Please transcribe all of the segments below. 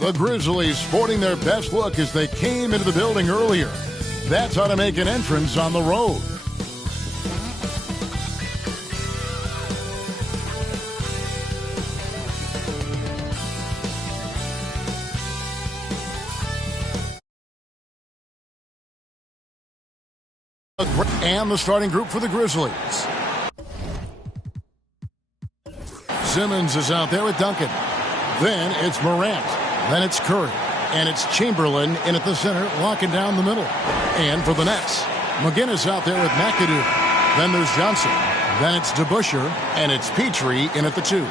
The Grizzlies sporting their best look as they came into the building earlier. That's how to make an entrance on the road. And the starting group for the Grizzlies. Simmons is out there with Duncan. Then it's Morant. Then it's Curry. And it's Chamberlain in at the center, locking down the middle. And for the Nets, McGinnis out there with McAdoo. Then there's Johnson. Then it's DeBusschere. And it's Petrie in at the 2.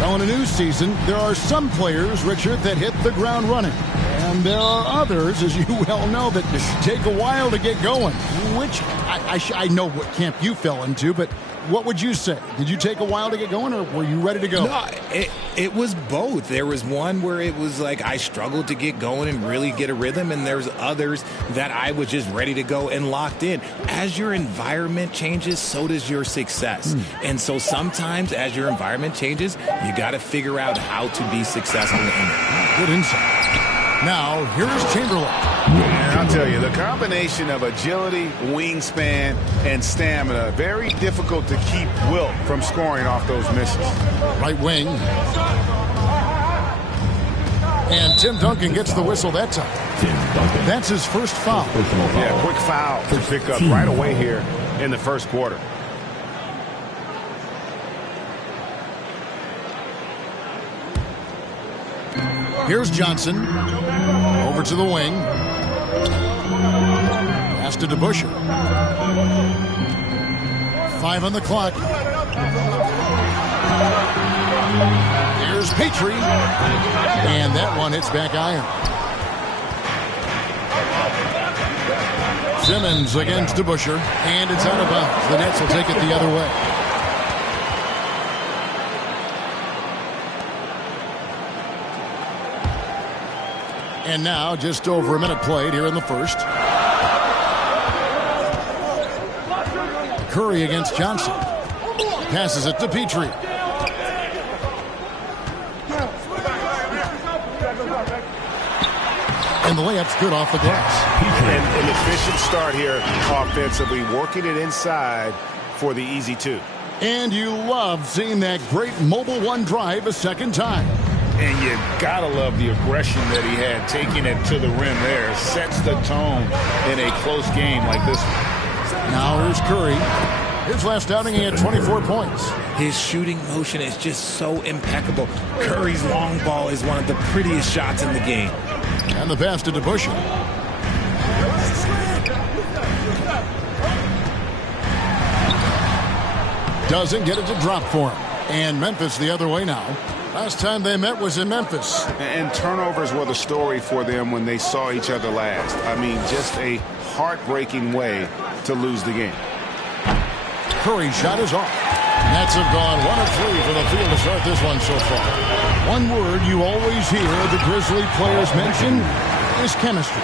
Now, in a new season, there are some players, Richard, that hit the ground running. And there are others, as you well know, that take a while to get going. Which, I know what camp you fell into, but what would you say? Did you take a while to get going, or were you ready to go? No, it was both. There was one where it was like I struggled to get going and really get a rhythm, and there's others that I was just ready to go and locked in. As your environment changes, so does your success. And so sometimes as your environment changes, you got to figure out how to be successful in it. Good insight. Now, here's Chamberlain. And I'll tell you, the combination of agility, wingspan, and stamina, very difficult to keep Wilt from scoring off those misses. Right wing. And Tim Duncan gets the whistle that time. That's his first foul. Yeah, quick foul to pick up right away here in the first quarter. Here's Johnson. Over to the wing. Pass to DeBusschere. 5 on the clock. Here's Petrie. And that one hits back iron. Simmons against DeBusschere. And it's out of bounds. The Nets will take it the other way. And now, just over a minute played here in the first. Curry against Johnson. Passes it to Petrie. And the layup's good off the glass. An efficient start here offensively, working it inside for the easy 2. And you love seeing that great mobile one drive a second time. And you gotta love the aggression that he had, taking it to the rim there. Sets the tone in a close game like this one. Now here's Curry. His last outing, he had 24 points. His shooting motion is just so impeccable. Curry's long ball is one of the prettiest shots in the game. And the pass to DeBusschere. Doesn't get it to drop for him. And Memphis the other way now. Last time they met was in Memphis. And turnovers were the story for them when they saw each other last. I mean, just a heartbreaking way to lose the game. Curry's shot is off. Nets have gone 1 of 3 for the field to start this one so far. One word you always hear the Grizzly players mention is chemistry.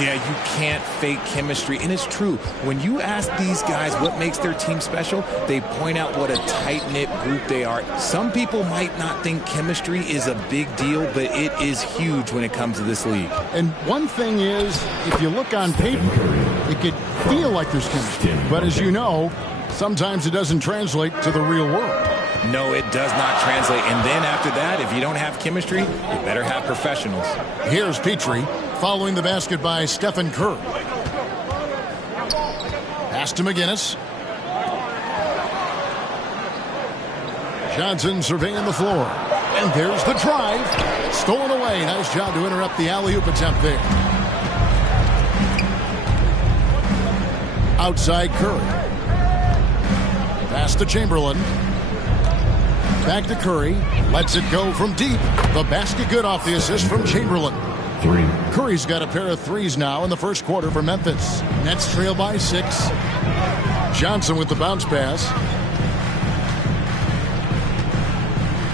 Yeah, you can't fake chemistry. And it's true. When you ask these guys what makes their team special, they point out what a tight-knit group they are. Some people might not think chemistry is a big deal, but it is huge when it comes to this league. And one thing is, if you look on paper, it could feel like there's chemistry. But as you know, sometimes it doesn't translate to the real world. No, it does not translate. And then after that, if you don't have chemistry, you better have professionals. Here's Petrie following the basket by Stephen Curry. Pass to McGinnis. Johnson surveying the floor. And there's the drive. Stolen away. Nice job to interrupt the alley-oop attempt there. Outside Curry. Pass to Chamberlain. Back to Curry. Lets it go from deep. The basket good off the assist from Chamberlain. 3. Curry's got a pair of threes now in the first quarter for Memphis. Nets trail by 6. Johnson with the bounce pass.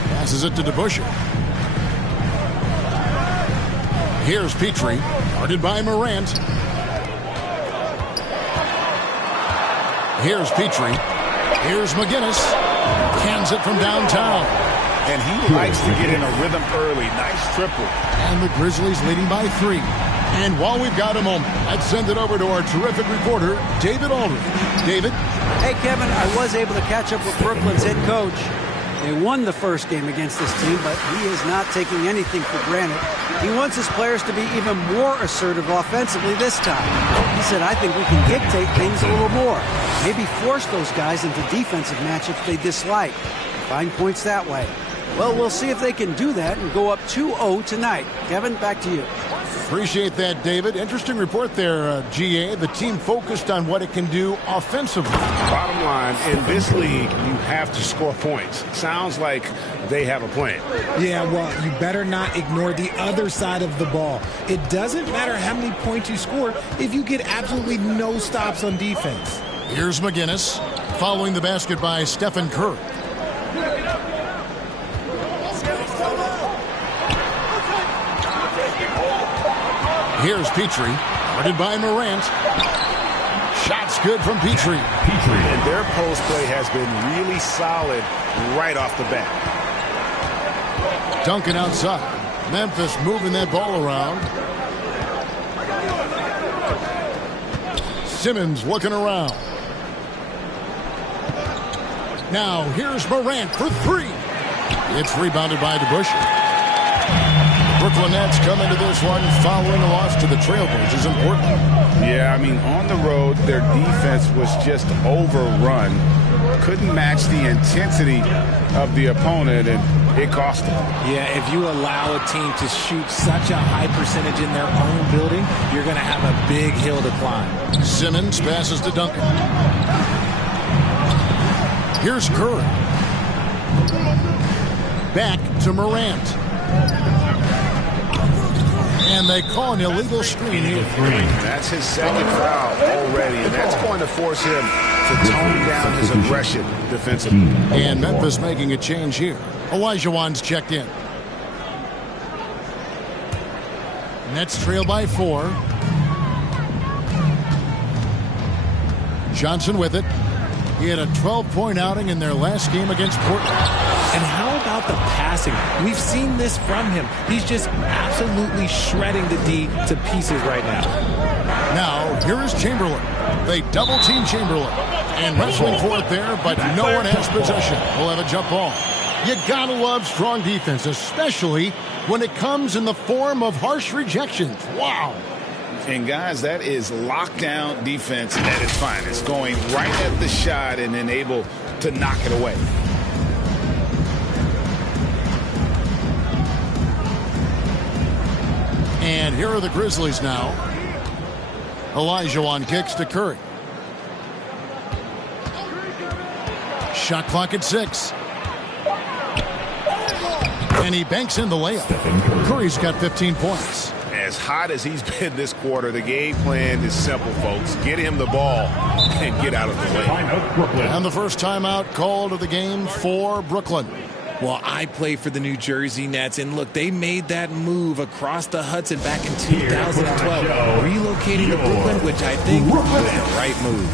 Passes it to DeBusschere. Here's Petrie. Guarded by Morant. Here's Petrie. Here's McGinnis. Cans it from downtown. and he likes to get in a rhythm early. Nice triple. And the Grizzlies leading by 3. And while we've got a moment, let's send it over to our terrific reporter, David Aldridge. David? Hey, Kevin, I was able to catch up with Brooklyn's head coach. They won the first game against this team, but he is not taking anything for granted. He wants his players to be even more assertive offensively this time. He said, I think we can dictate things a little more. Maybe force those guys into defensive matchups they dislike. Find points that way. Well, we'll see if they can do that and go up 2-0 tonight. Kevin, back to you. Appreciate that, David. Interesting report there, GA. The team focused on what it can do offensively. Bottom line, in this league, you have to score points. Sounds like they have a plan. Yeah, well, you better not ignore the other side of the ball. It doesn't matter how many points you score if you get absolutely no stops on defense. Here's McGinnis, following the basket by Stephen Curry. Here's Petrie, guarded by Morant. Shots good from Petrie. And their post play has been really solid right off the bat. Duncan outside. Memphis moving that ball around. Simmons looking around. Now here's Morant for 3. It's rebounded by DeBusschere. Brooklyn Nets come into this one following a loss to the Trailblazers in Portland. Yeah, I mean, on the road, their defense was just overrun. Couldn't match the intensity of the opponent, and it cost them. Yeah, if you allow a team to shoot such a high percentage in their own building, you're going to have a big hill to climb. Simmons passes to Duncan. Here's Curry. Back to Morant. And they call an illegal screen here. That's his second foul already, and that's going to force him to tone down his aggression defensively. And Memphis making a change here. Elijah Wan's checked in. Nets trail by 4. Johnson with it. He had a 12-point outing in their last game against Portland. And how about the passing? We've seen this from him. He's just absolutely shredding the D to pieces right now. Now, here is Chamberlain. They double-team Chamberlain. And wrestling for it there, but no one has possession. We'll have a jump ball. You gotta love strong defense, especially when it comes in the form of harsh rejections. Wow. And, guys, that is lockdown defense at its finest. Going right at the shot and then able to knock it away. And here are the Grizzlies now. Elijah Wan kicks to Curry. Shot clock at 6. And he banks in the layup. Curry's got 15 points. As hot as he's been this quarter, the game plan is simple, folks. Get him the ball and get out of the way. And the first timeout called of the game for Brooklyn. Well, I play for the New Jersey Nets, and look, they made that move across the Hudson back in 2012, relocating to Brooklyn, which I think was the right move.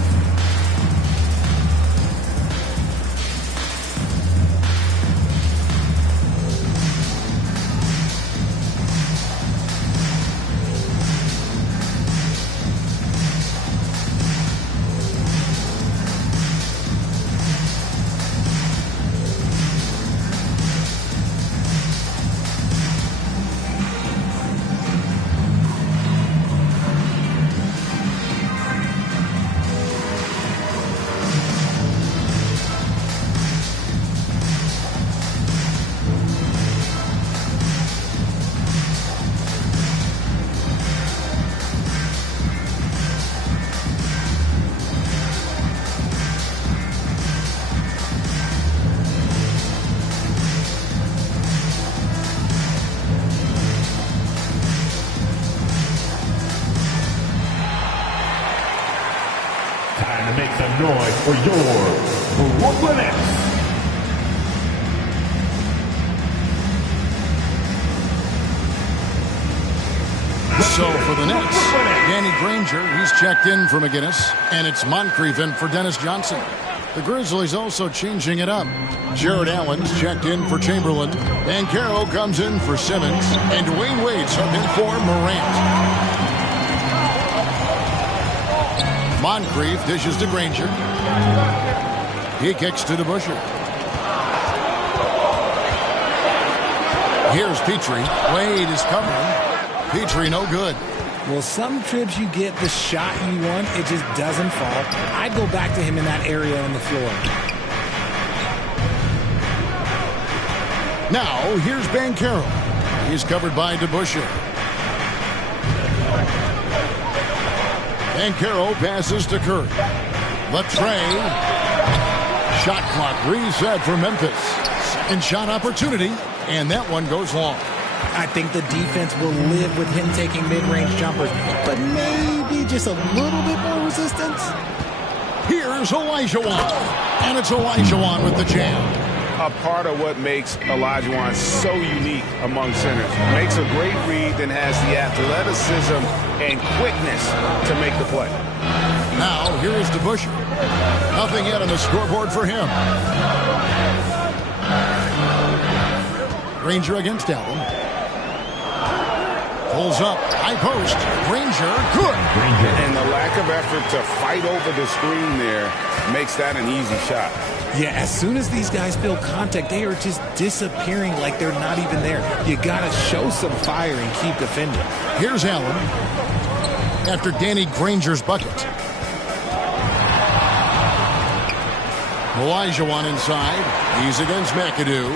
Time to make some noise for your Brooklyn Nets. So for the Nets, Danny Granger, he's checked in for McGinnis, and it's Moncrief in for Dennis Johnson. The Grizzlies also changing it up. Jared Allen's checked in for Chamberlain. Banchero comes in for Simmons. And Dwayne Wade subbed in for Morant. Moncrief dishes to Granger. He kicks to DeBusschere. Here's Petrie. Wade is covering. Petrie no good. Well, some trips you get the shot you want, it just doesn't fall. I'd go back to him in that area on the floor. Now, here's Banchero. He's covered by DeBusschere. Banchero passes to Curry. The tray. Shot clock reset for Memphis. Second shot opportunity, and that one goes long. I think the defense will live with him taking mid-range jumpers, but maybe just a little bit more resistance. Here's Olajuwon, and it's Olajuwon with the jam. A part of what makes Olajuwon so unique among centers. Makes a great read, then has the athleticism and quickness to make the play. Now, here is DeBusschere. Nothing yet on the scoreboard for him. Granger against Allen. Pulls up, high post. Granger, good. And the lack of effort to fight over the screen there makes that an easy shot. Yeah, as soon as these guys feel contact, they are just disappearing like they're not even there. You got to show some fire and keep defending. Here's Allen after Danny Granger's bucket. Olajuwon inside. He's against McAdoo.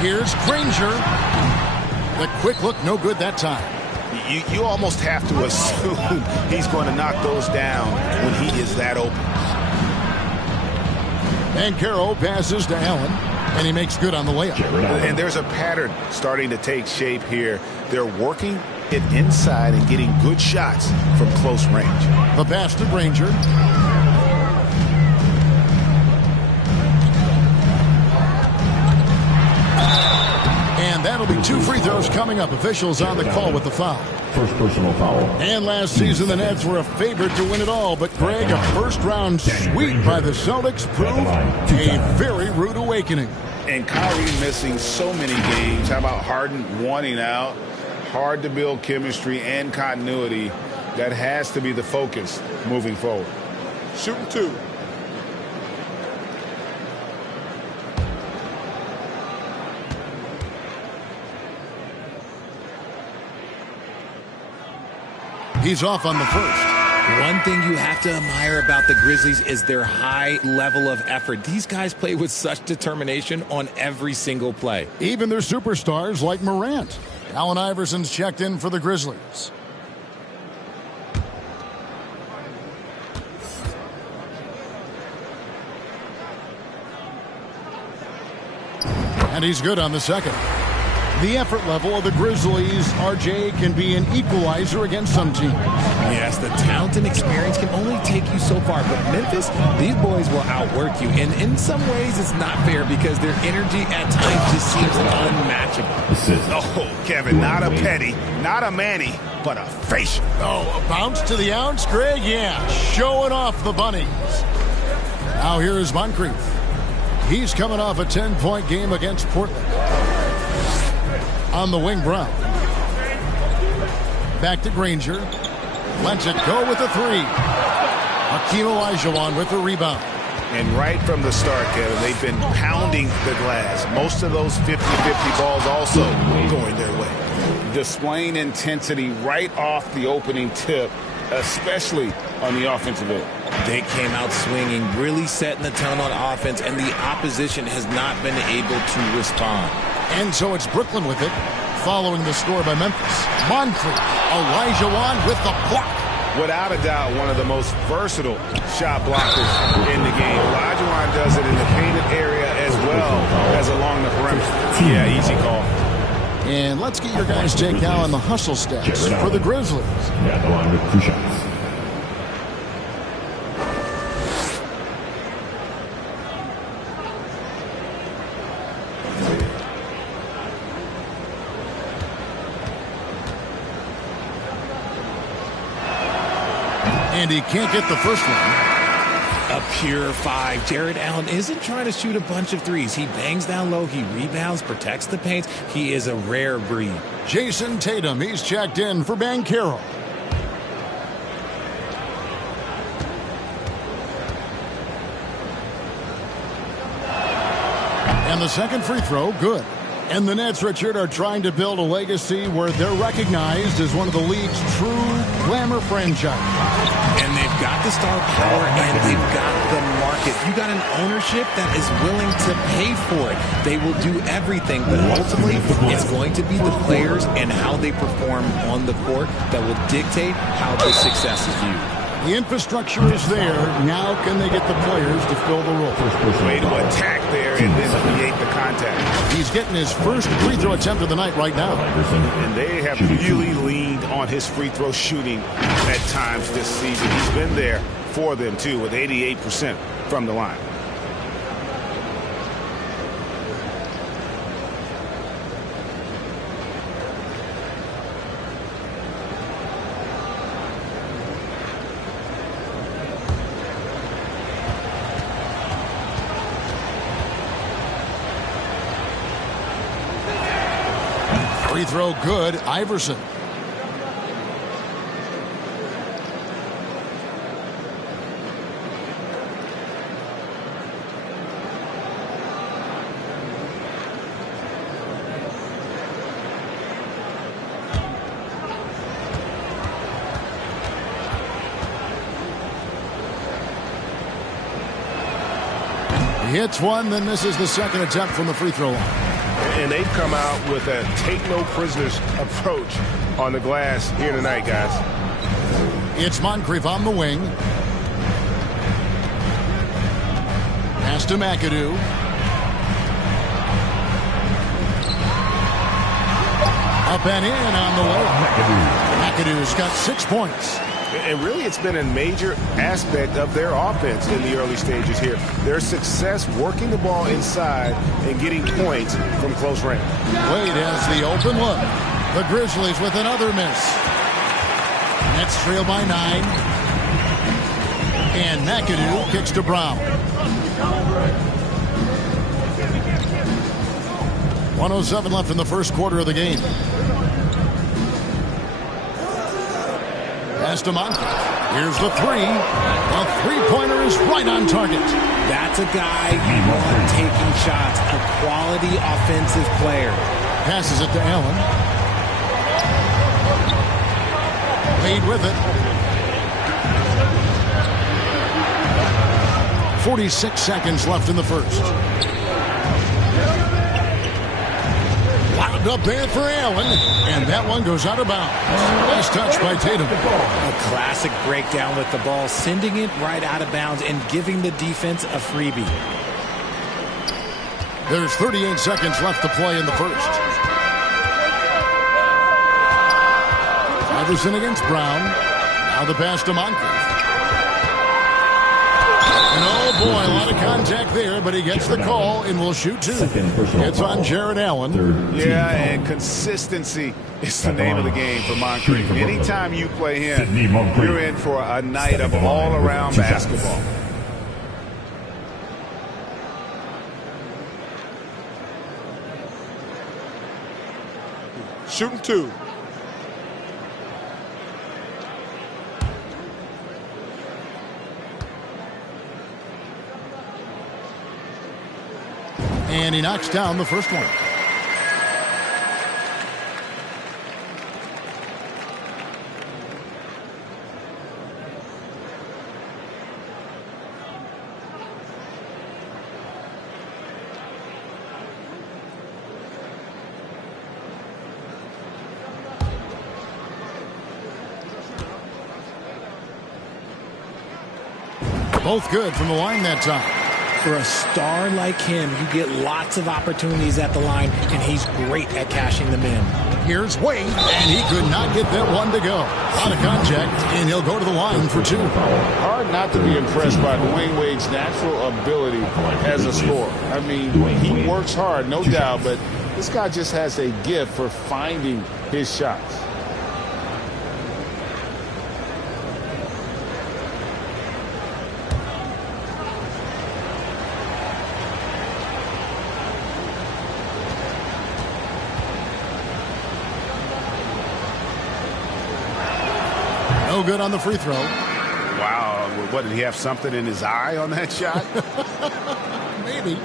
Here's Granger. The quick look, no good that time. You almost have to assume he's going to knock those down when he is that open. Banchero passes to Allen, and he makes good on the layup. And there's a pattern starting to take shape here. They're working it inside and getting good shots from close range. The pass to Granger. And that'll be 2 free throws coming up. Officials on the call with the foul. First personal foul. And last season, the Nets were a favorite to win it all. But, Greg, a first-round sweep by the Celtics proved a very rude awakening. And Kyrie missing so many games. How about Harden wanting out? Hard to build chemistry and continuity. That has to be the focus moving forward. Shooting 2. He's off on the first. One thing you have to admire about the Grizzlies is their high level of effort. These guys play with such determination on every single play. Even their superstars like Morant. Allen Iverson's checked in for the Grizzlies. And he's good on the second. The effort level of the Grizzlies, RJ, can be an equalizer against some teams. Yes, the talent and experience can only take you so far. But Memphis, these boys will outwork you. And in some ways, it's not fair because their energy at times just seems unmatchable. Oh, Kevin, not a Petty, not a Manny, but a facial. Oh, a bounce to the ounce, Greg? Yeah, showing off the bunnies. Now here is Moncrief. He's coming off a 10-point game against Portland. On the wing, Brown. Back to Granger. Lets it go with a 3. Hakeem Olajuwon with the rebound. And right from the start, Kevin, they've been pounding the glass. Most of those 50-50 balls also going their way. Displaying intensity right off the opening tip, especially on the offensive end. They came out swinging, really setting the tone on offense, and the opposition has not been able to respond. And so it's Brooklyn with it, following the score by Memphis. Moncrief, Olajuwon with the block. Without a doubt, one of the most versatile shot blockers in the game. Olajuwon does it in the painted area as well as along the perimeter. Yeah, easy call. And let's get your guys' take now on the hustle stats for the Grizzlies. Yeah, the line with 2 shots. And he can't get the first one. Pure 5. Jared Allen isn't trying to shoot a bunch of threes. He bangs down low. He rebounds, protects the paint. He is a rare breed. Jason Tatum, he's checked in for Banchero. And the second free throw, good. And the Nets, Richard, are trying to build a legacy where they're recognized as one of the league's true glamour franchises. And they've got the star power and they've got the market. You got an ownership that is willing to pay for it. They will do everything, but ultimately it's going to be the players and how they perform on the court that will dictate how the success is viewed. The infrastructure is there. Now can they get the players to fill the role? Way to attack there and then create the contact. He's getting his first free throw attempt of the night right now. And they have really leaned on his free throw shooting at times this season. He's been there for them, too, with 88% from the line. Free throw good, Iverson. He hits one, then misses the second attempt from the free throw line. And they've come out with a take-no-prisoners approach on the glass here tonight, guys. It's Moncrief on the wing. Pass to McAdoo. Up and in on the way. McAdoo's got 6 points. And really, it's been a major aspect of their offense in the early stages here. Their success working the ball inside and getting points from close range. Wade has the open look. The Grizzlies with another miss. Nets trail by 9. And McAdoo kicks to Brown. 1:07 left in the first quarter of the game. Pass to Moncrief. Here's the three. The three-pointer is right on target. That's a guy you want taking shots, a quality offensive player. Passes it to Allen. Wade with it. 46 seconds left in the first. Lobbed up there for Allen, and that one goes out of bounds. Nice touch by Tatum. A classic breakdown with the ball, sending it right out of bounds and giving the defense a freebie. There's 38 seconds left to play in the first. Iverson against Brown. Now the pass to Moncrief. And oh boy, a lot of contact there, but he gets the call and will shoot two. It's on Jared Allen. Yeah, and consistency is the name of the game for Moncrief. Anytime you play him, you're in for a night of all-around basketball. Shooting two. And he knocks down the first one. Both good from the line that time. For a star like him, you get lots of opportunities at the line, and he's great at cashing them in. Here's Wade, and he could not get that one to go. A lot of contact, and he'll go to the line for two. Hard not to be impressed by Dwayne Wade's natural ability as a scorer. I mean, he works hard, no doubt, but this guy just has a gift for finding his shots. No good on the free throw. Wow. What, did he have something in his eye on that shot? Maybe.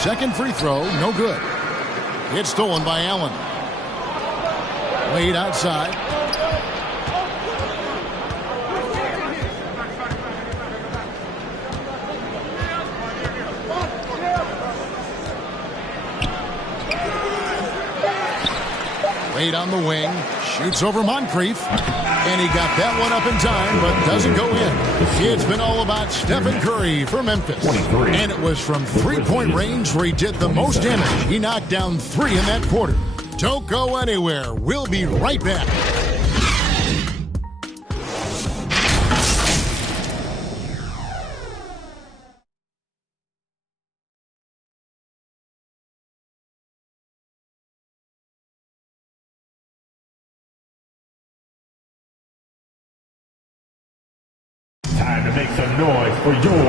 Second free throw, no good. It's stolen by Allen. Wade outside. Wade on the wing. Shoots over Moncrief. And he got that one up in time, but doesn't go in. It's been all about Stephen Curry for Memphis. 23. And it was from three-point range where he did the most damage. He knocked down 3 in that quarter. Don't go anywhere. We'll be right back. Time to make some noise for your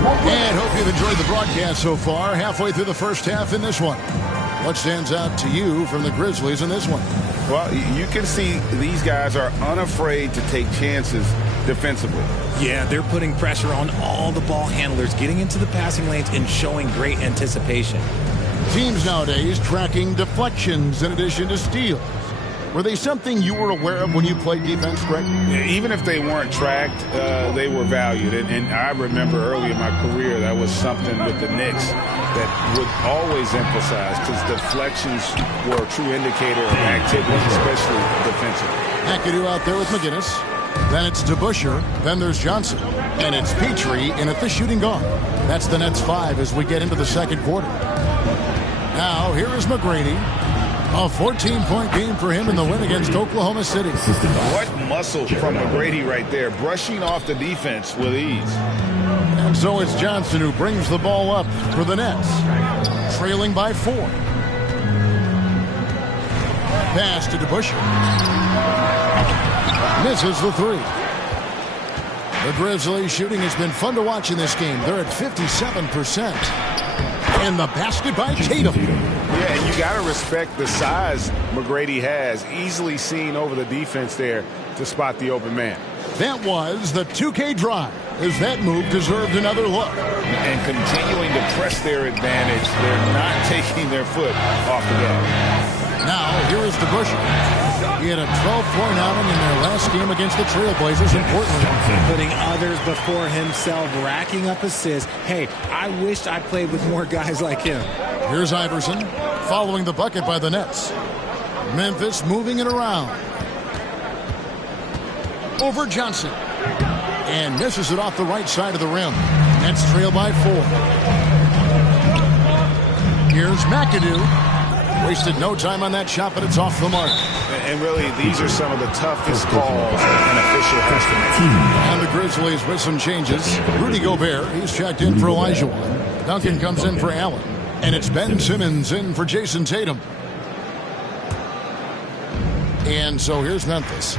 Brooklyn. And hope you've enjoyed the broadcast so far. Halfway through the first half in this one. What stands out to you from the Grizzlies in this one? Well, you can see these guys are unafraid to take chances defensively. Yeah, they're putting pressure on all the ball handlers, getting into the passing lanes and showing great anticipation. Teams nowadays tracking deflections in addition to steals. Were they something you were aware of when you played defense, Greg? Even if they weren't tracked, they were valued. And I remember early in my career, that was something with the Knicks that would always emphasize, because deflections were a true indicator of activity, especially defensively. McAdoo out there with McGinnis. Then it's DeBusschere. Then there's Johnson. And it's Petrie in at the shooting guard. That's the Nets 5 as we get into the second quarter. Now, here is McGrady. A 14-point game for him in the win against Oklahoma City. What muscle from McGrady right there, brushing off the defense with ease. And so it's Johnson who brings the ball up for the Nets. Trailing by 4. Pass to DeBusschere. Misses the 3. The Grizzlies shooting has been fun to watch in this game. They're at 57%. And the basket by Tatum. Yeah, and you got to respect the size McGrady has. Easily seen over the defense there to spot the open man. That was the 2K drive, as that move deserved another look. And continuing to press their advantage. They're not taking their foot off the gas. Now, here is DeBusschere. He had a 12-point outing in their last game against the Trailblazers in Portland. Putting others before himself, racking up assists. Hey, I wished I played with more guys like him. Here's Iverson following the bucket by the Nets. Memphis moving it around. Over Johnson. And misses it off the right side of the rim. Nets trail by 4. Here's McAdoo. Wasted no time on that shot, but it's off the mark. And really, these are some of the toughest calls an official has to make. And the Grizzlies with some changes. Rudy Gobert, he's checked in for Olajuwon. Duncan comes in for Allen. And it's Ben Simmons in for Jason Tatum. And so here's Memphis.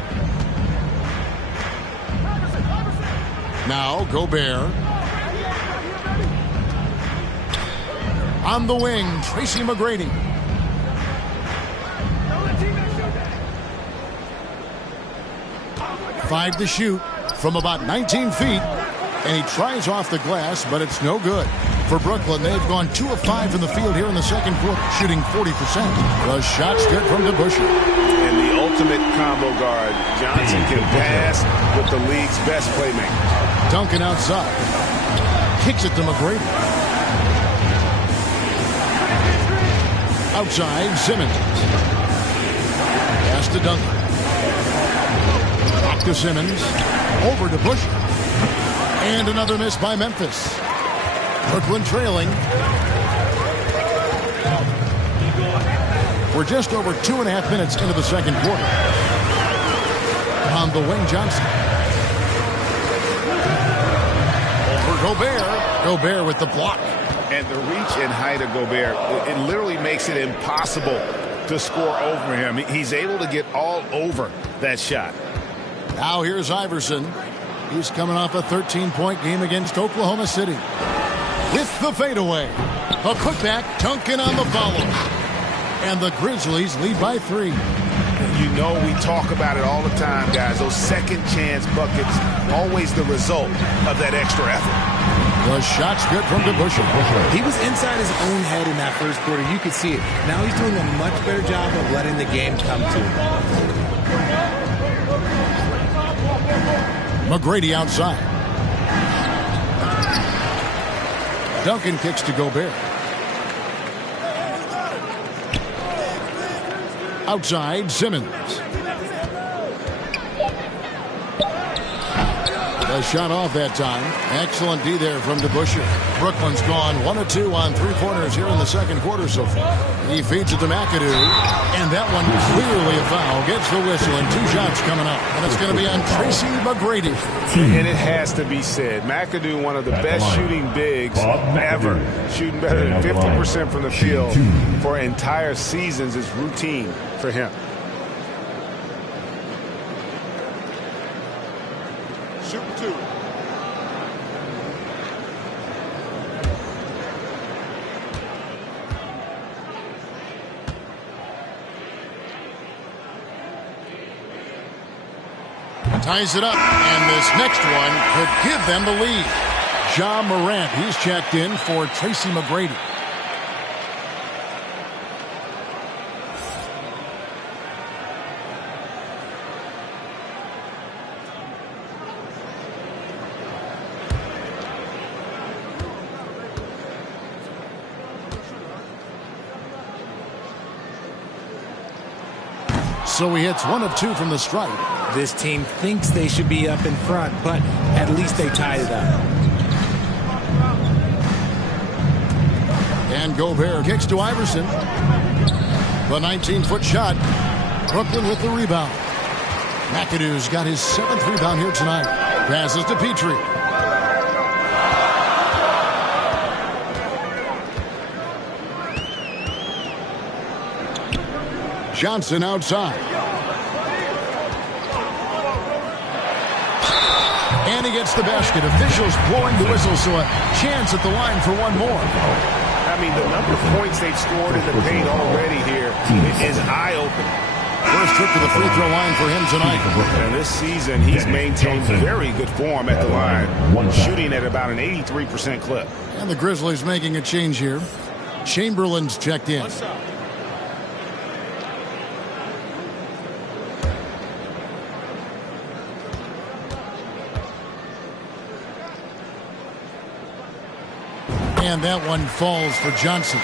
Now Gobert. On the wing, Tracy McGrady. Five to shoot from about 19 feet. And he tries off the glass, but it's no good. For Brooklyn, they've gone 2 of 5 from the field here in the second quarter, shooting 40%. The shot's good from DeBusschere. And the ultimate combo guard. Johnson can pass with the league's best playmaker. Duncan outside. Kicks it to McGrady. Outside, Simmons. Pass to Duncan. Back to Simmons. Over to DeBusschere. And another miss by Memphis. Brooklyn trailing. We're just over 2.5 minutes into the second quarter. On the wing, Johnson. Over Gobert. Gobert with the block. And the reach and height of Gobert, it literally makes it impossible to score over him. He's able to get all over that shot. Now here's Iverson. He's coming off a 13-point game against Oklahoma City. With the fadeaway. A putback, Duncan on the follow. And the Grizzlies lead by 3. You know, we talk about it all the time, guys. Those second chance buckets, always the result of that extra effort. The shot's good from DeBusschere. He was inside his own head in that first quarter. You could see it. Now he's doing a much better job of letting the game come to him. McGrady outside. Duncan kicks to Gobert. Outside, Simmons. A shot off that time. Excellent D there from DeBusschere. Brooklyn's gone 1 of 2 on 3 pointers here in the second quarter so far. He feeds it to McAdoo. And that one clearly a foul. Gets the whistle and 2 shots coming up. And it's going to be on Tracy McGrady. And it has to be said, McAdoo, one of the best shooting bigs ever. Shooting better than 50% from the field for entire seasons is routine for him. Shooting 2. Ties it up, and this next one could give them the lead. Ja Morant, he's checked in for Tracy McGrady. So he hits 1 of 2 from the stripe. This team thinks they should be up in front, but at least they tied it up. And Gobert kicks to Iverson. The 19-foot shot. Brooklyn with the rebound. McAdoo's got his 7th rebound here tonight. Passes to Petrie. Johnson outside. And he gets the basket. Officials blowing the whistle, so a chance at the line for one more. I mean, the number of points they've scored in the paint already here is eye-opening. First trip to the free throw line for him tonight. And this season, he's maintained very good form at the line, shooting at about an 83% clip. And the Grizzlies making a change here. Chamberlain's checked in. And that one falls for Johnson.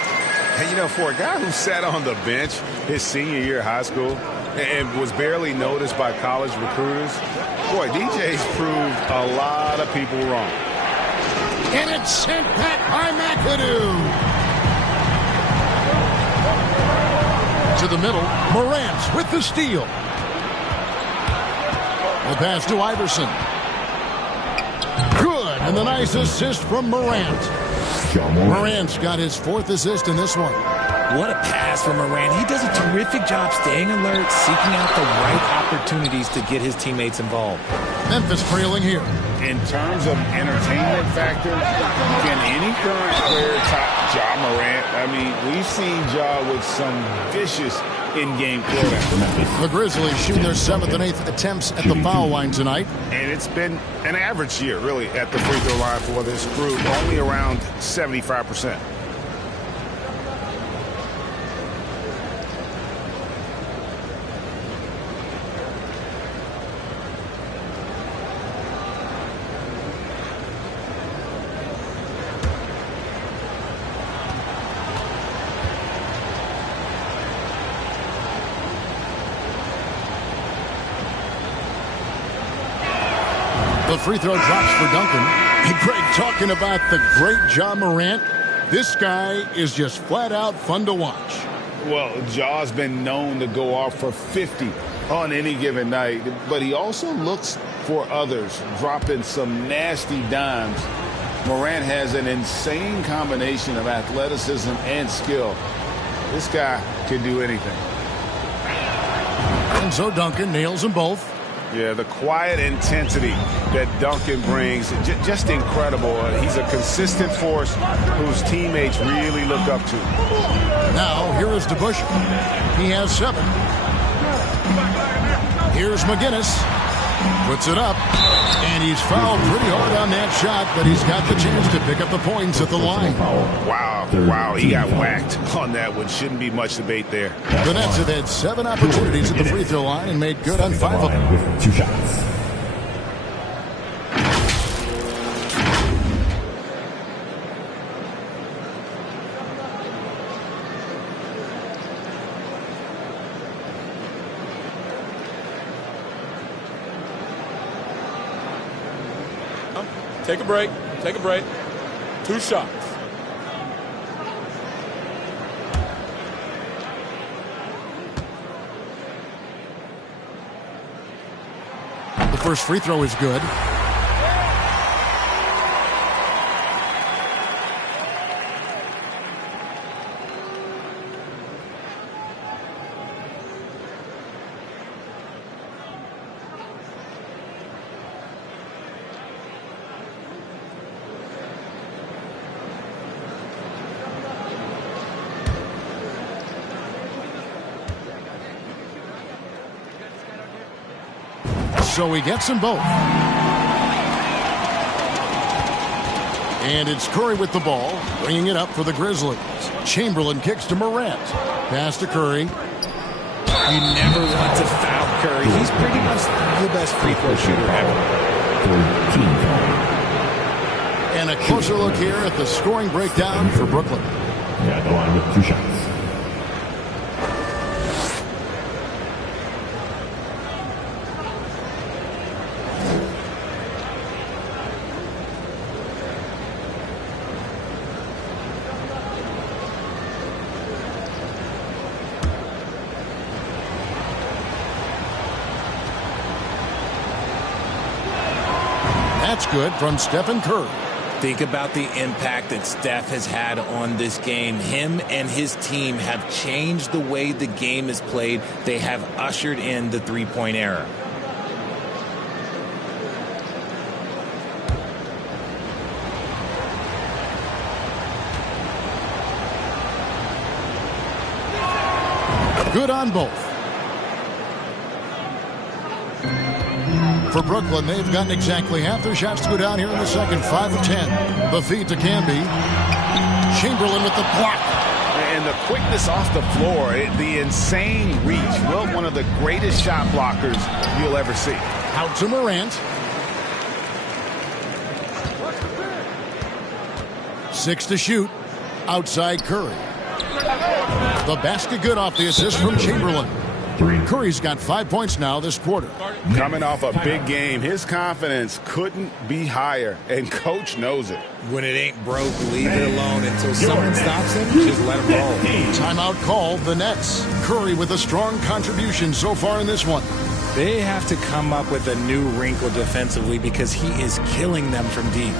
And, you know, for a guy who sat on the bench his senior year of high school and was barely noticed by college recruiters, boy, DJ's proved a lot of people wrong. And it's sent back by McAdoo. To the middle, Morant with the steal. The pass to Iverson. Good, and the nice assist from Morant. Morant's got his 4th assist in this one. What a pass from Morant. He does a terrific job staying alert, seeking out the right opportunities to get his teammates involved. Memphis trailing here. In terms of entertainment factor, can any current player top Ja Morant? I mean, we've seen Ja with some vicious in-game play. The Grizzlies shooting their 7th and 8th attempts at the foul line tonight. And it's been an average year, really, at the free throw line for this group, only around 75%. The free throw drops for Duncan. Hey, Greg, talking about the great Ja Morant, this guy is just flat out fun to watch. Well, Ja's been known to go off for 50 on any given night, but he also looks for others, dropping some nasty dimes Morant has an insane combination of athleticism and skill. This guy can do anything. Enzo Duncan nails them both. Yeah, the quiet intensity that Duncan brings, just incredible. He's a consistent force whose teammates really look up to. Now, here is DeBusschere. He has 7. Here's McGinnis. Puts it up. And he's fouled pretty hard on that shot, but he's got the chance to pick up the points at the line. Wow, he got whacked on that one. Shouldn't be much debate there. The Nets have had 7 opportunities at the free throw line and made good on 5 of them. With 2 shots. Take a break. Take a break. 2 shots. The first free throw is good. So he gets them both. And it's Curry with the ball, bringing it up for the Grizzlies. Chamberlain kicks to Morant. Pass to Curry. You never want to foul Curry. He's pretty much the best free throw shooter ever. And a closer look here at the scoring breakdown for Brooklyn. Yeah, the line with 2 shots. That's good from Stephen Curry. Think about the impact that Steph has had on this game. Him and his team have changed the way the game is played. They have ushered in the three-point era. Good on both. For Brooklyn, they've gotten exactly half their shots to go down here in the second. 5 of 10. The feed to Camby. Chamberlain with the block. And the quickness off the floor, the insane reach. Well, one of the greatest shot blockers you'll ever see. Out to Morant. 6 to shoot. Outside Curry. The basket good off the assist from Chamberlain. Curry's got 5 points now this quarter. Coming off a big game, his confidence couldn't be higher, and coach knows it. When it ain't broke, leave it alone until someone stops him. Just let him roll. Timeout called the Nets. Curry with a strong contribution so far in this one. They have to come up with a new wrinkle defensively because he is killing them from deep.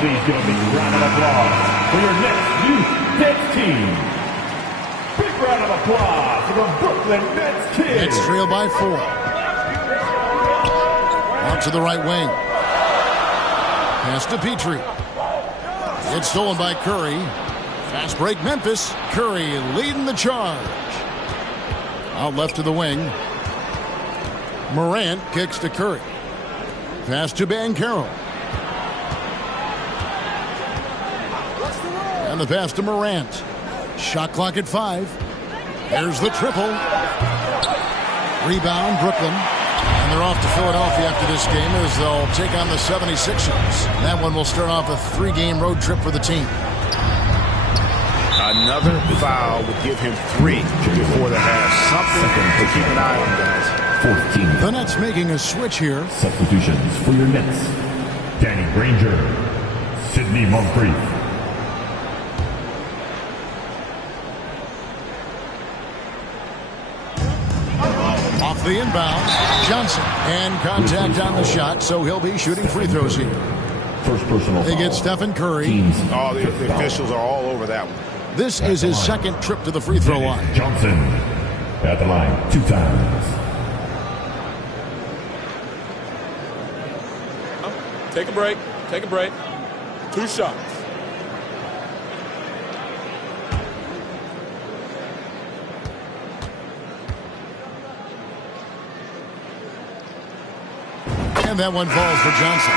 Please give a big round of applause for your next youth Nets team. Big round of applause for the Brooklyn Nets kids. Nets trail by 4. Out to the right wing. Pass to Petrie. It's stolen by Curry. Fast break Memphis. Curry leading the charge. Out left to the wing. Morant kicks to Curry. Pass to Banchero. And the pass to Morant. Shot clock at 5. There's the triple. Rebound, Brooklyn. And they're off to Philadelphia after this game as they'll take on the 76ers. That one will start off a 3-game road trip for the team. Another foul would give him 3 before the half. Something to keep an eye on, guys. 14. The Nets making a switch here. Substitutions for your Nets. Danny Granger, Sidney Moncrief. Off the inbound, Johnson. And contact on the shot, so he'll be shooting free throws here. First personal They foul. get Stephen Curry. Oh, the officials are all over that one. This is his second trip to the free throw line. Johnson at the line 2 times. Take a break. Take a break. 2 shots. And that one falls for Johnson.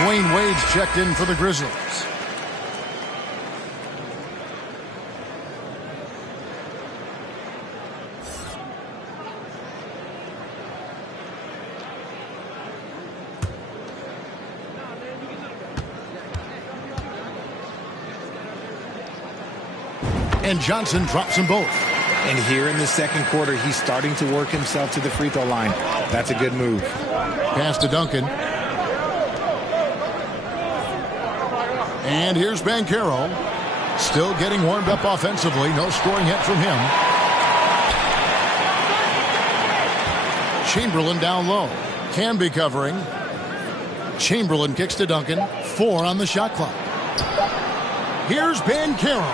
Dwayne Wade's checked in for the Grizzlies. And Johnson drops them both. And here in the second quarter, he's starting to work himself to the free throw line. That's a good move. Pass to Duncan. And here's Banchero. Still getting warmed up offensively. No scoring yet from him. Chamberlain down low. Can be covering. Chamberlain kicks to Duncan. 4 on the shot clock. Here's Banchero.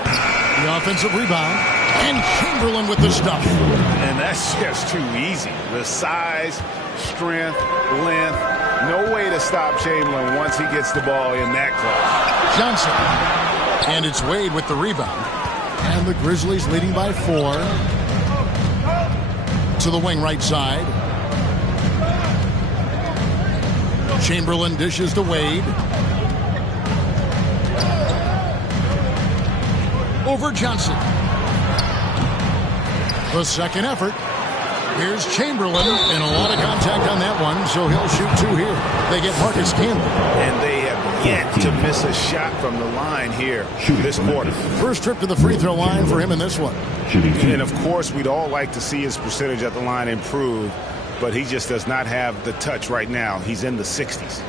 The offensive rebound. And Chamberlain with the stuff. And that's just too easy. The size, strength, length. No way to stop Chamberlain once he gets the ball in that close. Johnson. And it's Wade with the rebound. And the Grizzlies leading by 4. To the wing right side. Chamberlain dishes to Wade. Over Johnson. The second effort. Here's Chamberlain, and a lot of contact on that one, so he'll shoot 2 here. They get Marcus Camby. And they have yet to miss a shot from the line here this quarter. First trip to the free throw line for him in this one. And of course, we'd all like to see his percentage at the line improve, but he just does not have the touch right now. He's in the 60s.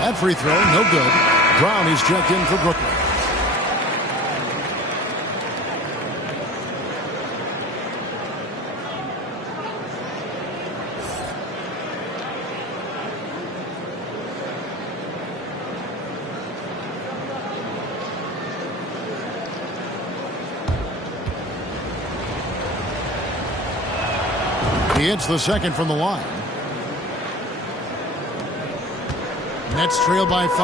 That free throw, no good. Brown is checked in for Brooklyn. He hits the second from the line. Nets trail by 5.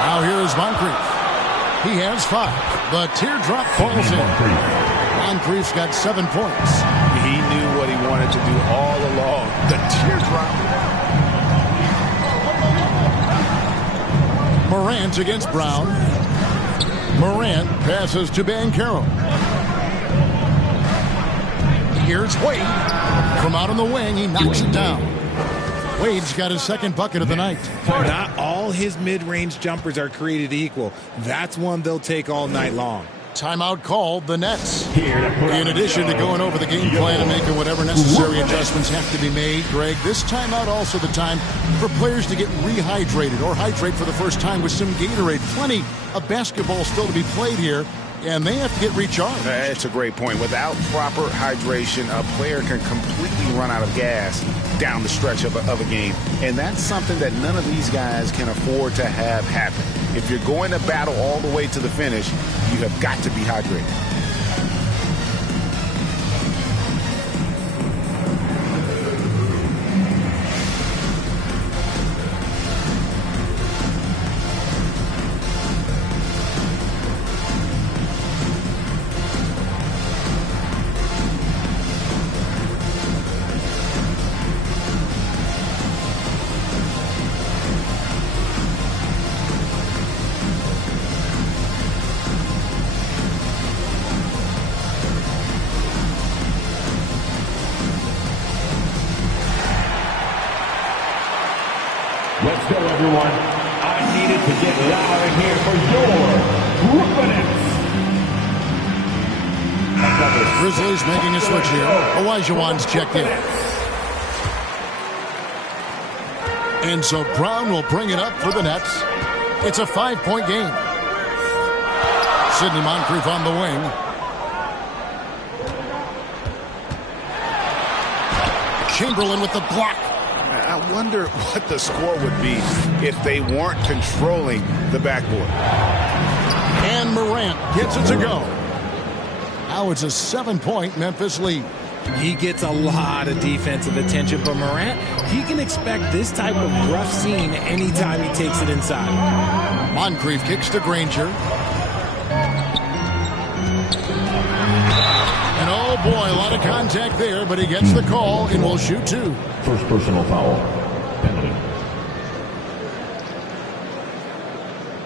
Now here is Moncrief. He has 5. The teardrop falls in. Moncrief's got 7 points. He knew what he wanted to do all along. The teardrop. Morant against Brown. Morant passes to Banchero. Here's Wade. From out on the wing, he knocks it down. Wade's got his second bucket of the night. Not all his mid-range jumpers are created equal. That's one they'll take all night long. Timeout called, the Nets. In addition to going over the game plan and making whatever necessary adjustments have to be made, Greg, this timeout also the time for players to get rehydrated or hydrate for the first time with some Gatorade. Plenty of basketball still to be played here, and they have to get recharged. That's a great point. Without proper hydration, a player can completely run out of gas down the stretch of a game. And that's something that none of these guys can afford to have happen. If you're going to battle all the way to the finish, you have got to be hydrated. everyone. I needed to get loud in here for your Brooklyn Nets. Grizzlies making a switch here. Olajuwon's checked in. And so Brown will bring it up for the Nets. It's a 5-point game. Sidney Moncrief on the wing. Chamberlain with the block. I wonder what the score would be if they weren't controlling the backboard. And Morant gets it to go. Now it's a 7-point Memphis lead. He gets a lot of defensive attention, but Morant, he can expect this type of rough scene anytime he takes it inside. Moncrief kicks to Granger. And oh boy, a lot of contact there, but he gets the call and will shoot 2. First personal foul. Penalty.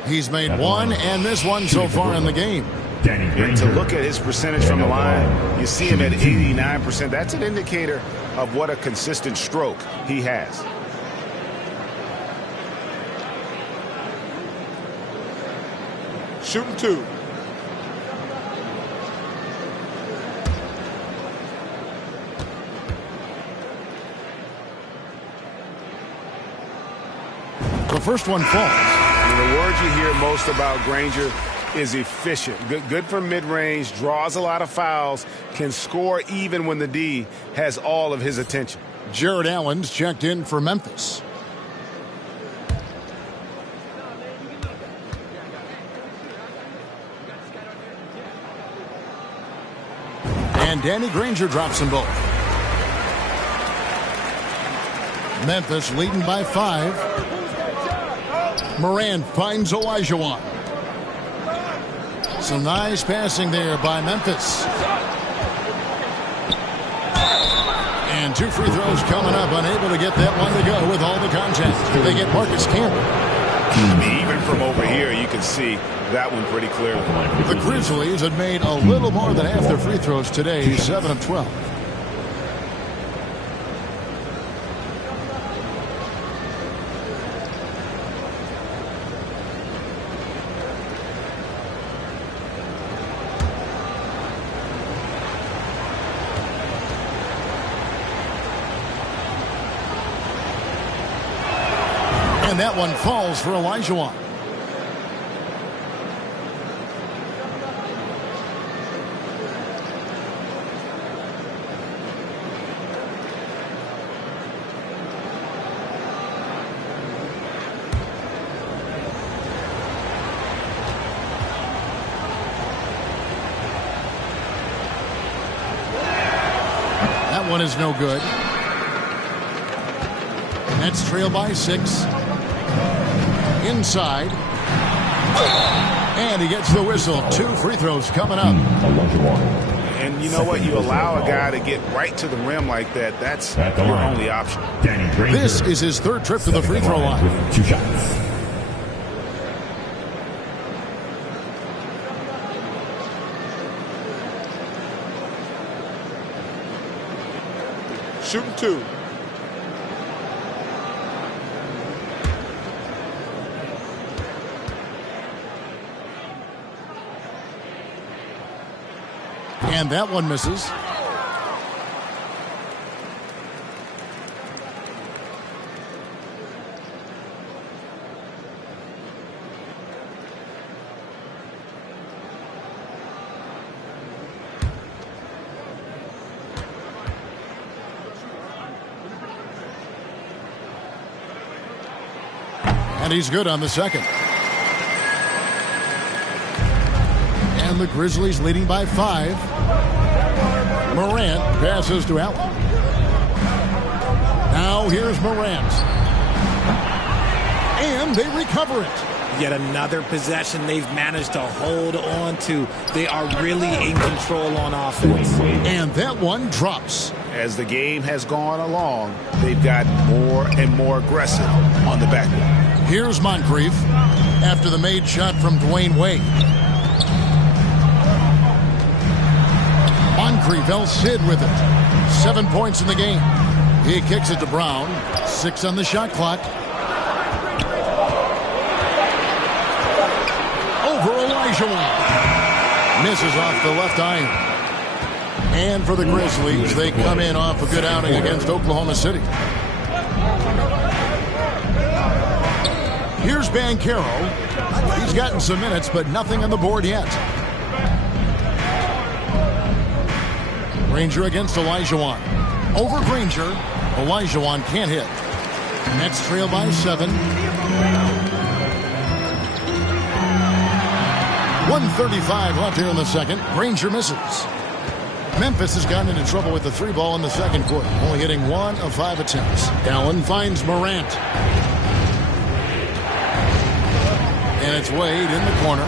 He's made 1 and this one so far in the game. And to look at his percentage from the line, you see him at 89%. That's an indicator of what a consistent stroke he has. Shooting 2. The first one falls. The word you hear most about Granger is efficient. Good from mid-range, draws a lot of fouls, can score even when the D has all of his attention. Jared Allen's checked in for Memphis. And Danny Granger drops them both. Memphis leading by 5. Morant finds Olajuwon. Some nice passing there by Memphis. And 2 free throws coming up, unable to get that one to go with all the contact. They get Marcus Campbell. Even from over here, you can see that one pretty clearly. The Grizzlies had made a little more than half their free throws today, 7 of 12. And that one falls for Olajuwon. That one is no good. Nets trail by 6. Inside. And he gets the whistle. 2 free throws coming up. And you know what? You allow a guy to get right to the rim like that. That's your only option. This is his 3rd trip to the free throw line. 2 shots. Shooting 2. And that one misses. And he's good on the second. And the Grizzlies leading by 5. Morant passes to Allen. Now here's Morant. And they recover it. Yet another possession they've managed to hold on to. They are really in control on offense. And that one drops. As the game has gone along, they've got more and more aggressive on the backboard. Here's Moncrief after the made shot from Dwayne Wade. Moncrief, El Cid with it. 7 points in the game. He kicks it to Brown. 6 on the shot clock. Olajuwon misses off the left iron. And for the Grizzlies, they come in off a good outing against Oklahoma City. Here's Banchero. He's gotten some minutes, but nothing on the board yet. Granger against Olajuwon. Over Granger. Olajuwon can't hit. Nets trail by 7. 1:35 left here in the second. Granger misses. Memphis has gotten into trouble with the 3 ball in the second quarter, only hitting 1 of 5 attempts. Allen finds Morant. And it's Wade in the corner.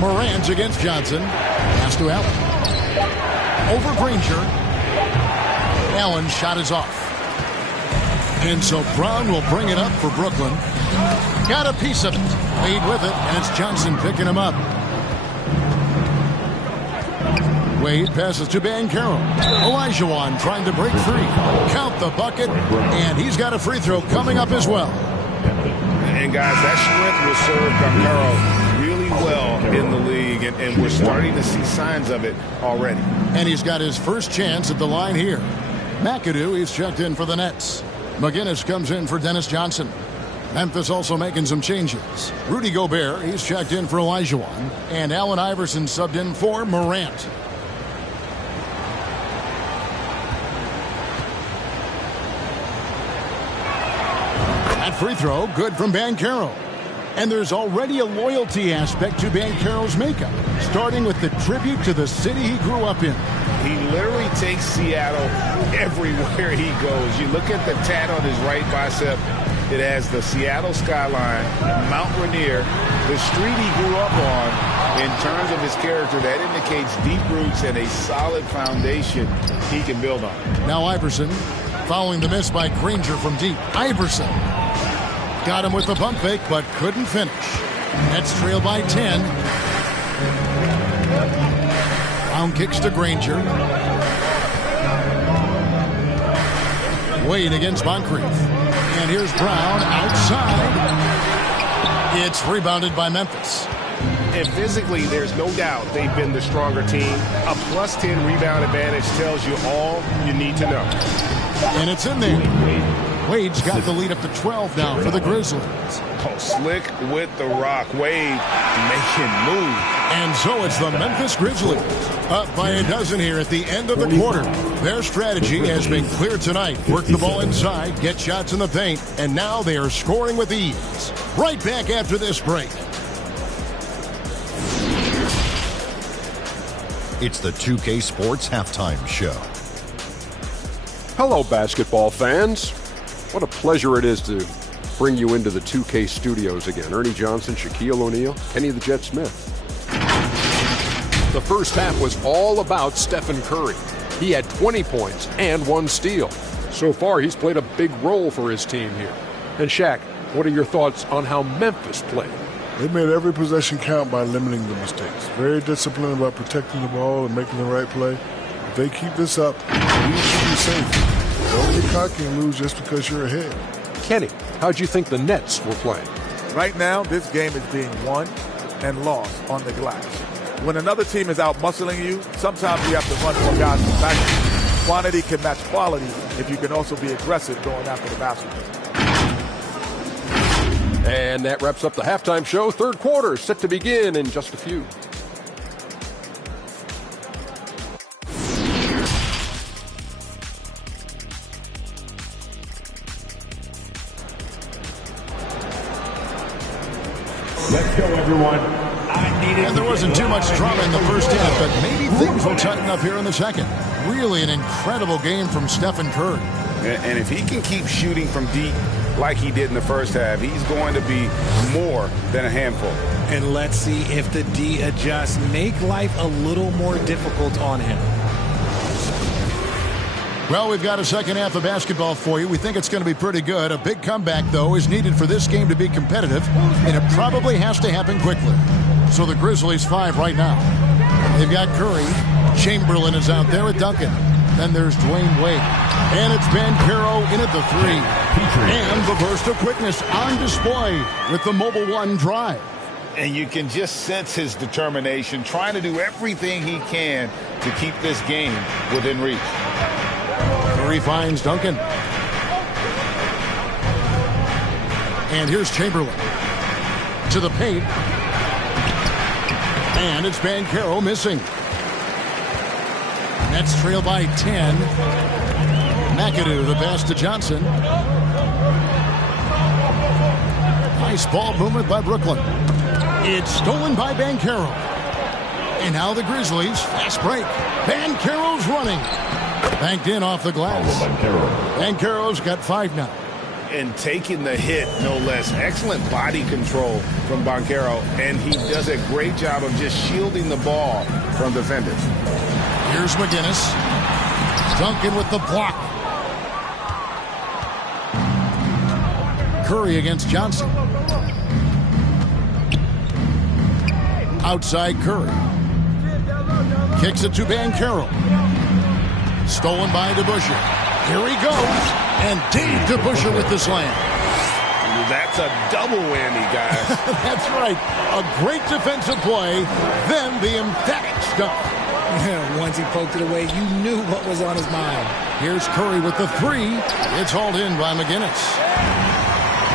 Morant against Johnson. Pass to Allen. Over Granger. Allen's shot is off. And so Brown will bring it up for Brooklyn. Got a piece of it. Wade with it, and it's Johnson picking him up. Wade passes to Banchero. Olajuwon trying to break free. Count the bucket, and he's got a free throw coming up as well. And guys, that strength will serve Banchero really well in the league, and we're starting to see signs of it already. And he's got his first chance at the line here. McAdoo, he's checked in for the Nets. McGinnis comes in for Dennis Johnson. Memphis also making some changes. Rudy Gobert, he's checked in for Olajuwon. And Allen Iverson subbed in for Morant. That free throw, good from Banchero. And there's already a loyalty aspect to Banchero's makeup, starting with the tribute to the city he grew up in. He literally takes Seattle everywhere he goes. You look at the tat on his right bicep. It has the Seattle skyline, Mount Rainier, the street he grew up on. In terms of his character, that indicates deep roots and a solid foundation he can build on. Now Iverson, following the miss by Granger from deep. Iverson got him with the pump fake, but couldn't finish. Nets trail by 10. Brown kicks to Granger. Wade against Moncrief. And here's Brown outside. It's rebounded by Memphis. And physically, there's no doubt they've been the stronger team. A plus 10 rebound advantage tells you all you need to know. And it's in there. Wade's got the lead up to 12 now for the Grizzlies. Oh, slick with the rock. Wade making move. And so it's the Memphis Grizzlies up by a dozen here at the end of the quarter. Their strategy has been clear tonight. Work the ball inside, get shots in the paint, and now they are scoring with ease. Right back after this break. It's the 2K Sports Halftime Show. Hello, basketball fans. What a pleasure it is to bring you into the 2K studios again. Ernie Johnson, Shaquille O'Neal, Kenny the Jet Smith. The first half was all about Stephen Curry. He had 20 points and 1 steal. So far, he's played a big role for his team here. And Shaq, what are your thoughts on how Memphis played? They made every possession count by limiting the mistakes. Very disciplined about protecting the ball and making the right play. If they keep this up, we should be safe. Don't get cocky and lose just because you're ahead. Kenny, how'd you think the Nets were playing? Right now, this game is being won and lost on the glass. When another team is out muscling you, sometimes you have to run more guys from back. Quantity can match quality if you can also be aggressive going after the basketball. And that wraps up the halftime show. Third quarter set to begin in just a few. Let's go, everyone. And there wasn't too much drama in the first half, but maybe things will tighten up here in the second. Really an incredible game from Stephen Curry. And if he can keep shooting from deep like he did in the first half, he's going to be more than a handful. And let's see if the D adjusts, make life a little more difficult on him. Well, we've got a second half of basketball for you. We think it's going to be pretty good. A big comeback, though, is needed for this game to be competitive, and it probably has to happen quickly. So the Grizzlies 5 right now. They've got Curry. Chamberlain is out there with Duncan. Then there's Dwayne Wade. And it's Banchero in at the 3. And the burst of quickness on display with the Mobile One drive. And you can just sense his determination, trying to do everything he can to keep this game within reach. Curry finds Duncan. And here's Chamberlain. To the paint. And it's Banchero missing. Nets trail by 10. McAdoo, the pass to Johnson. Nice ball movement by Brooklyn. It's stolen by Banchero. And now the Grizzlies. Fast break. Banchero's running. Banked in off the glass. Banchero's got 5 now. And taking the hit, no less. Excellent body control from Banchero. And he does a great job of just shielding the ball from defenders. Here's McGinnis. Duncan with the block. Curry against Johnson. Outside Curry. Kicks it to Banchero. Stolen by DeBusschere. Here he goes. And Dave DeBusschere with the slam. That's a double whammy, guys. That's right. A great defensive play. Then the emphatic stuff. Once he poked it away, you knew what was on his mind. Here's Curry with the 3. It's hauled in by McGinnis.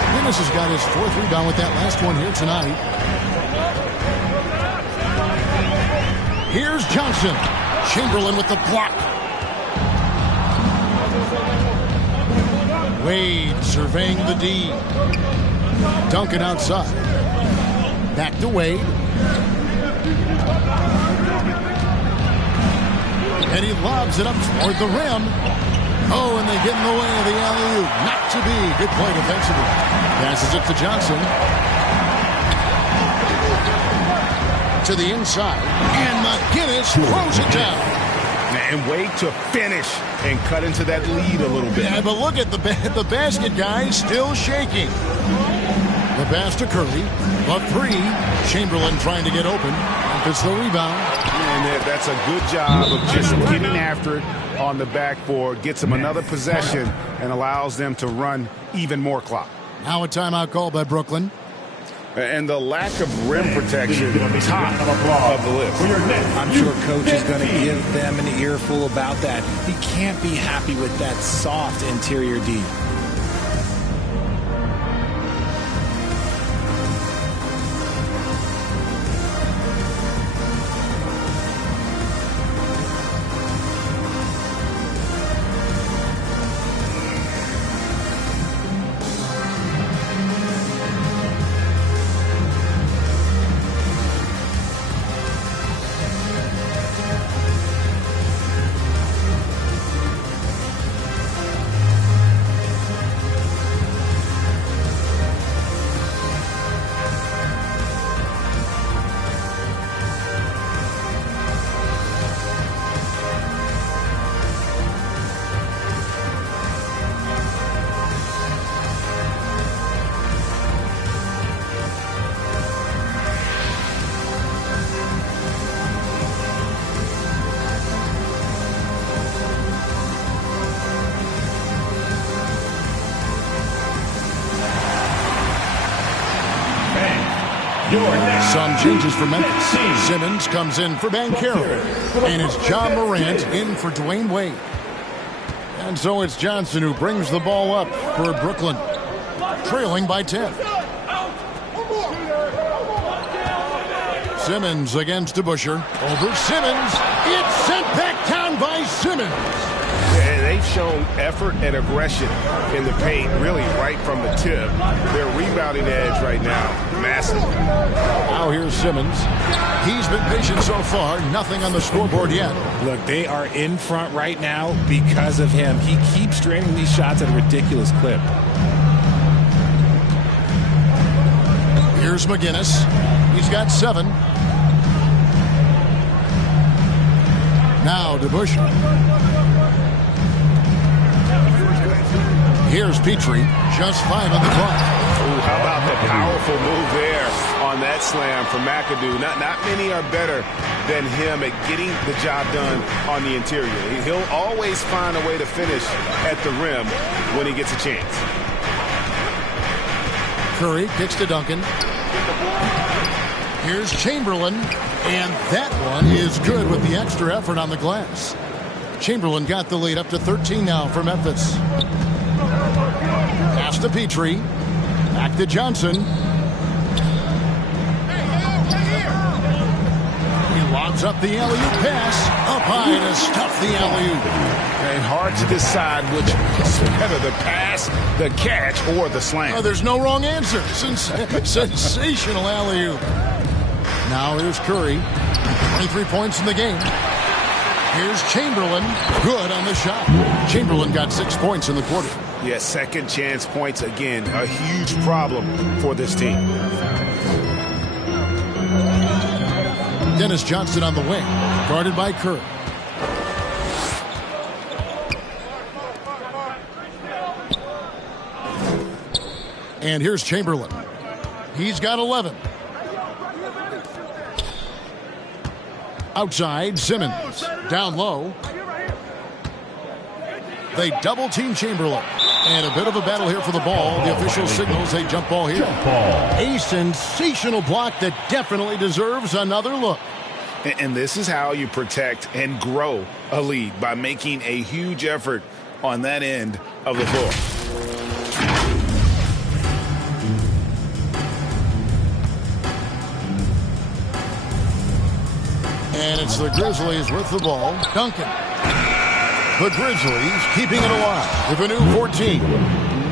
McGinnis has got his 4th rebound with that last one here tonight. Here's Johnson. Chamberlain with the block. Wade surveying the D. Duncan outside. Back to Wade. And he lobs it up toward the rim. Oh, and they get in the way of the alley-oop. Not to be. Good play defensively. Passes it to Johnson. To the inside. And McGinnis throws it down. And Wade to finish and cut into that lead a little bit. Yeah, but look at the basket, guys, still shaking. The pass to Curry. The 3. Chamberlain trying to get open. It's the rebound. And that's a good job of just getting after it on the backboard. Gets them another possession and allows them to run even more clock. Now a timeout called by Brooklyn. And the lack of rim protection, top of the list. I'm sure Coach is going to give them an earful about that. He can't be happy with that soft interior D. Some changes for Memphis. Simmons comes in for Banchero. And it's John Morant in for Dwayne Wade. And so it's Johnson who brings the ball up for Brooklyn. Trailing by 10. Simmons against DeBusschere. Over Simmons. It's sent back down by Simmons. And they've shown effort and aggression in the paint, really right from the tip. Their rebounding edge right now, massive. Now here's Simmons. He's been patient so far. Nothing on the scoreboard yet. Look, they are in front right now because of him. He keeps draining these shots at a ridiculous clip. Here's McGinnis. He's got 7. Now DeBusschere. Here's Petrie. Just 5 on the clock. Ooh, how about the powerful move there on that slam from McAdoo? Not many are better than him at getting the job done on the interior. He'll always find a way to finish at the rim when he gets a chance. Curry kicks to Duncan. Here's Chamberlain, and that one is good with the extra effort on the glass. Chamberlain got the lead up to 13 now for Memphis. Pass to Petrie. Back to Johnson. He lobs up the alley-oop pass. Up high to stuff the alley-oop. And hard to decide which is better, the pass, the catch, or the slam. Oh, there's no wrong answer. Sensational alley-oop. Now here's Curry. 23 points in the game. Here's Chamberlain. Good on the shot. Chamberlain got 6 points in the quarter. Yeah, second chance points again. A huge problem for this team. Dennis Johnson on the wing. Guarded by Curry. And here's Chamberlain. He's got 11. Outside, Simmons. Down low. They double-team Chamberlain. And a bit of a battle here for the ball. The official signals a jump ball here. A sensational block that definitely deserves another look. And this is how you protect and grow a lead, by making a huge effort on that end of the floor. And it's the Grizzlies with the ball. Duncan. The Grizzlies keeping it alive with a new 14.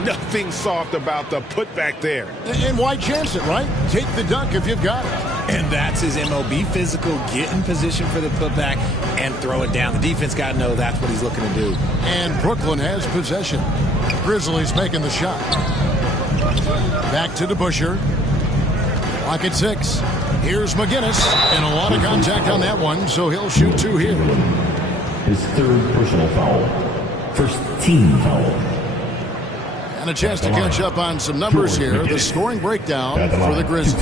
Nothing soft about the putback there. And why chance it, right? Take the dunk if you've got it. And that's his MO. Be physical, get in position for the putback, and throw it down. The defense got to know that's what he's looking to do. And Brooklyn has possession. Grizzlies making the shot. Back to DeBusschere. Clock at 6. Here's McGinnis, and a lot of contact on that one, so he'll shoot 2 here. His third personal foul. First team foul. And a chance to catch up on some numbers here. The scoring breakdown for the Grizzlies.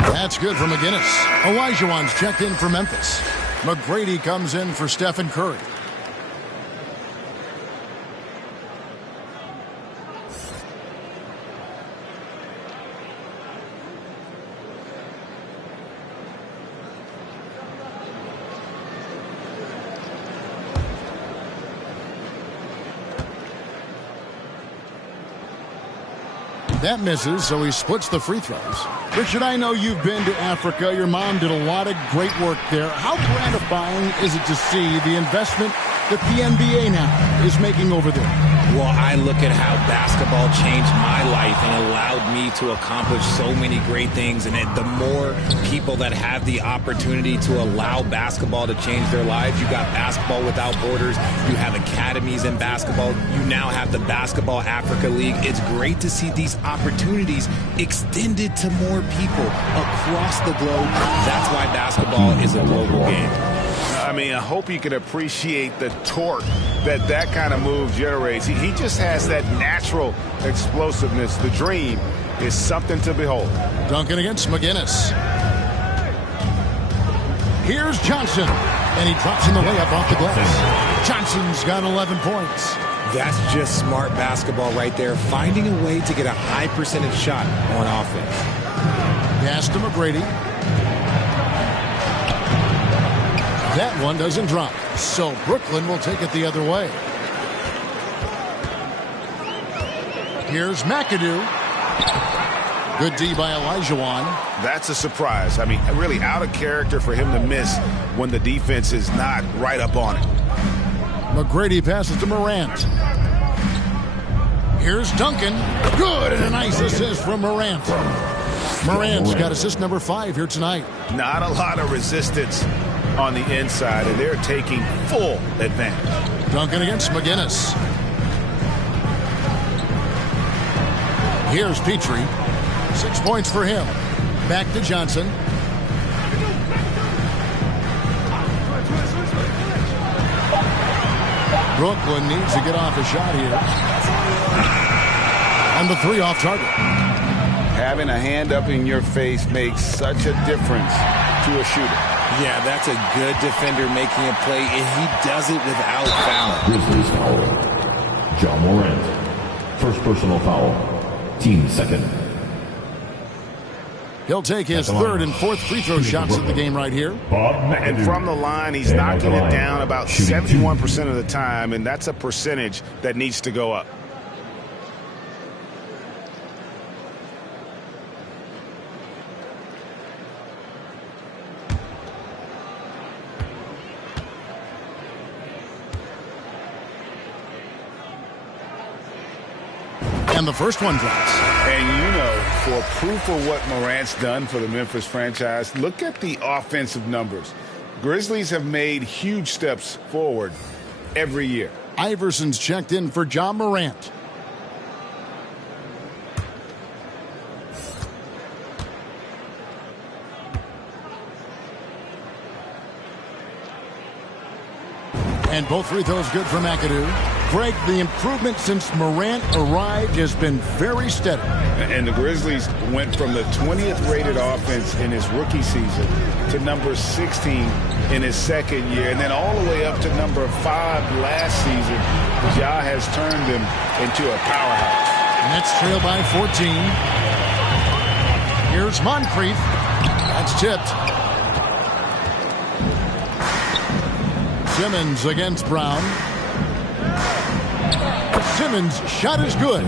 That's good for McGinnis. Olajuwon's checked in for Memphis. McGrady comes in for Stephen Curry. That misses, so he splits the free throws. Richard, I know you've been to Africa. Your mom did a lot of great work there. How gratifying is it to see the investment that the NBA now is making over there? Well, I look at how basketball changed my life and allowed me to accomplish so many great things. And the more people that have the opportunity to allow basketball to change their lives, you got Basketball Without Borders, you have academies in basketball, you now have the Basketball Africa League. It's great to see these opportunities extended to more people across the globe. That's why basketball is a global game. I mean, I hope you can appreciate the torque that kind of move generates. He just has that natural explosiveness. The dream is something to behold. Duncan against McGinnis. Here's Johnson, and he drops in the layup off the glass. Johnson's got 11 points. That's just smart basketball right there, finding a way to get a high percentage shot on offense. Pass to McGrady. That one doesn't drop, so Brooklyn will take it the other way. Here's McAdoo. Good D by Olajuwon. That's a surprise. I mean, really out of character for him to miss when the defense is not right up on it. McGrady passes to Morant. Here's Duncan. Good, and a nice assist from Morant. Morant's got assist number 5 here tonight. Not a lot of resistance on the inside, and they're taking full advantage. Duncan against McGinnis. Here's Petrie. 6 points for him. Back to Johnson. Brooklyn needs to get off a shot here. And the 3 off target. Having a hand up in your face makes such a difference to a shooter. Yeah, that's a good defender making a play, and he does it without fouling. Grizzlies foul. John Morant. First personal foul. Team second. He'll take his 3rd and 4th free throw shots of the game right here. And from the line, he's knocking it down about 71% of the time, and that's a percentage that needs to go up. And the first one drops. And you know, for proof of what Morant's done for the Memphis franchise, look at the offensive numbers. Grizzlies have made huge steps forward every year. Iverson's checked in for John Morant. And both free throws good for McAdoo. Greg, the improvement since Morant arrived has been very steady. And the Grizzlies went from the 20th rated offense in his rookie season to number 16 in his second year, and then all the way up to number 5 last season. Ja has turned them into a powerhouse. Nets trail by 14. Here's Moncrief. That's tipped. Simmons against Brown. Simmons' shot is good.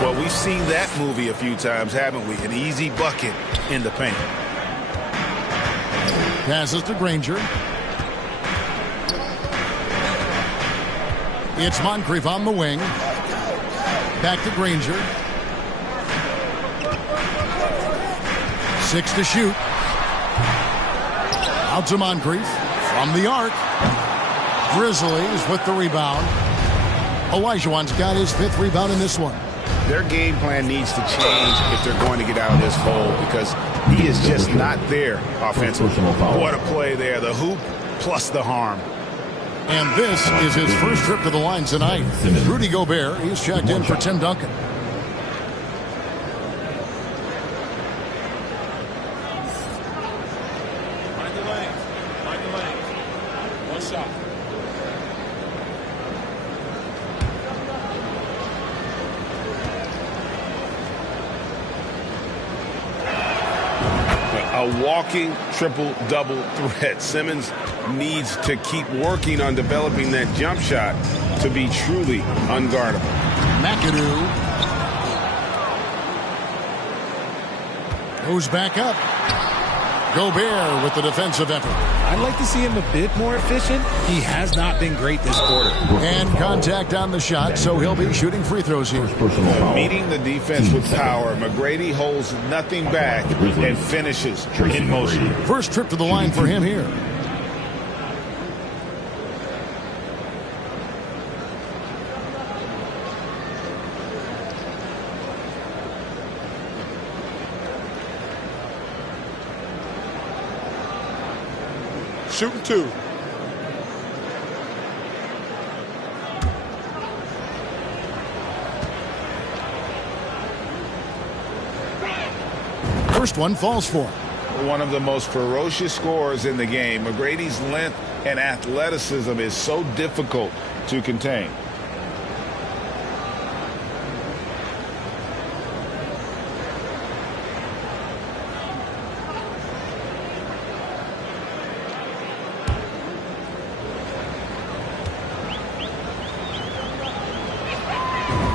Well, we've seen that movie a few times, haven't we? An easy bucket in the paint. Passes to Granger. It's Moncrief on the wing. Back to Granger. 6 to shoot. Out to Moncrief. From the arc. Grizzlies with the rebound. Olajuwon's got his 5th rebound in this one. Their game plan needs to change if they're going to get out of this hole, because he is just not there offensively. What a play there. The hoop plus the harm. And this is his first trip to the line tonight. Rudy Gobert, he's checked in for Tim Duncan. Mind the lane. Mind the lane. One shot. A walking triple-double threat. Simmons needs to keep working on developing that jump shot to be truly unguardable. McAdoo goes back up. Gobert with the defensive effort. I'd like to see him a bit more efficient. He has not been great this quarter. And contact on the shot, so he'll be shooting free throws here. Meeting the defense with power, McGrady holds nothing back and finishes in motion. First trip to the line for him here. Shooting 2. First one falls for. One of the most ferocious scorers in the game. McGrady's length and athleticism is so difficult to contain.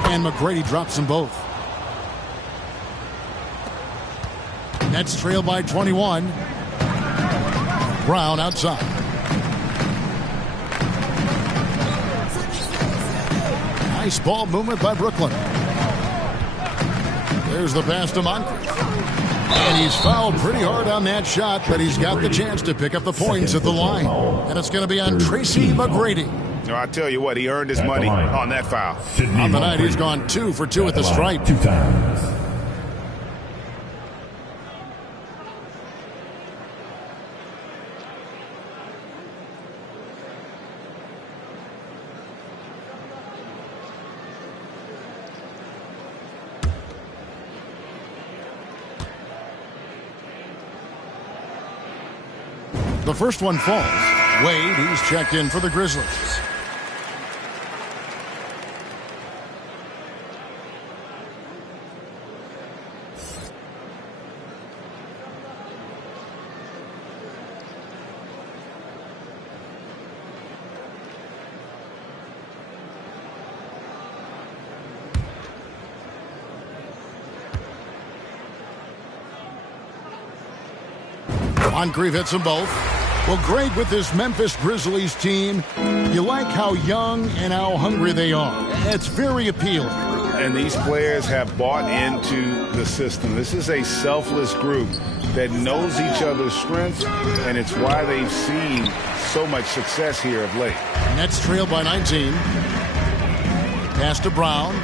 And McGrady drops them both. Nets trail by 21. Brown outside. Nice ball movement by Brooklyn. There's the pass to Moncrief. And he's fouled pretty hard on that shot, but he's got the chance to pick up the points at the line. And it's going to be on Tracy McGrady. No, I tell you what, he earned his money on that foul. On the night, he's gone 2 for 2 at the stripe. 2 times. The first one falls. Wade, he's checked in for the Grizzlies. Moncrief hits them both. Well, Greg, with this Memphis Grizzlies team, you like how young and how hungry they are. It's very appealing. And these players have bought into the system. This is a selfless group that knows each other's strengths, and it's why they've seen so much success here of late. Nets trail by 19. Pass to Brown.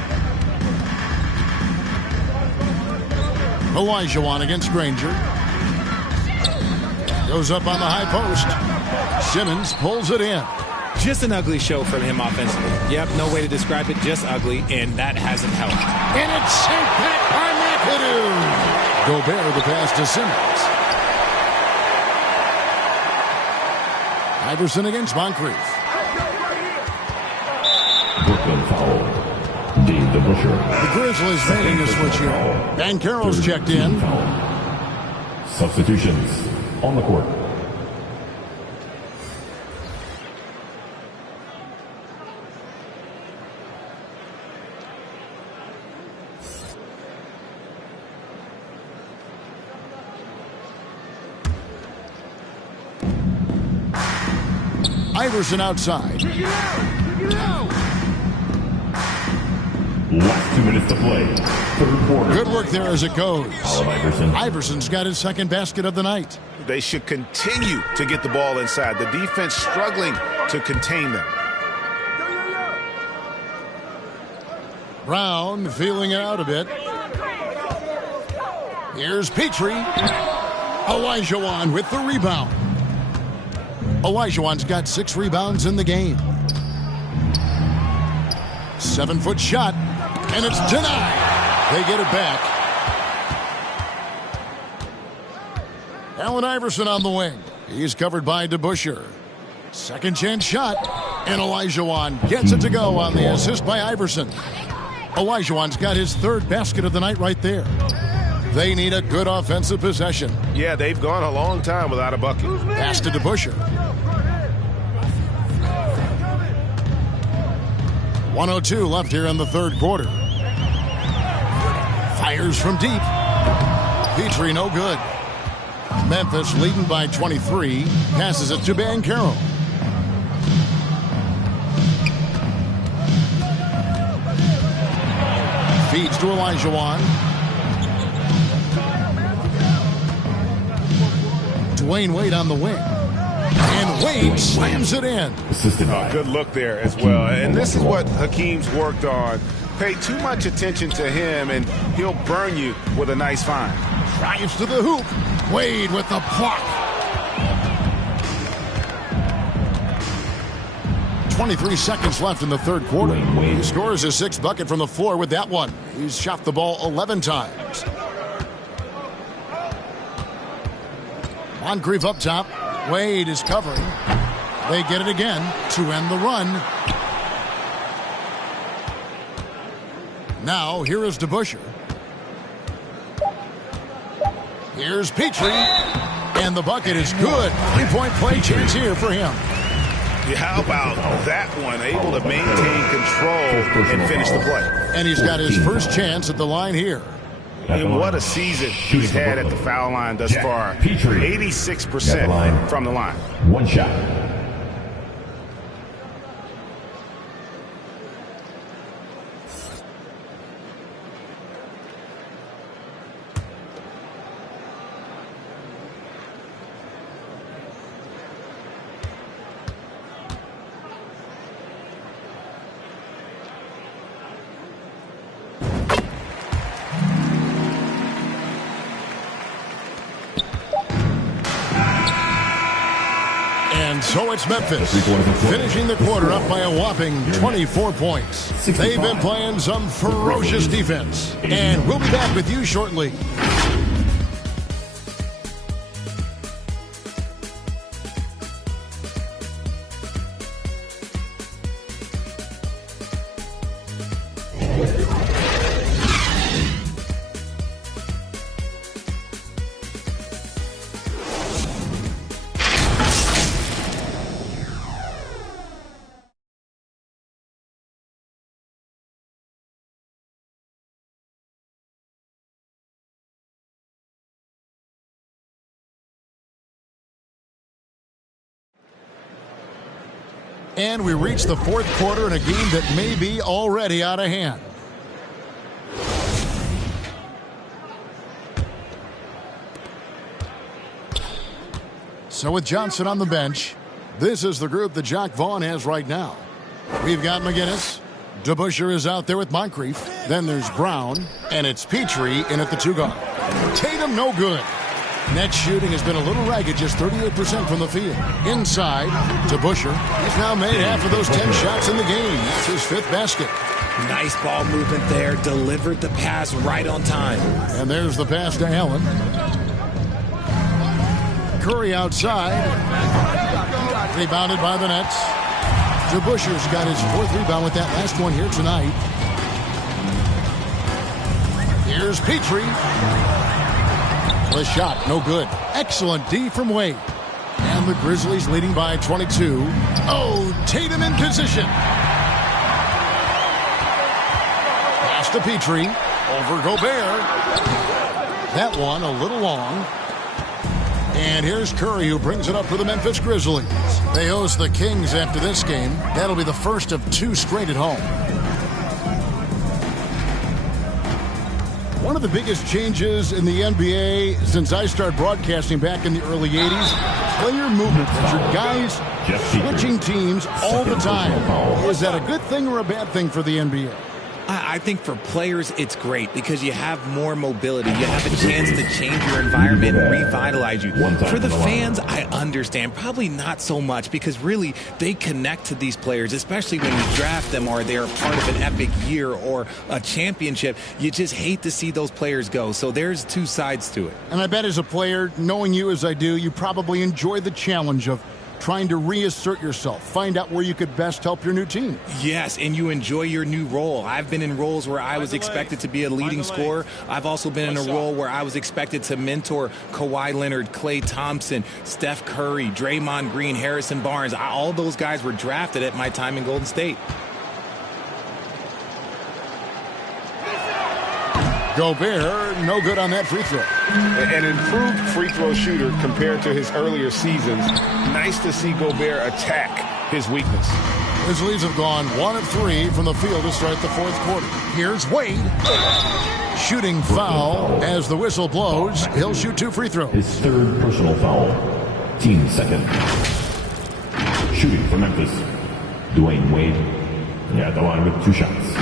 Olajuwon against Granger. Goes up on the high post. Simmons pulls it in. Just an ugly show from him offensively. Yep, no way to describe it, just ugly, and that hasn't helped. And it's sent back by McAdoo. Gobert the pass to Simmons. Iverson against Moncrief. Brooklyn foul. Dean DeBusschere. The Grizzlies making the switch here. Banchero's checked in. Substitutions on the court. Iverson outside. Last 2 minutes to play. Third quarter. Good work there as it goes. Iverson. Iverson's got his second basket of the night. They should continue to get the ball inside. The defense struggling to contain them. Brown feeling it out a bit. Here's Petrie. Olajuwon with the rebound. Olajuwon's got 6 rebounds in the game. 7-foot shot, and it's denied. They get it back. Allen Iverson on the wing. He's covered by DeBusschere. Second chance shot, and Olajuwon gets it to go on the assist by Iverson. Olajuwon's got his third basket of the night right there. They need a good offensive possession. Yeah, they've gone a long time without a bucket. Pass to DeBusschere. 1:02 left here in the third quarter. Fires from deep. Petrie no good. Memphis leading by 23. Passes it to Banchero. Feeds to Olajuwon. Dwayne Wade on the wing. And Wade slams it in. Good look there as well. And this is what Hakeem's worked on. Pay too much attention to him, and he'll burn you with a nice find. Drives to the hoop. Wade with the block. 23 seconds left in the third quarter. He scores his 6th bucket from the floor with that one. He's shot the ball 11 times. Moncrief up top. Wade is covering. They get it again to end the run. Now, here is DeBusschere. Here's Petrie. And the bucket is good. 3-point play chance here for him. Yeah, how about that one? Able to maintain control and finish the play. And he's got his first chance at the line here. And what a season he's had at the foul line thus far. 86% from the line. One shot. So it's Memphis, finishing the quarter up by a whopping 24 points. They've been playing some ferocious defense. And we'll be back with you shortly. And we reach the fourth quarter in a game that may be already out of hand. So with Johnson on the bench, this is the group that Jacque Vaughn has right now. We've got McGinnis. DeBusschere is out there with Moncrief. Then there's Brown. And it's Petrie in at the 2-guard. Tatum no good. Net shooting has been a little ragged, just 38% from the field. Inside to DeBusschere. He's now made half of those 10 shots in the game. That's his 5th basket. Nice ball movement there. Delivered the pass right on time. And there's the pass to Allen. Curry outside. Rebounded by the Nets. DeBusschere's got his 4th rebound with that last one here tonight. Here's Petrie. The shot, no good. Excellent D from Wade. And the Grizzlies leading by 22. Oh, Tatum in position. Pass to Petrie. Over Gobert. That one a little long. And here's Curry, who brings it up for the Memphis Grizzlies. They host the Kings after this game. That'll be the first of 2 straight at home. One of the biggest changes in the NBA since I started broadcasting back in the early 80s, player movement. Your guys switching teams all the time. Is that a good thing or a bad thing for the NBA? I think for players, it's great because you have more mobility. You have a chance to change your environment and revitalize you. For the fans, I understand. Probably not so much because really they connect to these players, especially when you draft them or they're part of an epic year or a championship. You just hate to see those players go. So there's 2 sides to it. And I bet as a player, knowing you as I do, you probably enjoy the challenge of trying to reassert yourself, find out where you could best help your new team. Yes, and you enjoy your new role. I've been in roles where I was expected to be a leading scorer. I've also been in a role where I was expected to mentor Kawhi Leonard, Klay Thompson, Steph Curry, Draymond Green, Harrison Barnes. All those guys were drafted at my time in Golden State. Gobert, no good on that free throw. An improved free throw shooter compared to his earlier seasons. Nice to see Gobert attack his weakness. Grizzlies have gone 1 of 3 from the field to start the 4th quarter. Here's Wade. Shooting foul as the whistle blows. He'll shoot 2 free throws. His 3rd personal foul. Team 2nd. Shooting for Memphis. Dwayne Wade. Yeah, the line with 2 shots.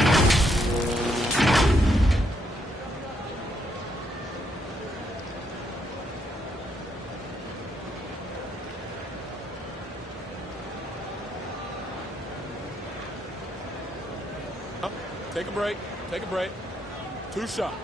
Take a break. Take a break. 2 shots.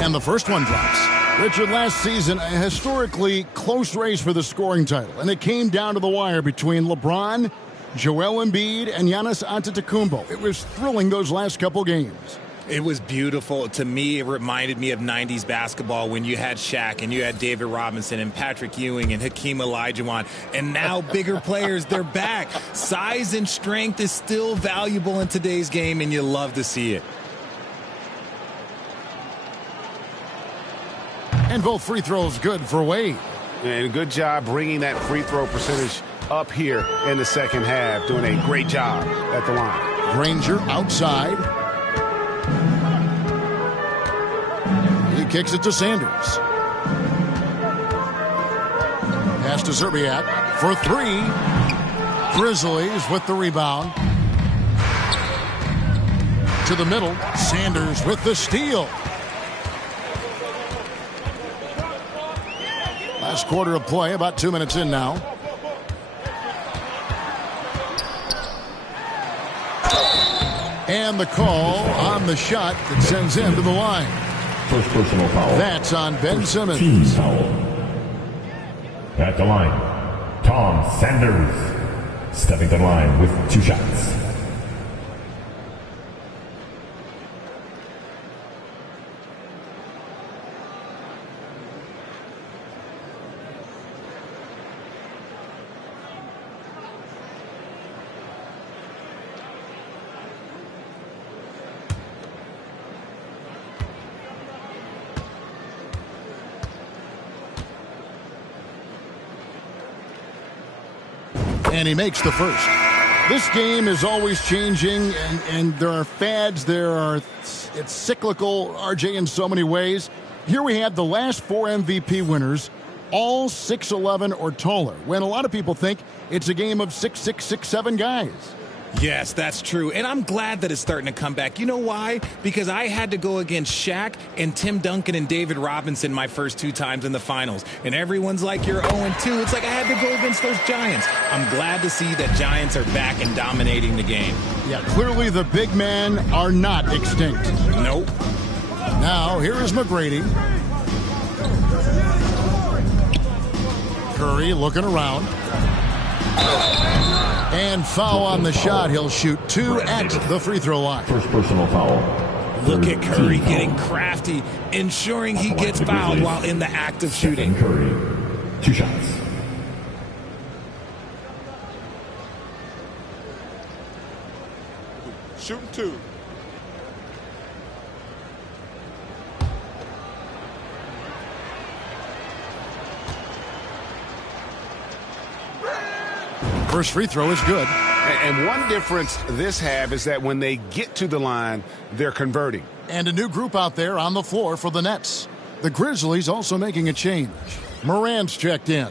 And the first one drops. Richard, last season, a historically close race for the scoring title. And it came down to the wire between LeBron, Joel Embiid, and Giannis Antetokounmpo. It was thrilling those last couple games. It was beautiful. To me, it reminded me of 90s basketball when you had Shaq and you had David Robinson and Patrick Ewing and Hakeem Olajuwon. And now bigger players, they're back. Size and strength is still valuable in today's game, and you love to see it. And both free throws good for Wade. And good job bringing that free throw percentage up here in the second half. Doing a great job at the line. Granger outside. He kicks it to Sanders. Pass to Zerbiak for 3. Grizzlies with the rebound. To the middle. Sanders with the steal. Last quarter of play, about 2 minutes in now. And the call on the shot that sends him to the line. First personal foul. That's on Ben Simmons. Team foul. At the line, Tom Sanders. Stepping to the line with 2 shots. And he makes the first. This game is always changing, and there are fads. It's cyclical, RJ, in so many ways. Here we have the last 4 MVP winners, all 6'11" or taller, when a lot of people think it's a game of 6'6", 6'7" guys. Yes, that's true. And I'm glad that it's starting to come back. You know why? Because I had to go against Shaq and Tim Duncan and David Robinson my first 2 times in the finals. And everyone's like, you're 0-2. It's like I had to go against those Giants. I'm glad to see that Giants are back and dominating the game. Yeah, clearly the big men are not extinct. Nope. Now, here is McGrady. Curry looking around. And foul on the shot. He'll shoot 2 at the free throw line. First personal foul. Look at Curry getting crafty, ensuring he gets fouled while in the act of shooting. Curry, 2 shots. Shooting 2. First free throw is good. And one difference this have is that when they get to the line, they're converting. And a new group out there on the floor for the Nets. The Grizzlies also making a change. Morant's checked in.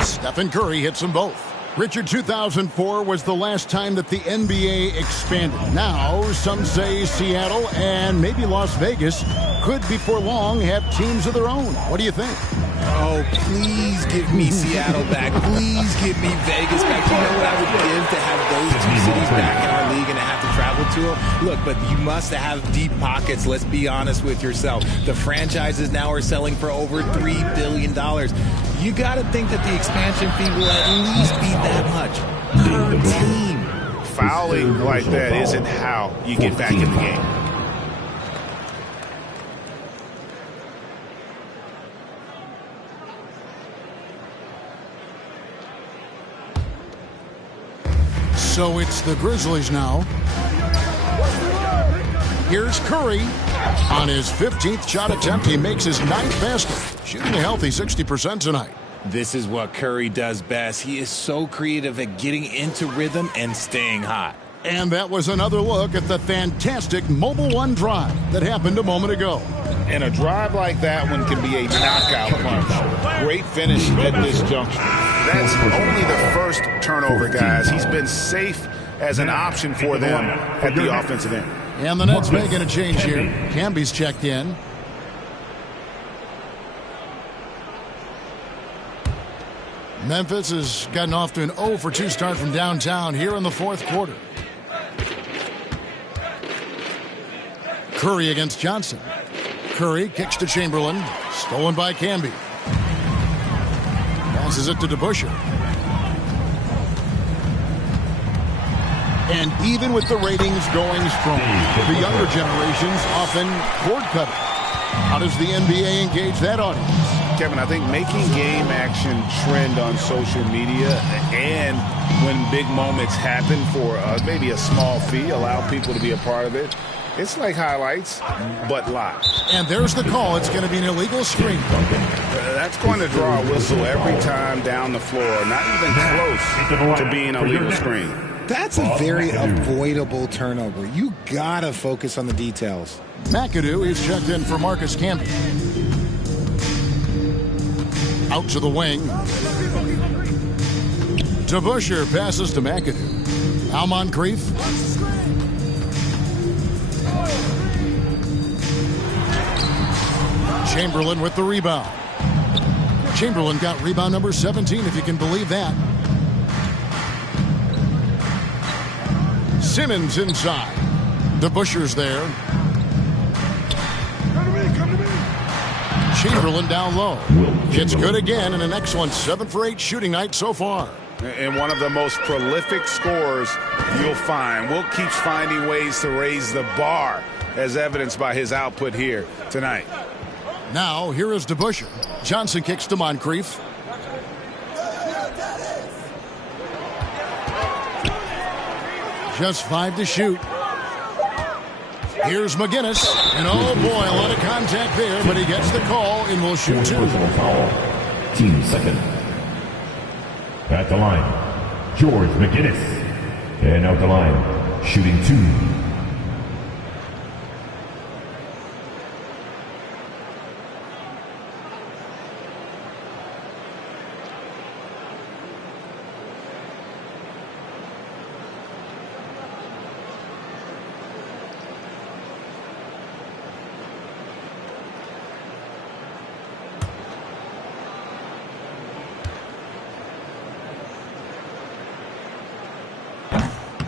Stephen Curry hits them both. Richard, 2004 was the last time that the NBA expanded. Now, some say Seattle and maybe Las Vegas could before long have teams of their own. What do you think? Oh, please give me Seattle back. Please give me Vegas back. You know what I would give to have those 2 cities back in our league and to have to travel to them? Look, but you must have deep pockets. Let's be honest with yourself. The franchises now are selling for over $3 billion. You got to think that the expansion fee will at least be that much per team. Fouling like that isn't how you get back in the game. So it's the Grizzlies now. Here's Curry. On his 15th shot attempt, he makes his 9th basket. Shooting a healthy 60% tonight. This is what Curry does best. He is so creative at getting into rhythm and staying hot. And that was another look at the fantastic Mobile One drive that happened a moment ago. And a drive like that one can be a knockout punch. Great finish at this juncture. That's only the first turnover, guys. He's been safe as an option for them at the offensive end. And the Nets making a change here. Camby's checked in. Memphis has gotten off to an 0-for-2 start from downtown here in the 4th quarter. Curry against Johnson. Curry kicks to Chamberlain. Stolen by Camby. Passes it to DeBusschere. And even with the ratings going strong, the younger generations often cord cutting. How does the NBA engage that audience? Kevin, I think making game action trend on social media and when big moments happen for maybe a small fee, allow people to be a part of it. It's like highlights, but live. And there's the call. It's going to be an illegal screen. That's going to draw a whistle every time down the floor. Not even close to being a legal screen. That's a very avoidable turnover. You got to focus on the details. McAdoo is checked in for Marcus Camby. Out to the wing. DeBusschere passes to McAdoo. Now Moncrief. Chamberlain with the rebound. Chamberlain got rebound number 17, if you can believe that. Simmons inside. DeBusschere's there. Chamberlain down low. It's good again, and an excellent 7 for 8 shooting night so far. And one of the most prolific scorers you'll find. Will keeps finding ways to raise the bar, as evidenced by his output here tonight. Now, here is DeBusschere. Johnson kicks to Moncrief. Just 5 to shoot. Here's McGinnis. And oh boy, a lot of contact there, but he gets the call and will shoot 2. Team second. At the line, George McGinnis. And out the line, shooting 2.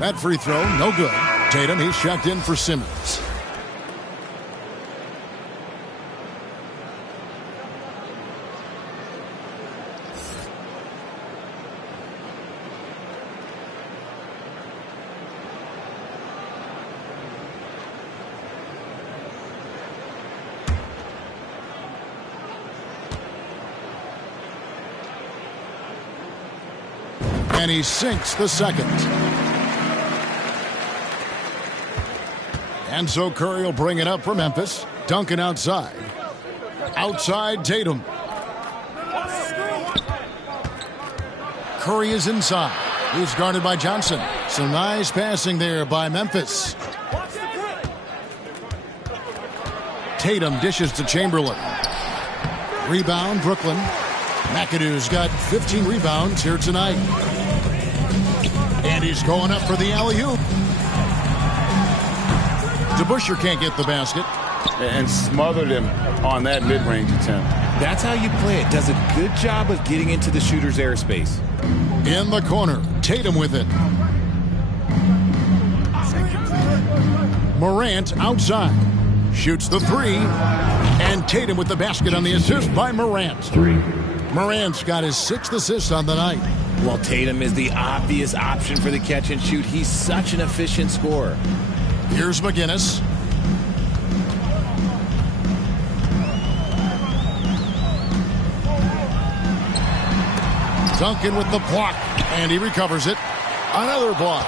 That free throw, no good. Tatum, he's checked in for Simmons. And he sinks the second. And so Curry will bring it up for Memphis. Duncan outside. Outside Tatum. Curry is inside. He's guarded by Johnson. Some nice passing there by Memphis. Tatum dishes to Chamberlain. Rebound, Brooklyn. McAdoo's got 15 rebounds here tonight. And he's going up for the alley-oop. DeBusschere can't get the basket. And smothered him on that mid-range attempt. That's how you play it. Does a good job of getting into the shooter's airspace. In the corner, Tatum with it. Morant outside. Shoots the 3. And Tatum with the basket on the assist by Morant. 3. Morant's got his 6th assist on the night. Well, Tatum is the obvious option for the catch and shoot. He's such an efficient scorer. Here's McGinnis. Duncan with the block, and he recovers it. Another block.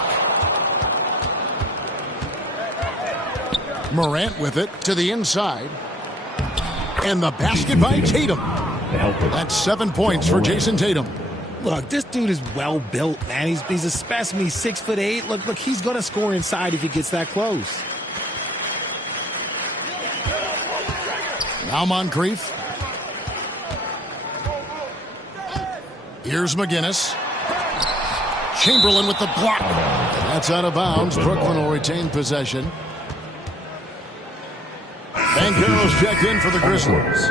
Morant with it to the inside. And the basket by Tatum. That's 7 points for Jason Tatum. Look, this dude is well built, man. He's a specimen. He's 6'8". Look, he's going to score inside if he gets that close. Now Moncrief. Here's McGinnis. Chamberlain with the block. That's out of bounds. Brooklyn will retain possession. Banchero's checked in for the Grizzlies.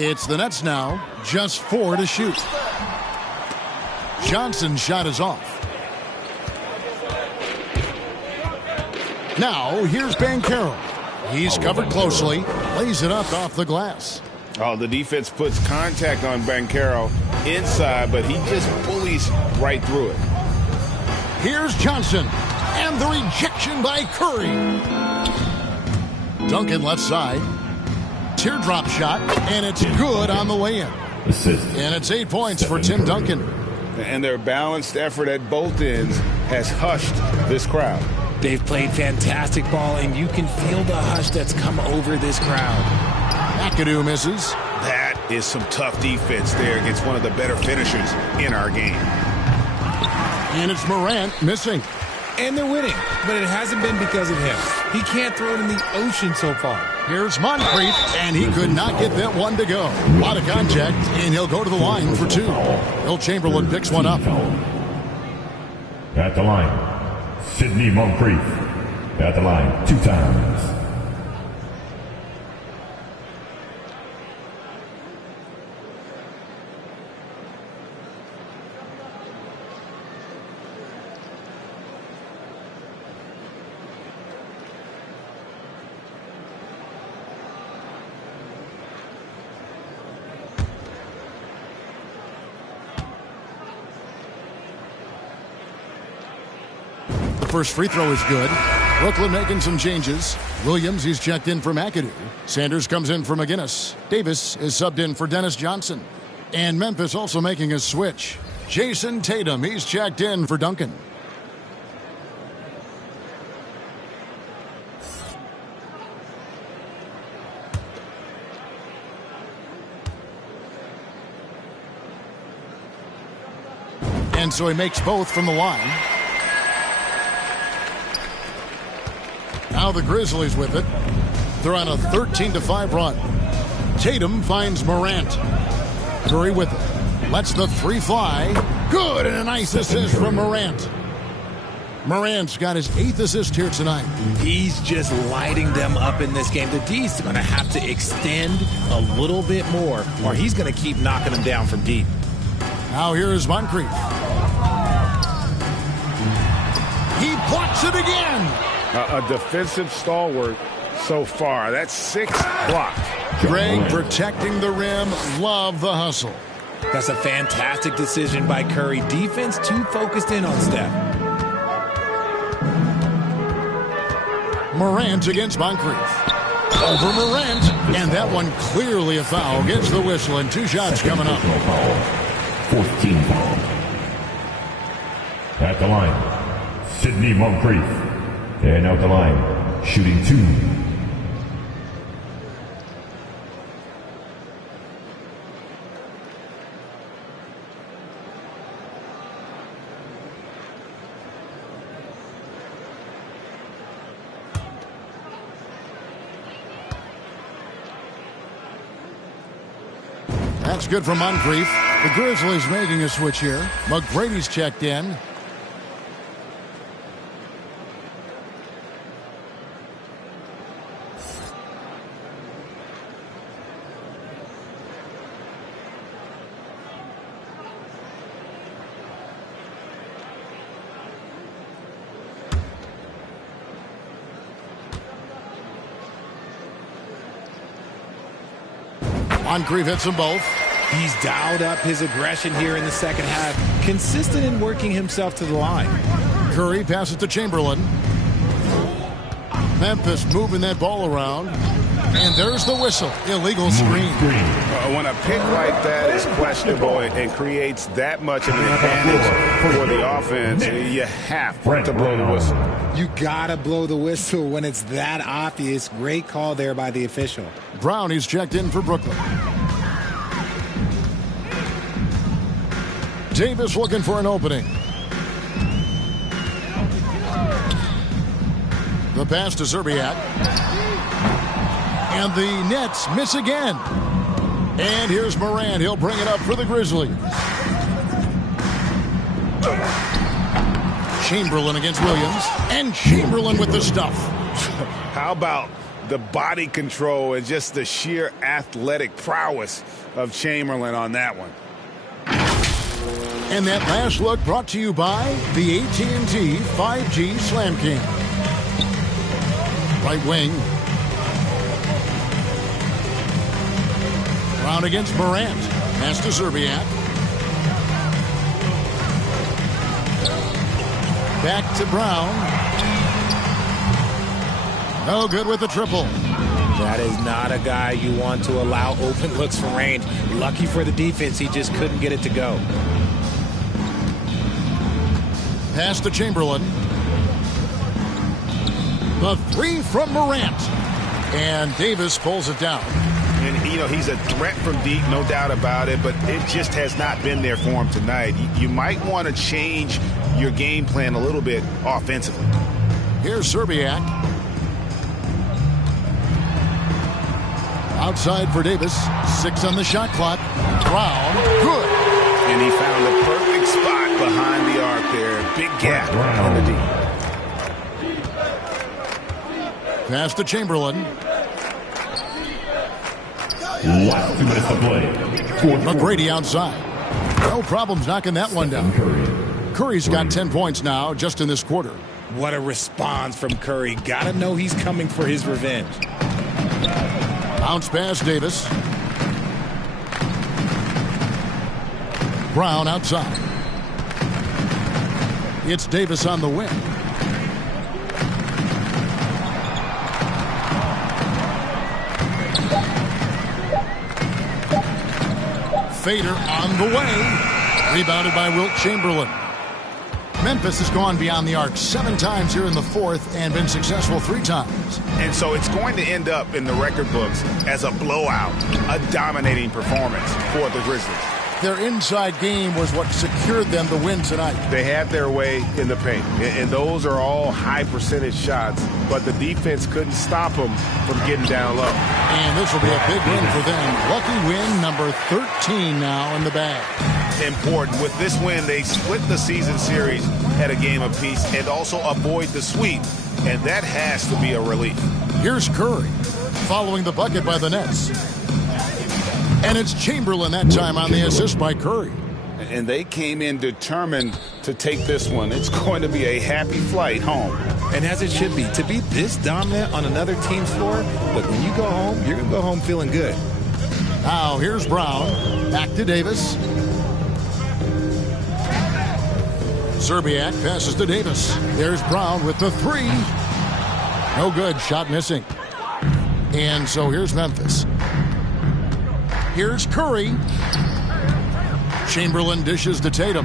It's the Nets now, just 4 to shoot. Johnson's shot is off. Now, here's Banchero. He's covered closely, lays it up off the glass. Oh, the defense puts contact on Banchero inside, but he just bullies right through it. Here's Johnson, and the rejection by Curry. Duncan left side. Teardrop shot, and it's good on the way in. Assist. And it's 8 points for Tim Duncan. And their balanced effort at both ends has hushed this crowd. They've played fantastic ball, and you can feel the hush that's come over this crowd. McAdoo misses. That is some tough defense there against one of the better finishers in our game. And it's Morant missing. And they're winning, but it hasn't been because of him. He can't throw it in the ocean so far. Here's Moncrief, and he could not get that one to go. A lot of contact, and he'll go to the line for 2. Will Chamberlain picks one up. At the line, Sidney Moncrief. At the line, 2 times. First free throw is good. Brooklyn making some changes. Williams, he's checked in for McAdoo. Sanders comes in for McGinnis. Davis is subbed in for Dennis Johnson. And Memphis also making a switch. Jason Tatum, he's checked in for Duncan. And so he makes both from the line. Now the Grizzlies with it. They're on a 13-5 run. Tatum finds Morant. Curry with it. Lets the 3 fly. Good, and a nice assist from Morant. Morant's got his 8th assist here tonight. He's just lighting them up in this game. The D's going to have to extend a little bit more, or he's going to keep knocking them down from deep. Now here is Moncrief. He blocks it again. A defensive stalwart so far. That's 6 blocks. Greg protecting the rim. Love the hustle. That's a fantastic decision by Curry. Defense too focused in on Steph. Morant against Moncrief. Over Morant. And that one clearly a foul. Gets the whistle and 2 shots coming up. 14 foul. At the line, Sidney Moncrief. And out the line, shooting 2. That's good for Moncrief. The Grizzlies making a switch here. McGrady's checked in. Moncrief hits them both. He's dialed up his aggression here in the second half. Consistent in working himself to the line. Curry passes to Chamberlain. Memphis moving that ball around. And there's the whistle. Illegal screen. When a pick like that is questionable and creates that much of an advantage for the offense, you have to blow the whistle. You gotta blow the whistle when it's that obvious. Great call there by the official. Brown, he's checked in for Brooklyn. Davis looking for an opening. The pass to Zerbiak. And the Nets miss again. And here's Morant. He'll bring it up for the Grizzlies. Chamberlain against Williams. And Chamberlain with the stuff. How about the body control and just the sheer athletic prowess of Chamberlain on that one? And that last look brought to you by the AT&T 5G Slam King. Right wing. Brown against Morant. Pass to Zerbiak. Back to Brown. No good with the triple. That is not a guy you want to allow open looks from range. Lucky for the defense, he just couldn't get it to go. Pass to Chamberlain. The three from Morant. And Davis pulls it down. And, you know, he's a threat from deep, no doubt about it, but it just has not been there for him tonight. You might want to change your game plan a little bit offensively. Here's Serbiak. Outside for Davis. 6 on the shot clock. Brown. Good. And he found the perfect spot behind the arc there. Big gap in the D. Pass to Chamberlain. Last 2 minutes to play. McGrady outside. No problems knocking that one down. Curry's got 10 points now just in this quarter. What a response from Curry. Gotta know he's coming for his revenge. Bounce pass Davis. Brown outside. It's Davis on the wing. Fader on the way. Rebounded by Wilt Chamberlain. Memphis has gone beyond the arc 7 times here in the fourth and been successful 3 times. And so it's going to end up in the record books as a blowout, a dominating performance for the Grizzlies. Their inside game was what secured them the win tonight. They had their way in the paint, and those are all high percentage shots, but the defense couldn't stop them from getting down low. And this will be a big win for them. Lucky win number 13 now in the bag. Important. With this win, they split the season series at a game apiece and also avoid the sweep, and that has to be a relief. Here's Curry following the bucket by the Nets. And it's Chamberlain that time on the assist by Curry. And they came in determined to take this one. It's going to be a happy flight home. And as it should be. To be this dominant on another team's floor, look, when you go home, you're going to go home feeling good. Now here's Brown. Back to Davis. Serbiak passes to Davis. There's Brown with the 3. No good. Shot missing. And so here's Memphis. Here's Curry. Chamberlain dishes to Tatum.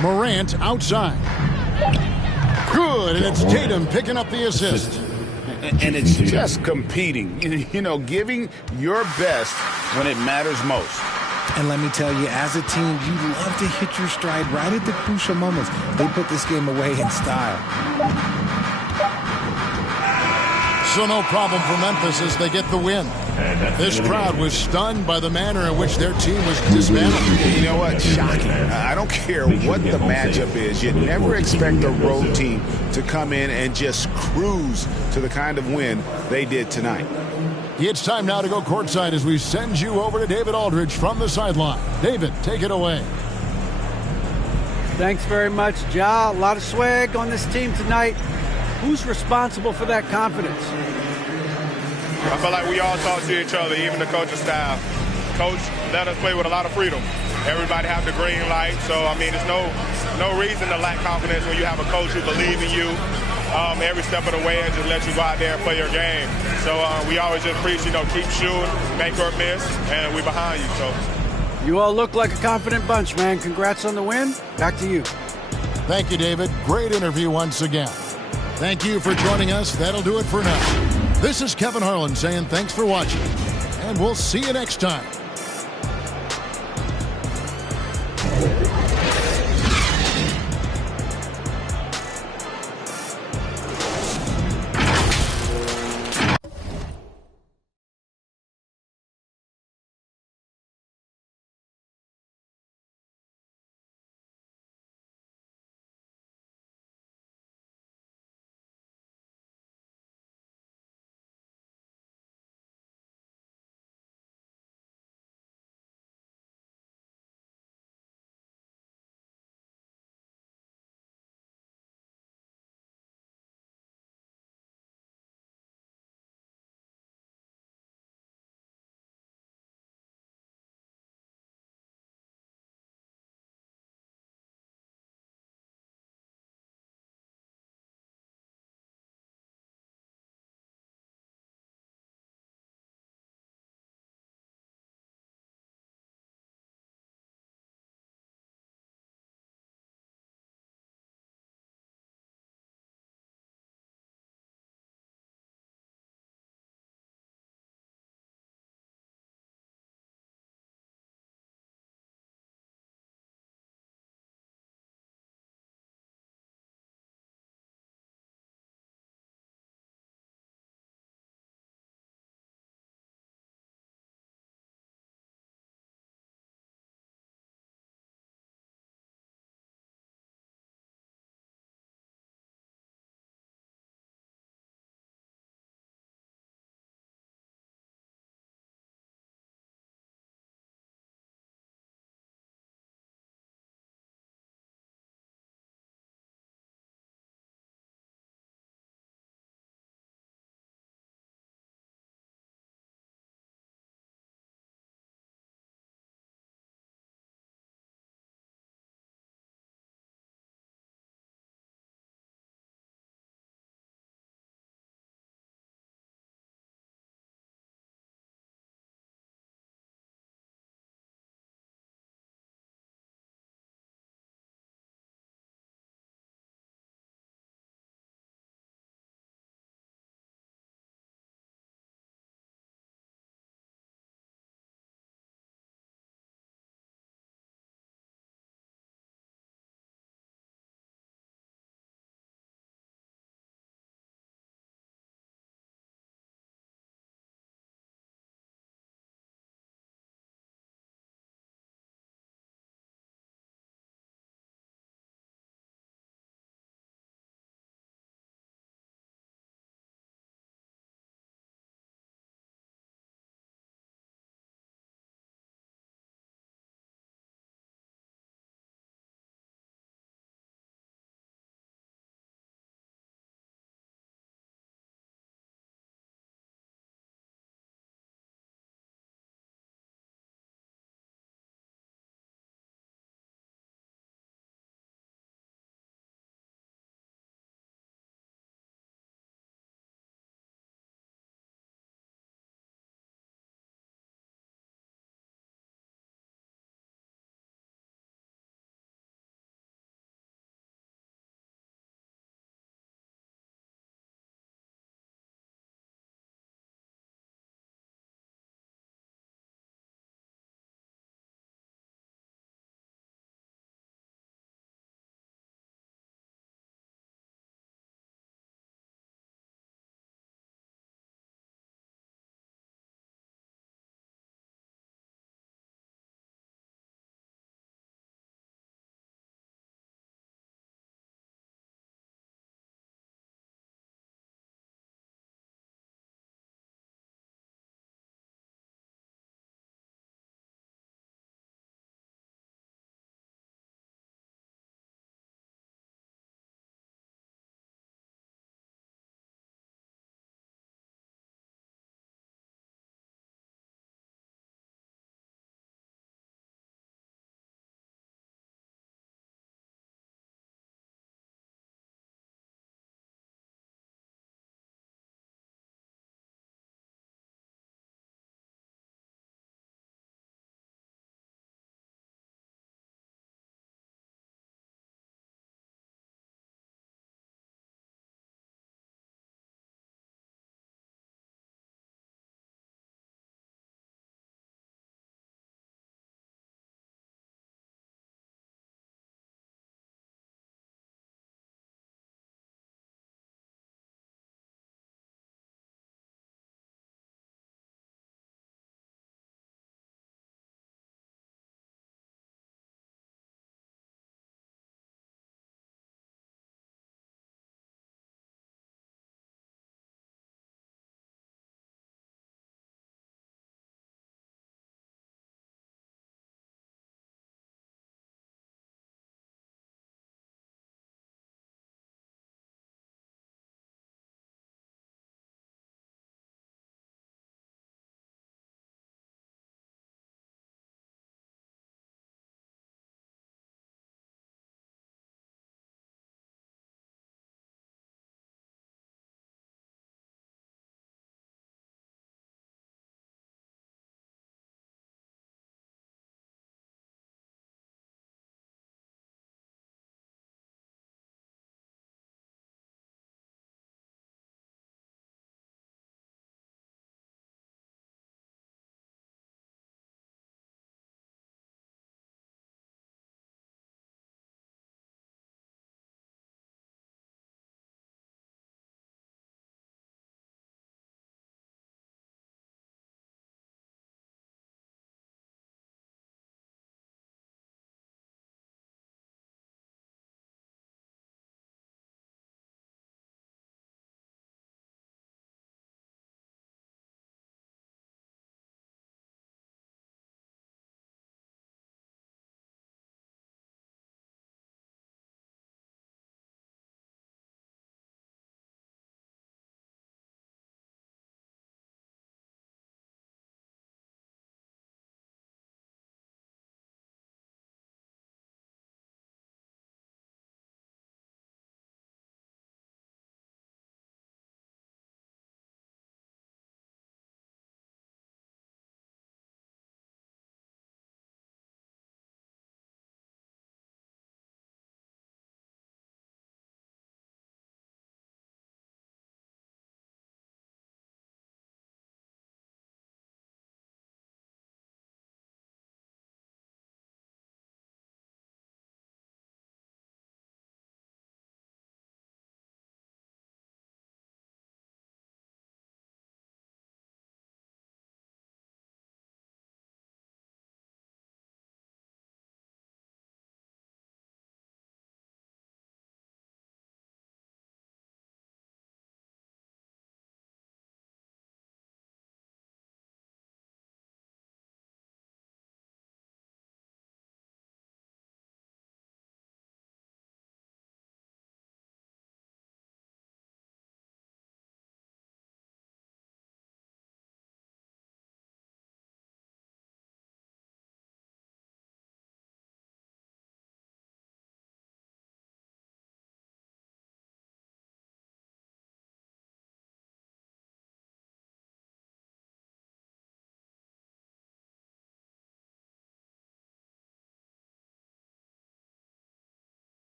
Morant outside. Good, and it's Tatum picking up the assist. And it's just competing, you know, giving your best when it matters most. And let me tell you, as a team, you love to hit your stride right at the crucial moments. They put this game away in style. So no problem for Memphis as they get the win. This crowd was stunned by the manner in which their team was dismantled. You know what? Shocking. I don't care what the matchup is. You never expect a road team to come in and just cruise to the kind of win they did tonight. It's time now to go courtside as we send you over to David Aldridge from the sideline. David, take it away. Thanks very much, Ja. A lot of swag on this team tonight. Who's responsible for that confidence? I feel like we all talk to each other, even the coaching staff. Coach let us play with a lot of freedom. Everybody have the green light, so I mean, there's no reason to lack confidence when you have a coach who believes in you every step of the way and just let you go out there and play your game. So we always just preach, you know, keep shooting, make or miss, and we behind you. So you all look like a confident bunch, man. Congrats on the win. Back to you. Thank you, David. Great interview once again. Thank you for joining us. That'll do it for now. This is Kevin Harlan saying thanks for watching, and we'll see you next time.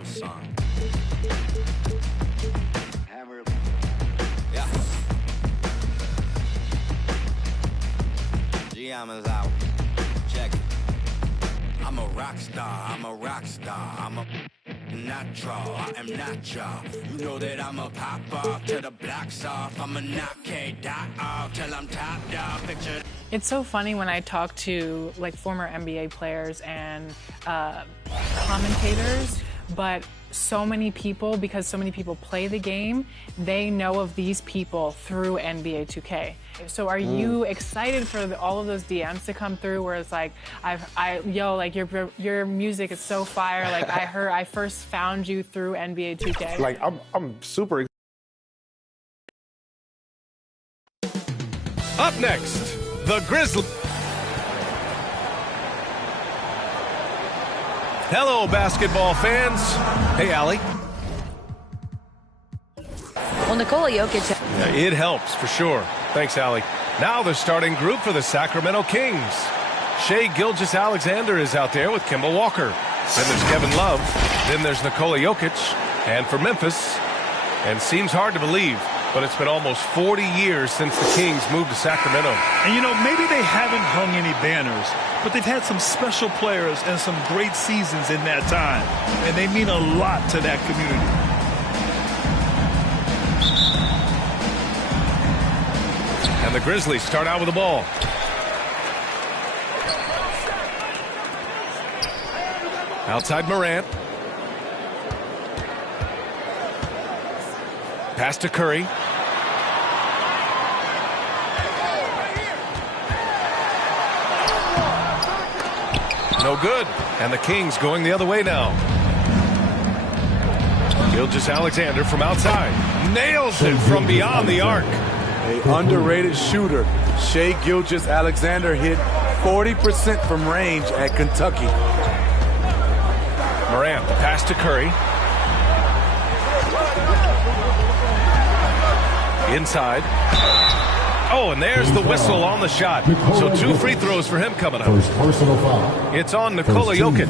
GM, son. Yeah. GM is out. Check it. I'm a rock star. I'm a rock star. I'm a natural. I am not y'all. You know that I'm a pop off till the block's off. I'm a knock K-dot off till I'm top dog. Picture. It's so funny when I talk to like former NBA players and commentators, but so many people, because so many people play the game, they know of these people through NBA 2K. So are you excited for all of those DMs to come through where it's like, like your music is so fire, like I first found you through NBA 2K? Like I'm super excited. Up next, the Grizzlies. Hello, basketball fans. Hey, Allie. Well, Nikola Jokic. Yeah, it helps, for sure. Thanks, Allie. Now the starting group for the Sacramento Kings. Shai Gilgeous-Alexander is out there with Kemba Walker. Then there's Kevin Love. Then there's Nikola Jokic. And for Memphis, and seems hard to believe, but it's been almost 40 years since the Kings moved to Sacramento. And, you know, maybe they haven't hung any banners, but they've had some special players and some great seasons in that time. And they mean a lot to that community. And the Grizzlies start out with the ball. Outside Morant. Pass to Curry. No good. And the Kings going the other way now. Gilgeous-Alexander from outside. Nails it from beyond the arc. An underrated shooter. Shai Gilgeous-Alexander hit 40% from range at Kentucky. Morant, the pass to Curry. Inside. Oh, and there's the whistle on the shot. So 2 free throws for him coming up. First personal foul. It's on Nikola Jokic.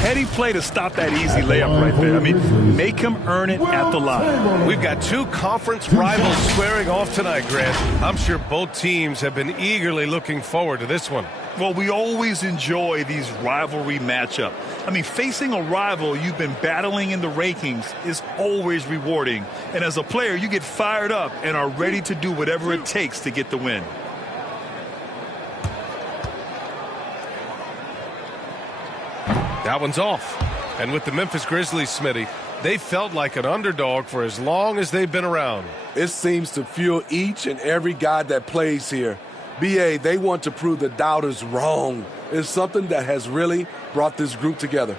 Heady play to stop that easy layup right there. I mean, make him earn it at the line. We've got 2 conference rivals squaring off tonight, Grant. I'm sure both teams have been eagerly looking forward to this one. Well, we always enjoy these rivalry matchups. I mean, facing a rival you've been battling in the rankings is always rewarding. And as a player, you get fired up and are ready to do whatever it takes to get the win. That one's off. And with the Memphis Grizzlies, Smitty, they felt like an underdog for as long as they've been around. It seems to fuel each and every guy that plays here. BA, they want to prove the doubters wrong. It's something that has really brought this group together.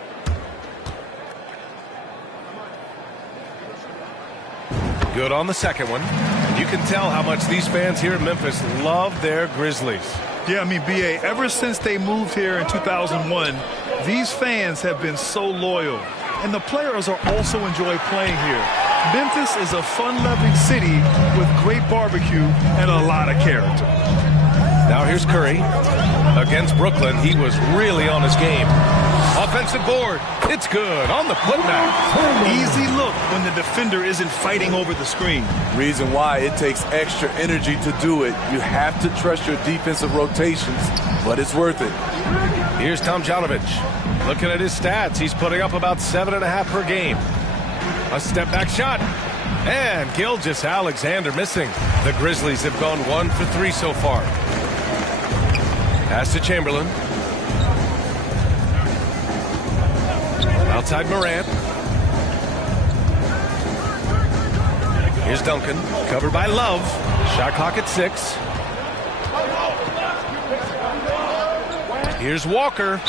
Good on the second one. You can tell how much these fans here in Memphis love their Grizzlies. Yeah, I mean, BA, ever since they moved here in 2001, these fans have been so loyal. And the players are also enjoy playing here. Memphis is a fun-loving city with great barbecue and a lot of character. Now here's Curry against Brooklyn. He was really on his game. Offensive board. It's good on the putback. Easy look when the defender isn't fighting over the screen. Reason why it takes extra energy to do it. You have to trust your defensive rotations, but it's worth it. Here's Tomjanovich. Looking at his stats, he's putting up about 7.5 per game. A step back shot. And Gilgeous-Alexander missing. The Grizzlies have gone 1 for 3 so far. Pass to Chamberlain. Outside Morant. Here's Duncan. Covered by Love. Shot clock at 6. Here's Walker.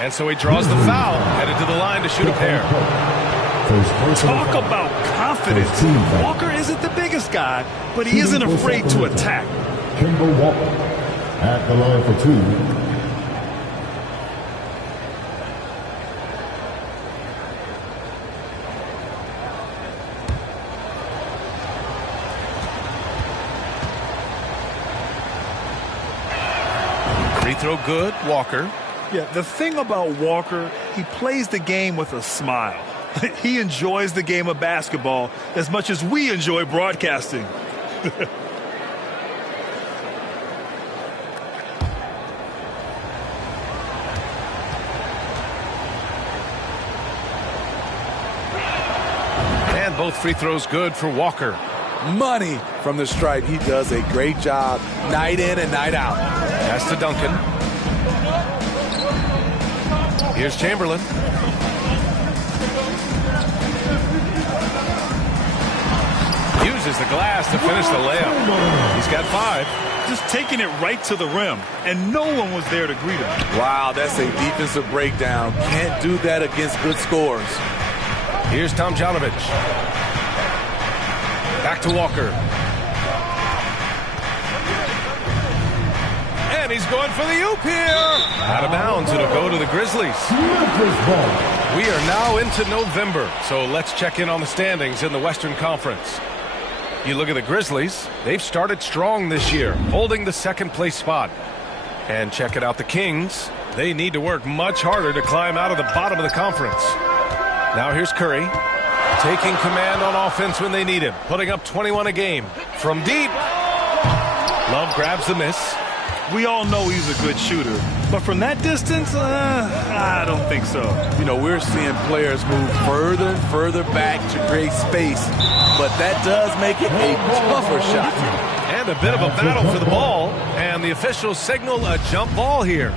And so he draws the foul. Headed to the line to shoot a pair. Talk about confidence. Walker isn't the biggest guy, but he isn't afraid to attack. Kemba Walker at the line for 2. Free throw good, Walker. Yeah, the thing about Walker, he plays the game with a smile. He enjoys the game of basketball as much as we enjoy broadcasting. And both free throws good for Walker. Money from the stripe. He does a great job night in and night out. Pass to Duncan. Here's Chamberlain. Uses the glass to finish the layup. He's got 5. Just taking it right to the rim, and no one was there to greet him. Wow, that's a defensive breakdown. Can't do that against good scores. Here's Tomjanovich. Back to Walker. And he's going for the oop here. Out of bounds. It'll go to the Grizzlies. We are now into November, so let's check in on the standings in the Western Conference. You look at the Grizzlies. They've started strong this year, holding the second-place spot. And checking out the Kings. They need to work much harder to climb out of the bottom of the conference. Now here's Curry. Taking command on offense when they need him. Putting up 21 a game. From deep. Love grabs the miss. We all know he's a good shooter. But from that distance, I don't think so. You know, we're seeing players move further and further back to create space. But that does make it a tougher shot. And a bit of a battle for the ball. And the officials signal a jump ball here.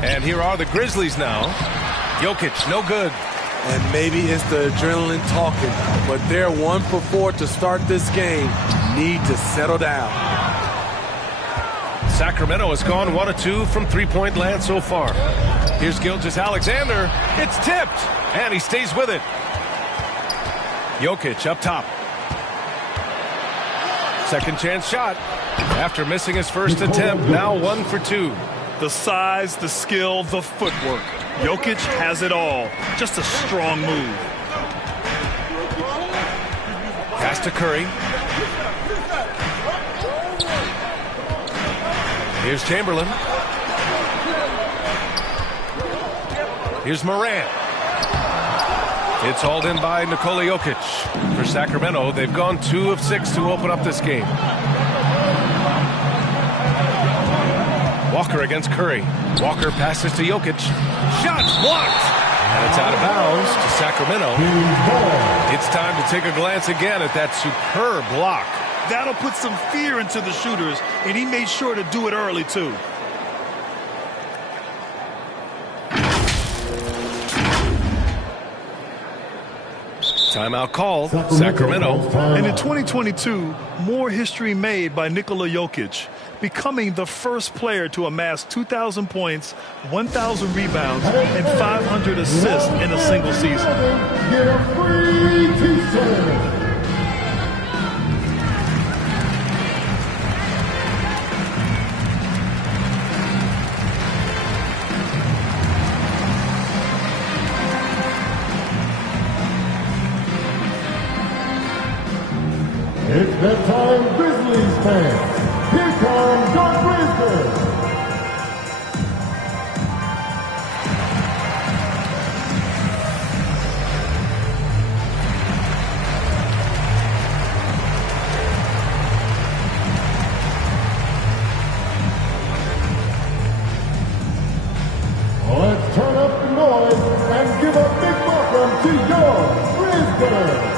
And here are the Grizzlies now. Jokic, no good. And maybe it's the adrenaline talking, but they're 1 for 4 to start this game. Need to settle down. Sacramento has gone 1 of 2 from three-point land so far. Here's Gilgeous-Alexander. It's tipped, and he stays with it. Jokic up top. Second chance shot. After missing his first attempt, now 1 for 2. The size, the skill, the footwork. Jokic has it all. Just a strong move. Pass to Curry. Here's Chamberlain. Here's Morant. It's hauled in by Nikola Jokic. For Sacramento, they've gone 2 of 6 to open up this game. Walker against Curry. Walker passes to Jokic. Shots blocked. And it's out of bounds to Sacramento. It's time to take a glance again at that superb block. That'll put some fear into the shooters, and he made sure to do it early, too. Timeout called. Sacramento. And in 2022, more history made by Nikola Jokic, becoming the first player to amass 2,000 points, 1,000 rebounds, and 500 assists in a single season. Get a free t-shirt. It's that time, Grizzlies fans. Here comes your Grizzlies. Let's turn up the noise and give a big welcome to your Grizzlies.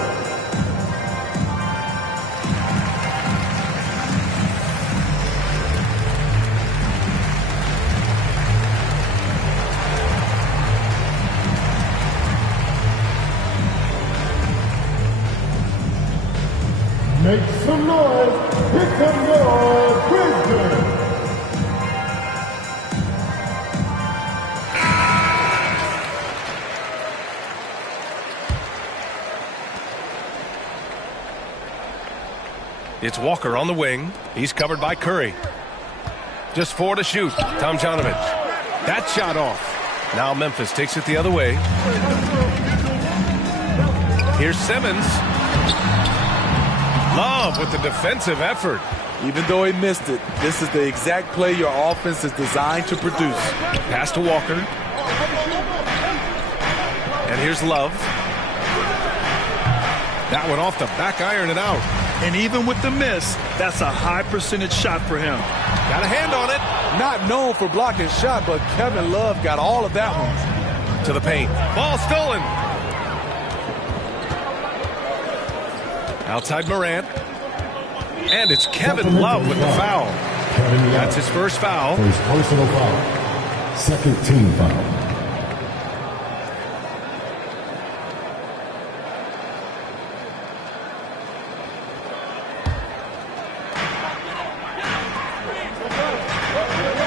Make some noise. Here come your Grizzlies. It's Walker on the wing. He's covered by Curry. Just 4 to shoot. Tomjanovich. That shot off. Now Memphis takes it the other way. Here's Simmons. Love with the defensive effort. Even though he missed it, this is the exact play your offense is designed to produce. Pass to Walker. And here's Love. That one off the back iron and out. And even with the miss, that's a high percentage shot for him. Got a hand on it. Not known for blocking shot, but Kevin Love got all of that one. To the paint. Ball stolen. Outside Morant. And it's Kevin Love with the foul. That's his first foul. For his personal foul. Second team foul.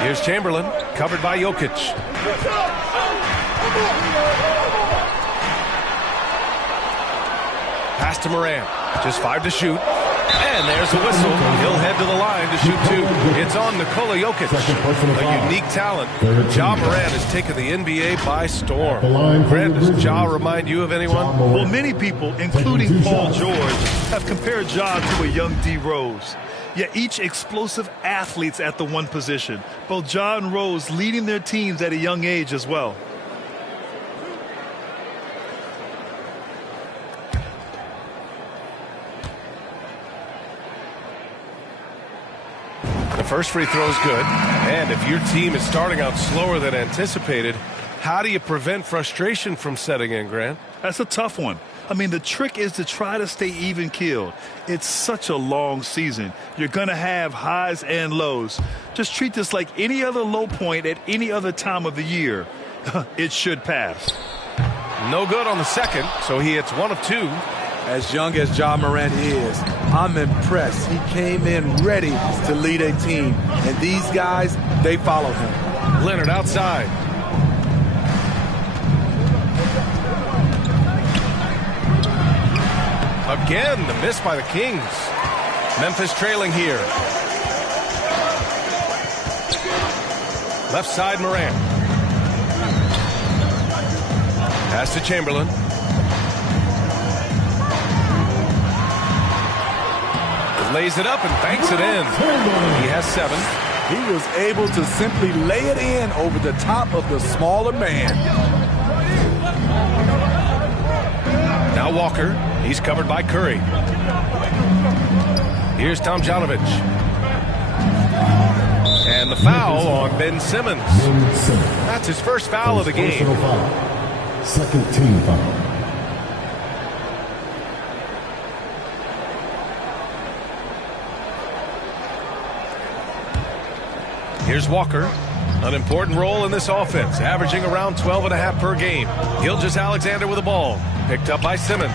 Here's Chamberlain, covered by Jokic. Pass to Morant. Just 5 to shoot. And there's a whistle. He'll head to the line to shoot 2. It's on Nikola Jokic, a unique talent. Ja Morant has taken the NBA by storm. Grant, does Ja remind you of anyone? Well, many people, including Paul George, have compared Ja to a young D. Rose. Yet each explosive athletes at the one position. Both Ja and Rose leading their teams at a young age as well. The first free throw is good. And if your team is starting out slower than anticipated, how do you prevent frustration from setting in, Grant? That's a tough one. I mean, the trick is to try to stay even-keeled. It's such a long season. You're going to have highs and lows. Just treat this like any other low point at any other time of the year. It should pass. No good on the second, so he hits 1 of 2. As young as Ja Morant is, I'm impressed. He came in ready to lead a team. And these guys, they follow him. Leonard outside. Again, the miss by the Kings. Memphis trailing here. Left side, Morant. Pass to Chamberlain. Lays it up and banks it in. He has 7. He was able to simply lay it in over the top of the smaller man. Now Walker. He's covered by Curry. Here's Tomjanovich. And the foul on Ben Simmons. That's his first foul of the game. Second team foul. Here's Walker. An important role in this offense, averaging around 12.5 per game. Gilgeous-Alexander with the ball. Picked up by Simmons.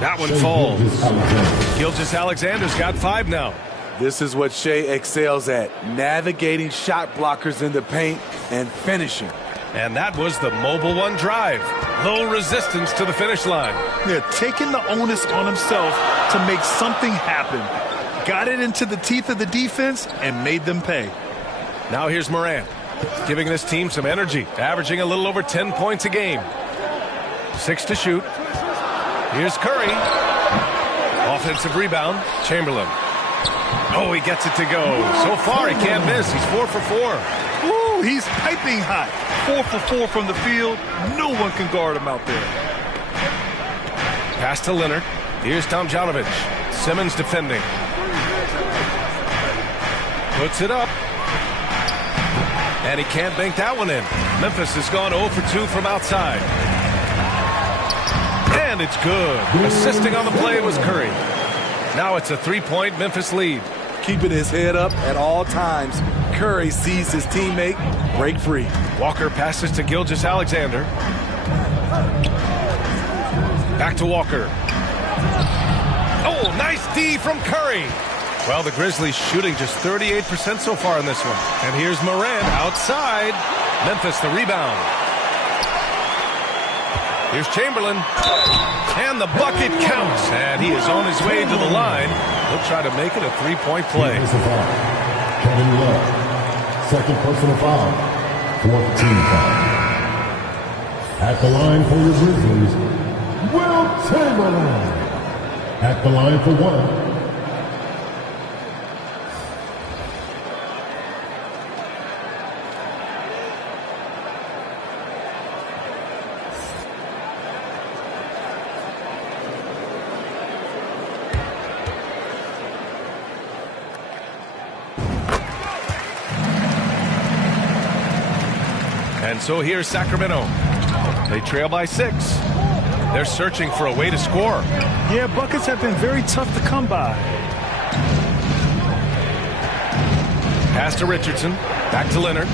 That one falls. Gilgeous-Alexander's got 5 now. This is what Shea excels at, navigating shot blockers in the paint and finishing. And that was the Mobile One drive. Low resistance to the finish line. Yeah, taking the onus on himself to make something happen. Got it into the teeth of the defense and made them pay. Now here's Morant, giving this team some energy, averaging a little over 10 points a game. 6 to shoot. Here's Curry. Offensive rebound, Chamberlain. Oh, he gets it to go. So far, he can't miss. He's 4 for 4. Ooh, he's piping hot. 4 for 4 from the field. No one can guard him out there. Pass to Leonard. Here's Tomjanovich. Simmons defending. Puts it up. And he can't bank that one in. Memphis has gone 0 for 2 from outside. And it's good. Assisting on the play was Curry. Now it's a 3-point Memphis lead. Keeping his head up at all times, Curry sees his teammate break free. Walker passes to Gilgeous-Alexander. Back to Walker. Oh, nice D from Curry. Well, the Grizzlies shooting just 38% so far in this one. And here's Morant outside. Memphis the rebound. Here's Chamberlain. And the bucket counts. And he is on his way to the line. He'll try to make it a 3-point play. Kevin Love. Second personal foul. Fourth team foul. At the line for your Grizzlies, Wilt Chamberlain. At the line for 1. And so here's Sacramento. They trail by 6. They're searching for a way to score. Yeah, buckets have been very tough to come by. Pass to Richardson. Back to Leonard.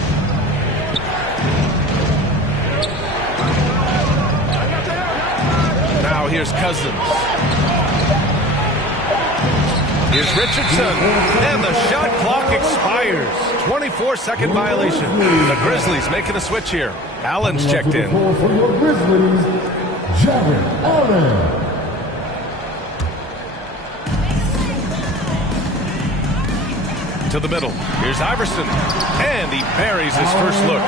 Now here's Cousins. Here's Richardson. And the shot clock expires. 24-second violation. The Grizzlies making a switch here. Allen's checked in. For your Grizzlies, Jarrett Allen. To the middle. Here's Iverson. And he buries his first look.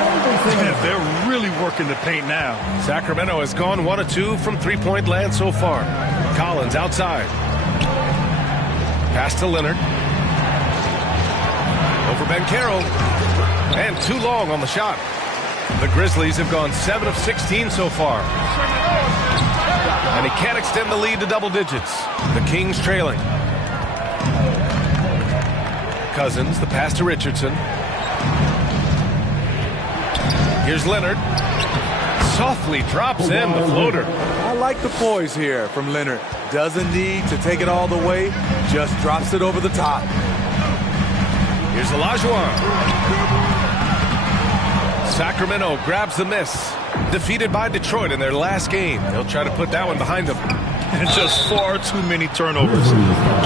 They're really working the paint now. Sacramento has gone 1 of 2 from three-point land so far. Collins outside. Pass to Leonard. Over Banchero. And too long on the shot. The Grizzlies have gone 7 of 16 so far. And he can't extend the lead to double digits. The Kings trailing. Cousins, the pass to Richardson. Here's Leonard. Softly drops in the floater. I like the poise here from Leonard. Doesn't need to take it all the way, just drops it over the top. Here's Olajuwon. Sacramento grabs the miss. Defeated by Detroit in their last game. They'll try to put that one behind them. And just far too many turnovers.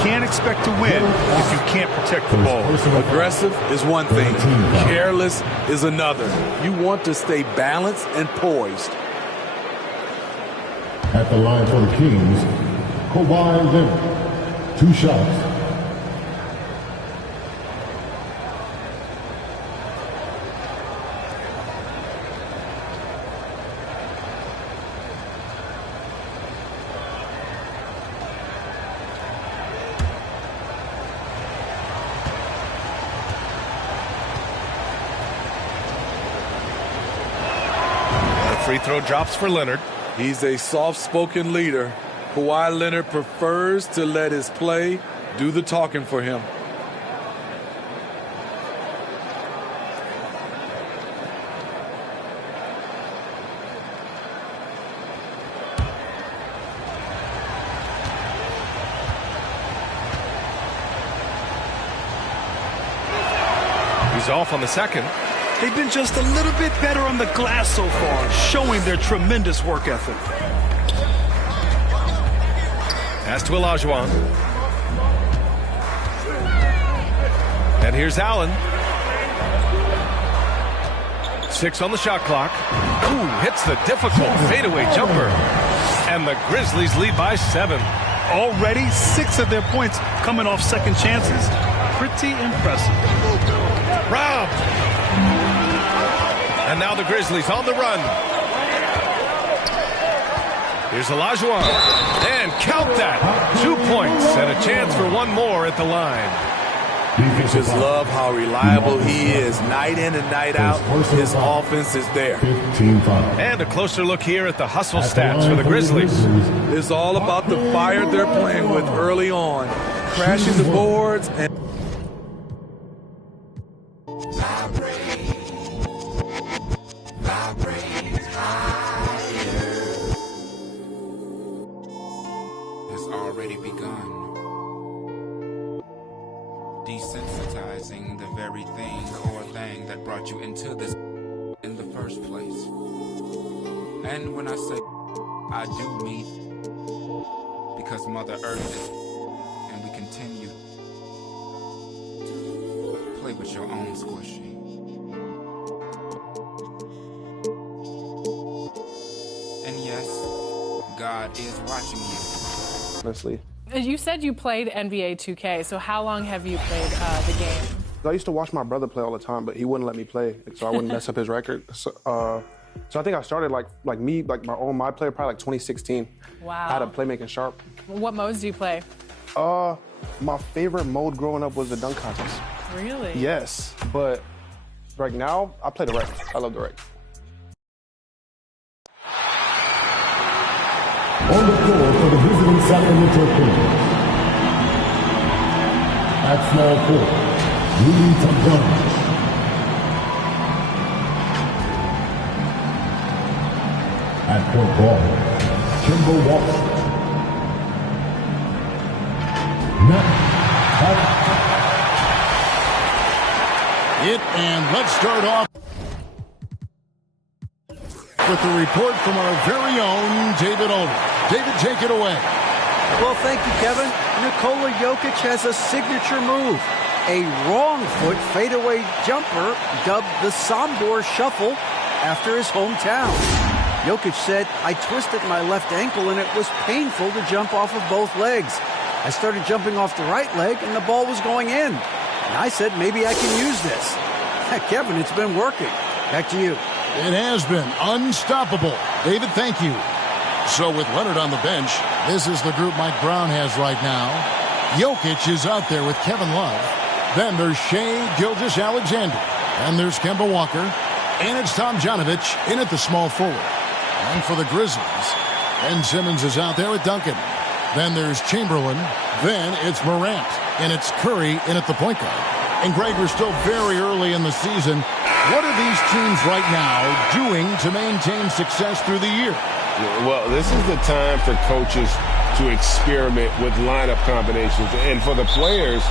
Can't expect to win if you can't protect the ball. Aggressive is one thing. Careless is another. You want to stay balanced and poised. At the line for the Kings, Kawhi Leonard. 2 shots. Free throw drops for Leonard. He's a soft-spoken leader. Kawhi Leonard prefers to let his play do the talking for him. He's off on the second. They've been just a little bit better on the glass so far, showing their tremendous work ethic. Pass to Olajuwon. And here's Allen. 6 on the shot clock. Ooh, hits the difficult fadeaway jumper. And the Grizzlies lead by 7. Already 6 of their points coming off second chances. Pretty impressive. Robbed. And now the Grizzlies on the run. Here's Olajuwon. And count that. 2 points and a chance for one more at the line. You just love how reliable he is. Night in and night out, his offense is there. And a closer look here at the hustle stats for the Grizzlies. It's all about the fire they're playing with early on. Crashing the boards and... already begun. Desensitizing the very thing or thing that brought you into this in the first place. And when I say I do mean because Mother Earth is, and we continue to play with your own squishy. And yes, God is watching you. Honestly. You said you played NBA 2K, so how long have you played the game? I used to watch my brother play all the time, but he wouldn't let me play, so I wouldn't mess up his record. So I think I started my player probably like 2016. Wow. I had a playmaking sharp. What modes do you play? My favorite mode growing up was the dunk contest. Really? Yes, but right now I play direct. I love direct. On the floor for the visiting Sacramento Kings. At small forward, Rudy Tobias. At point guard, Kemba Walker. And let's start off with the report from our very own David Older. David, take it away. Well, thank you, Kevin. Nikola Jokic has a signature move. A wrong foot fadeaway jumper dubbed the Sombor Shuffle after his hometown. Jokic said, "I twisted my left ankle and it was painful to jump off of both legs. I started jumping off the right leg and the ball was going in. And I said, maybe I can use this." Kevin, it's been working. Back to you. It has been unstoppable. David, thank you. So with Leonard on the bench, this is the group Mike Brown has right now. Jokic is out there with Kevin Love. Then there's Shai Gilgeous-Alexander. And there's Kemba Walker. And it's Tomljanovic in at the small forward. And for the Grizzlies, Ben Simmons is out there with Duncan. Then there's Chamberlain. Then it's Morant. And it's Curry in at the point guard. And Greg, we're still very early in the season. What are these teams right now doing to maintain success through the year? Well, this is the time for coaches to experiment with lineup combinations. And for the players,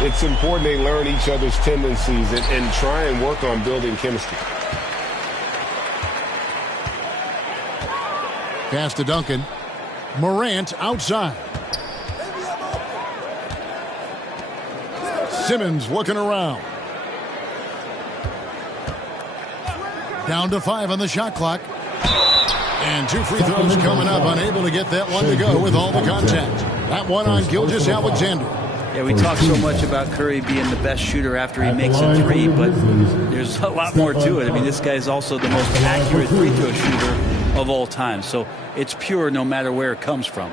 it's important they learn each other's tendencies and try and work on building chemistry. Pass to Duncan. Morant outside. Simmons looking around. Down to 5 on the shot clock. And 2 free throws coming up. Unable to get that one to go with all the contact. That one on Gilgeous-Alexander. Yeah, we talk so much about Curry being the best shooter after he makes a three, but there's a lot more to it. I mean, this guy's also the most accurate free throw shooter of all time. So it's pure no matter where it comes from.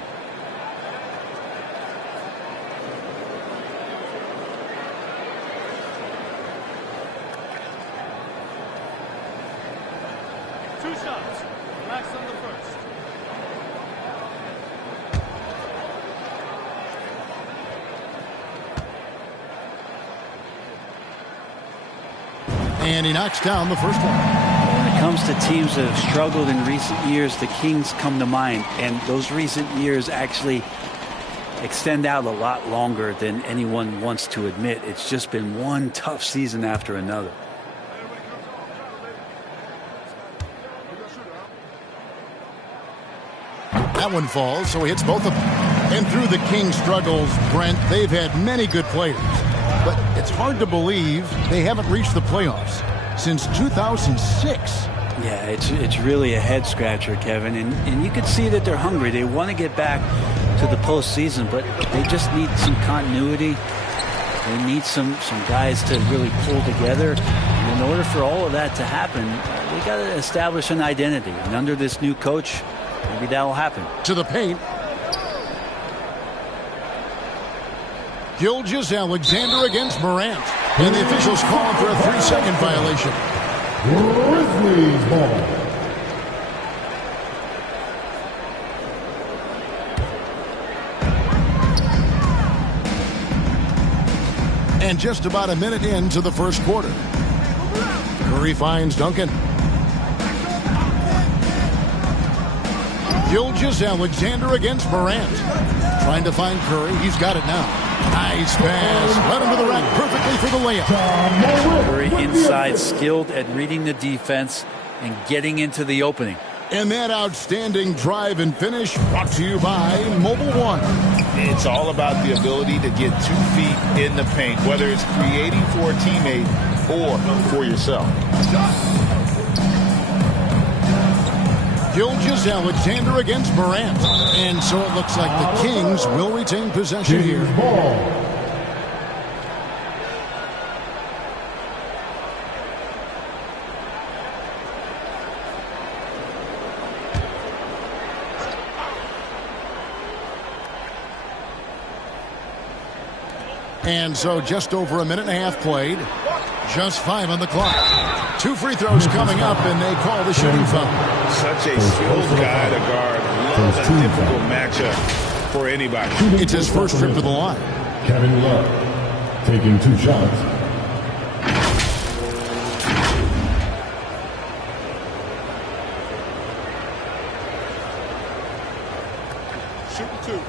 And he knocks down the first one. When it comes to teams that have struggled in recent years, the Kings come to mind. And those recent years actually extend out a lot longer than anyone wants to admit. It's just been one tough season after another. That one falls, so he hits both of them. And through the Kings' struggles, Brent, they've had many good players. But it's hard to believe they haven't reached the playoffs since 2006. Yeah, it's really a head scratcher, Kevin. And you can see that they're hungry. They want to get back to the postseason, but they just need some continuity. They need some guys to really pull together. And in order for all of that to happen, they got to establish an identity. And under this new coach, maybe that'll happen. To the paint. Gilgeous-Alexander against Morant. And the officials calling for a 3-second violation. Grizzlies ball. And just about a minute into the first quarter. Curry finds Duncan. Gilgeous-Alexander against Morant. Trying to find Curry. He's got it now. Nice pass. Led him to the rack perfectly for the layup. Curry inside, skilled at reading the defense and getting into the opening. And that outstanding drive and finish brought to you by Mobile One. It's all about the ability to get 2 feet in the paint, whether it's creating for a teammate or for yourself. Gilgeous-Alexander against Morant. And so it looks like the Kings will retain possession here. And so just over a minute and a half played. Just 5 on the clock. 2 free throws coming up, and they call the shooting foul. Such a skilled guy to guard. Love a difficult matchup for anybody. It's his first trip to the line. Kevin Love taking 2 shots. shooting 2.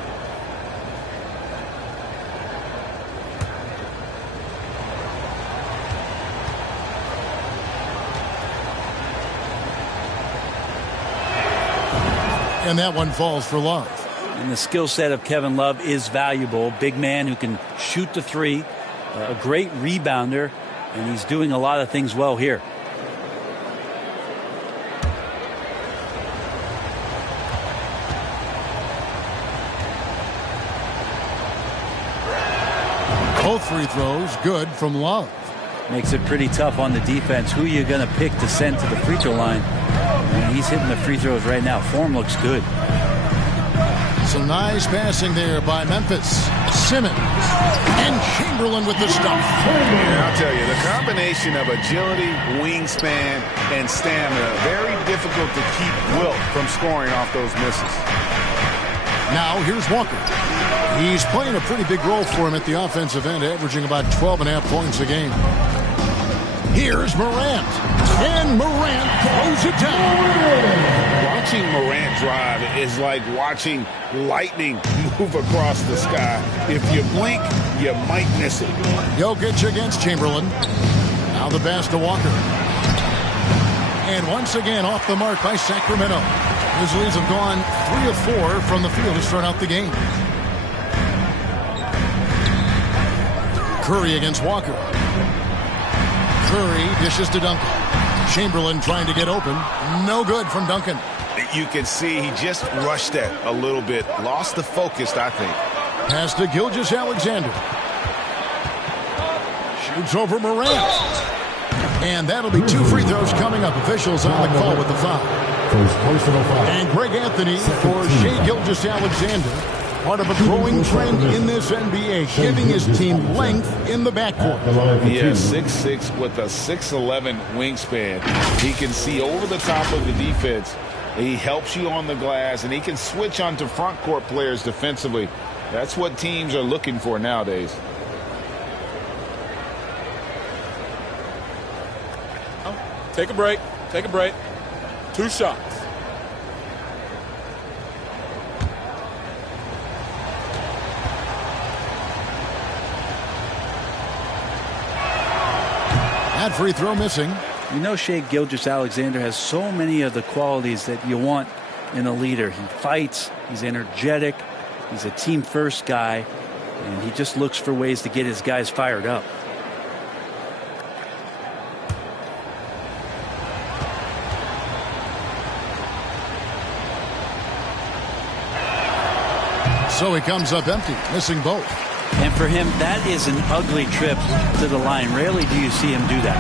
And that one falls for Love. And the skill set of Kevin Love is valuable. Big man who can shoot the three, a great rebounder, and he's doing a lot of things well here. Both free throws good from Love. Makes it pretty tough on the defense. Who are you going to pick to send to the free throw line? And he's hitting the free throws right now. Form looks good. Some nice passing there by Memphis. Simmons and Chamberlain with the stuff. Yeah, I'll tell you, the combination of agility, wingspan, and stamina, very difficult to keep Wilt from scoring off those misses. Now here's Walker. He's playing a pretty big role for him at the offensive end, averaging about 12.5 points a game. Here's Morant. And Morant throws it down. Watching Morant drive is like watching lightning move across the sky. If you blink, you might miss it. Jokic against Chamberlain. Now the pass to Walker. And once again off the mark by Sacramento. Grizzlies have gone 3 of 4 from the field to start out the game. Curry against Walker. Curry dishes to Duncan. Chamberlain trying to get open. No good from Duncan. You can see he just rushed that a little bit. Lost the focus, I think. Pass to Gilgeous-Alexander. Shoots over Morant. And that'll be 2 free throws coming up. Officials on the call with the foul. And Greg Anthony for Shai Gilgeous-Alexander. Part of a growing trend in this NBA, giving his team length in the backcourt. He is 6'6" with a 6'11" wingspan. He can see over the top of the defense. He helps you on the glass, and he can switch onto front court players defensively. That's what teams are looking for nowadays. Take a break. Take a break. 2 shots. That free throw missing. You know, Shai Gilgeous-Alexander has so many of the qualities that you want in a leader. He fights, he's energetic, he's a team-first guy, and he just looks for ways to get his guys fired up. So he comes up empty, missing both. And for him, that is an ugly trip to the line. Rarely do you see him do that.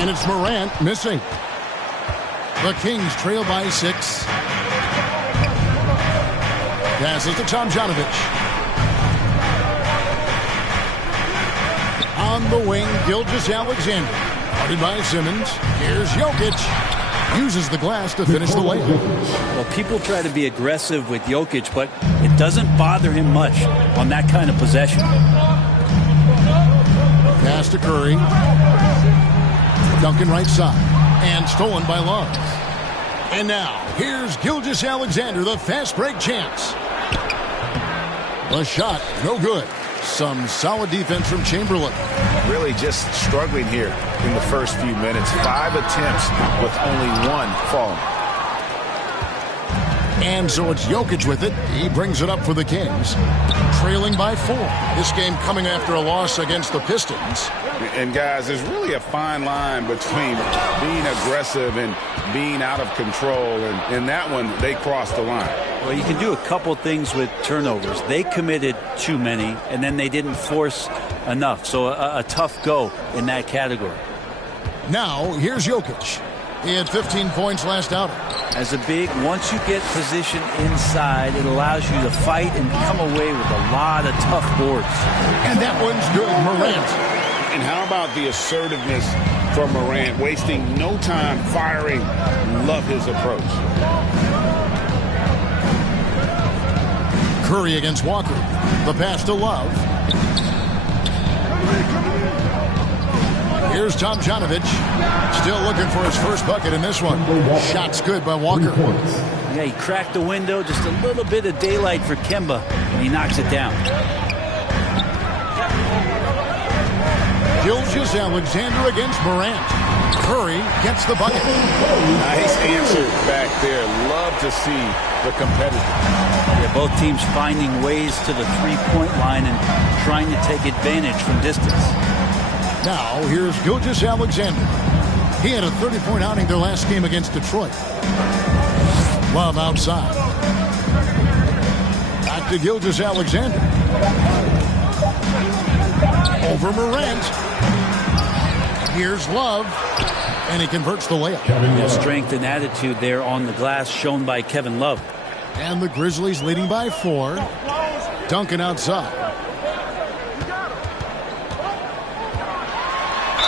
And it's Morant missing. The Kings trail by 6. Passes to Tomljanovic. On the wing, Gilgeous-Alexander. Guarded by Simmons. Here's Jokic. Uses the glass to finish the layup. Well, people try to be aggressive with Jokic, but it doesn't bother him much on that kind of possession. Pass to Curry. Duncan right side. And stolen by Love. And now, here's Gilgeous-Alexander, the fast break chance. The shot, no good. Some solid defense from Chamberlain. Really just struggling here in the first few minutes. 5 attempts with only 1 falling. And so it's Jokic with it. He brings it up for the Kings. Trailing by 4. This game coming after a loss against the Pistons. And guys, there's really a fine line between being aggressive and being out of control. And in that one, they crossed the line. Well, you can do a couple things with turnovers. They committed too many, and then they didn't force enough. So a tough go in that category. Now, here's Jokic. He had 15 points last outing. As a big, once you get position inside, it allows you to fight and come away with a lot of tough boards. And that one's good, Morant. And how about the assertiveness from Morant, wasting no time firing? Love his approach. Curry against Walker. The pass to Love. Here's Tomjanovich. Still looking for his first bucket in this one. Shot's good by Walker. Yeah, he cracked the window. Just a little bit of daylight for Kemba, and he knocks it down. Gilgeous-Alexander against Morant. Curry gets the bucket. Nice answer back there. Love to see the competitor. Yeah, both teams finding ways to the three-point line and trying to take advantage from distance. Now, here's Gilgeous-Alexander. He had a 30-point outing their last game against Detroit. Love outside. Back to Gilgeous-Alexander. Over Morant. Here's Love. And he converts the layup. Yeah, strength and attitude there on the glass shown by Kevin Love. And the Grizzlies leading by 4. Duncan outside.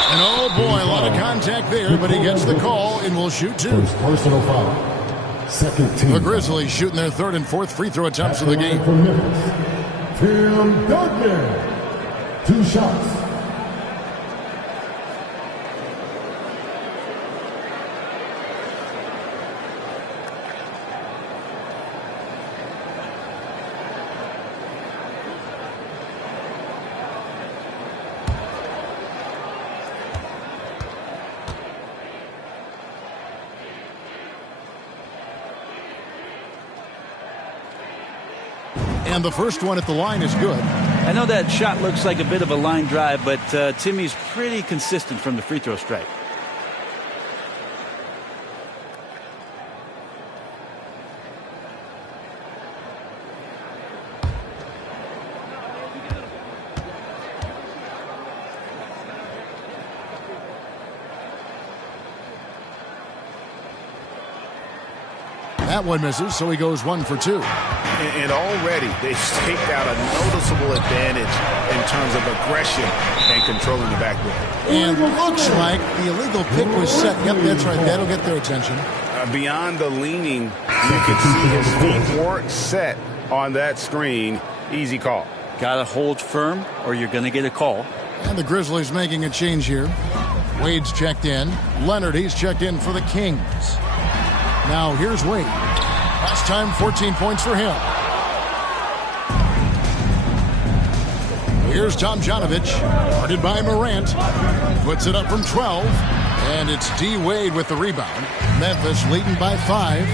And oh boy, a lot of contact there, but he gets the call and will shoot 2. First personal foul. Second team. The Grizzlies shooting their 3rd and 4th free throw attempts of the game. Tim Duncan. 2 shots. And the first one at the line is good. I know that shot looks like a bit of a line drive, but Timmy's pretty consistent from the free throw stripe. That one misses, so he goes 1 for 2. And already they've staked out a noticeable advantage in terms of aggression and controlling the backboard. And looks like the illegal pick was set. Yep, that's right. That'll get their attention. Beyond the leaning, you can see his feet weren't set on that screen. Easy call. Got to hold firm or you're going to get a call. And the Grizzlies making a change here. Wade's checked in. Leonard, he's checked in for the Kings. Now here's Wade. Last time, 14 points for him. Here's Tomjanovich, guarded by Morant. Puts it up from 12. And it's D. Wade with the rebound. Memphis leading by 5.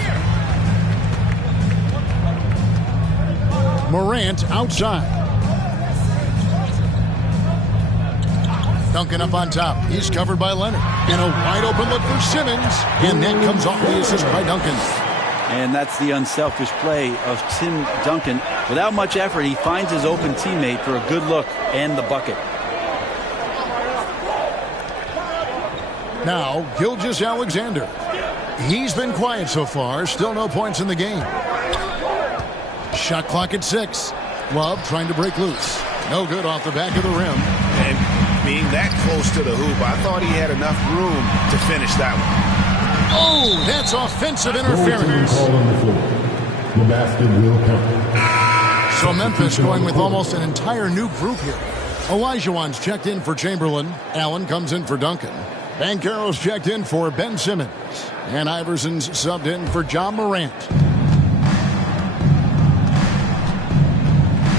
Morant outside. Duncan up on top. He's covered by Leonard. And a wide open look for Simmons. And that comes off the assist by Duncan. And that's the unselfish play of Tim Duncan. Without much effort, he finds his open teammate for a good look and the bucket. Now, Gilgeous-Alexander. He's been quiet so far. Still no points in the game. Shot clock at 6. Love trying to break loose. No good off the back of the rim. And being that close to the hoop, I thought he had enough room to finish that one. Oh, that's offensive interference. The basket will count. So Memphis going with almost an entire new group here. Olajuwon's checked in for Chamberlain. Allen comes in for Duncan. Banchero's checked in for Ben Simmons. And Iverson's subbed in for John Morant.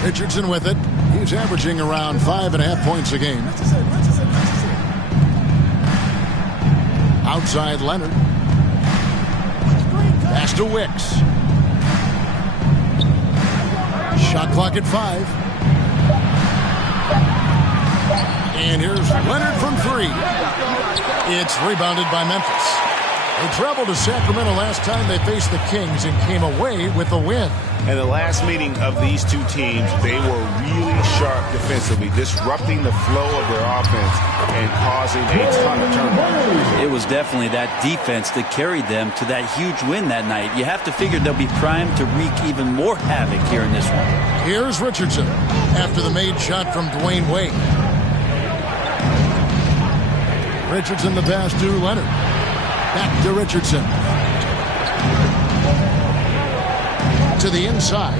Richardson with it. He's averaging around 5.5 points a game. Outside Leonard. Pass to Wicks. Shot clock at 5. And here's Leonard from 3. It's rebounded by Memphis. They traveled to Sacramento last time they faced the Kings and came away with a win. And the last meeting of these two teams, they were really sharp defensively, disrupting the flow of their offense and causing a ton of turnovers. It was definitely that defense that carried them to that huge win that night. You have to figure they'll be primed to wreak even more havoc here in this one. Here's Richardson after the made shot from Dwayne Wade. Richardson the pass to Leonard. Back to Richardson. To the inside.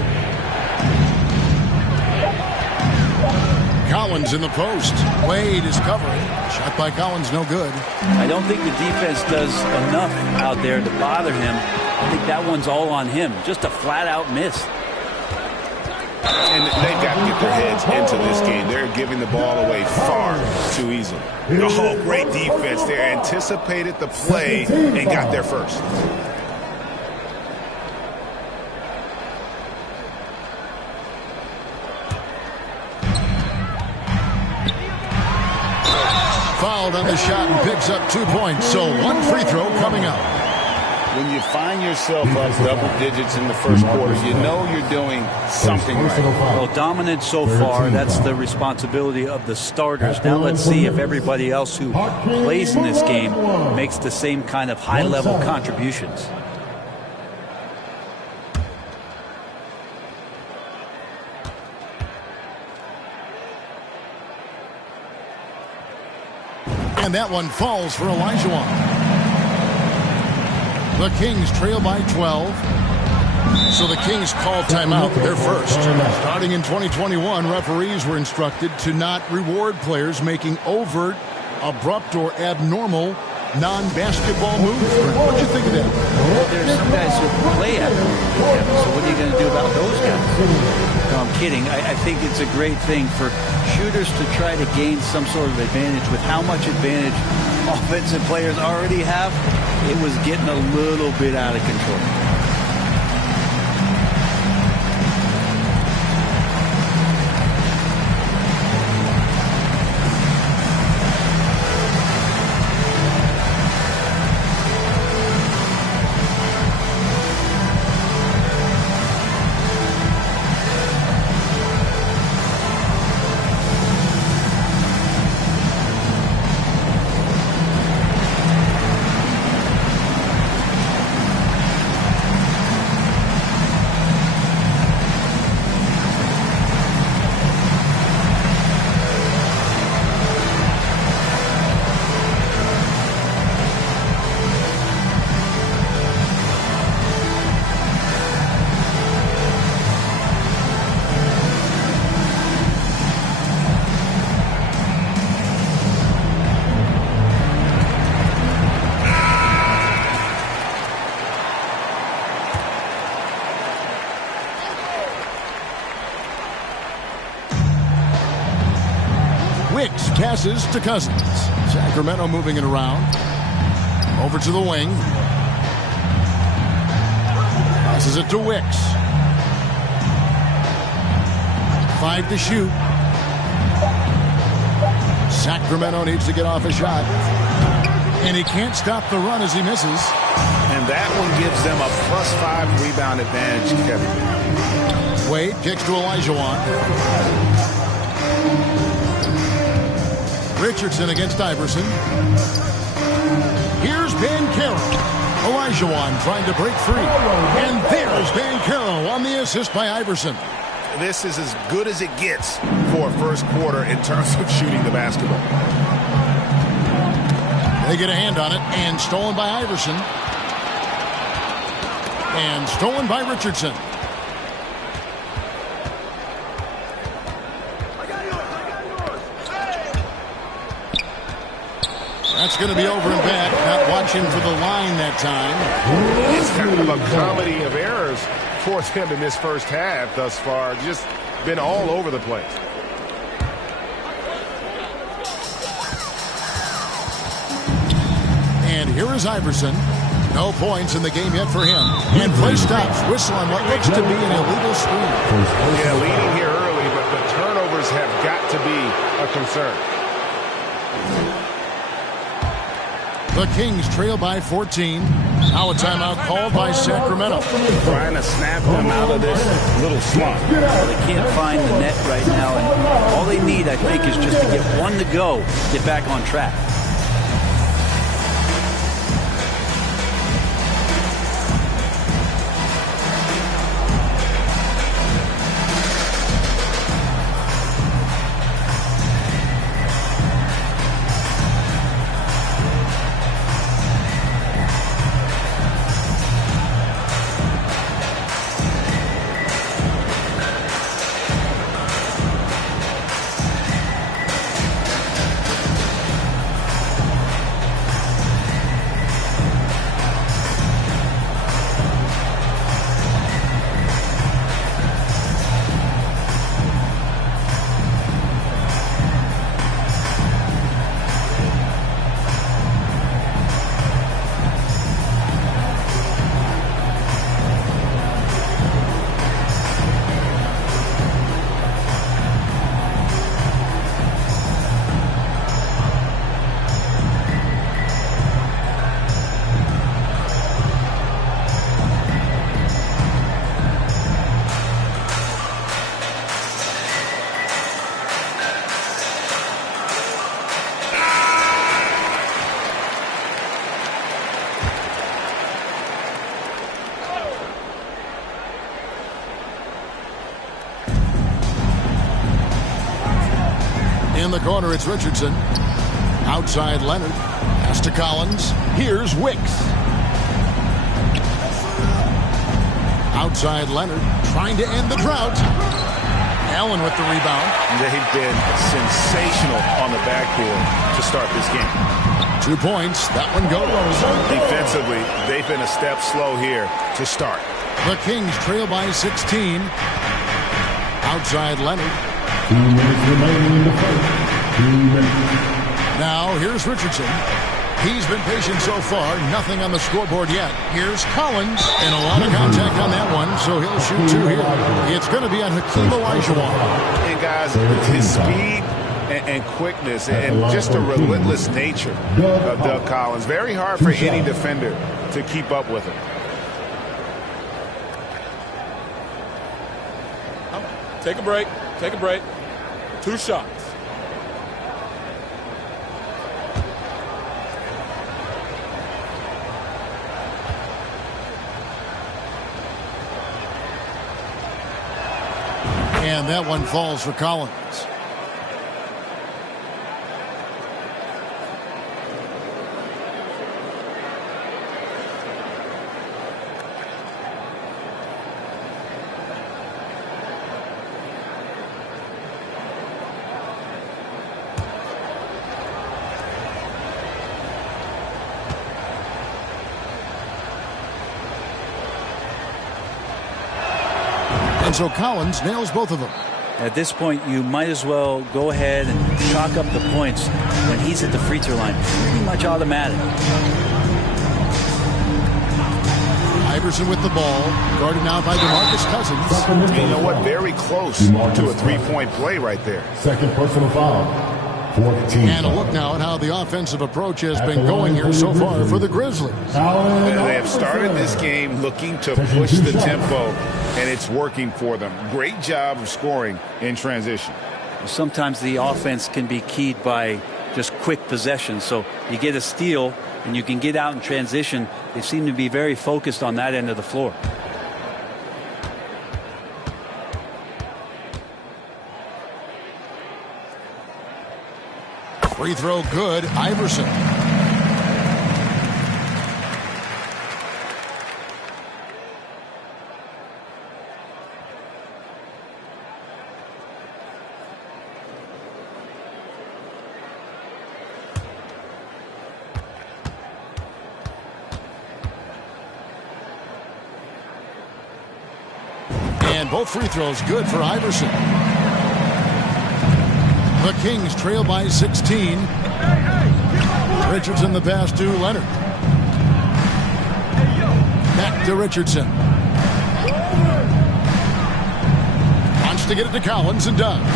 Collins in the post. Wade is covering. Shot by Collins, no good. I don't think the defense does enough out there to bother him. I think that one's all on him. Just a flat-out miss. And they've got to get their heads into this game. They're giving the ball away far too easily. Oh, great defense there. Anticipated the play and got there first. Fouled on the shot and picks up 2 points. So one free throw coming up. When you find yourself up double digits in the first quarter, you know you're doing something right. Well, dominant so far, that's the responsibility of the starters. Now let's see if everybody else who plays in this game makes the same kind of high-level contributions. And that one falls for Olajuwon. The Kings trail by 12. So the Kings call timeout. They're first. Starting in 2021, referees were instructed to not reward players making overt, abrupt, or abnormal non-basketball moves. What do you think of that? Well, there's some guys who play at it. So what are you going to do about those guys? No, I'm kidding. I think it's a great thing for shooters to try to gain some sort of advantage. With how much advantage offensive players already have, it was getting a little bit out of control. Wicks passes to Cousins. Sacramento moving it around. Over to the wing. Passes it to Wicks. 5 to shoot. Sacramento needs to get off a shot. And he can't stop the run as he misses. And that one gives them a +5 rebound advantage, Kevin. Wade kicks to Olajuwon. Richardson against Iverson. Here's Banchero. Olajuwon trying to break free. And there's Banchero on the assist by Iverson. This is as good as it gets for a first quarter in terms of shooting the basketball. They get a hand on it, and stolen by Iverson. And stolen by Richardson. That's going to be over and back. Not watching for the line that time. It's kind of a comedy of errors for him in this first half thus far. Just been all over the place. And here is Iverson. No points in the game yet for him. And play stops. Whistle on what looks to be an illegal screen. Yeah, leading here early, but the turnovers have got to be a concern. The Kings trail by 14. Now a timeout called by Sacramento. Trying to snap them out of this little slump. Well, they can't find the net right now, and all they need, I think, is just to get one to go, get back on track. In the corner, it's Richardson. Outside Leonard. Pass to Collins. Here's Wicks. Outside Leonard. Trying to end the drought. Allen with the rebound. They've been sensational on the backboard to start this game. 2 points. That one goes. Defensively, they've been a step slow here to start. The Kings trail by 16. Outside Leonard. 2 minutes remaining in the first. 2 minutes. Now, here's Richardson. He's been patient so far. Nothing on the scoreboard yet. Here's Collins. And a lot of contact on that one, so he'll shoot 2 here. It's going to be on Hakeem Olajuwon. And guys, his speed and quickness and just the relentless nature of Doug Collins. Very hard for any defender to keep up with him. Take a break. Take a break. 2 shots. And that one falls for Collins. And so Collins nails both of them. At this point, you might as well go ahead and chalk up the points when he's at the free throw line. Pretty much automatic. Iverson with the ball, guarded now by DeMarcus Cousins. You know what? Very close to a three-point play right there. Second personal foul. 14. And a look now at how the offensive approach has been going here so far for the Grizzlies. They have started this game looking to push the tempo, and it's working for them. Great job of scoring in transition. Sometimes the offense can be keyed by just quick possession. So you get a steal and you can get out in transition. They seem to be very focused on that end of the floor. Free throw good. Iverson. And both free throws good for Iverson. The Kings trail by 16. Richardson the pass to Leonard. Back to Richardson. Wants to get it to Collins and does.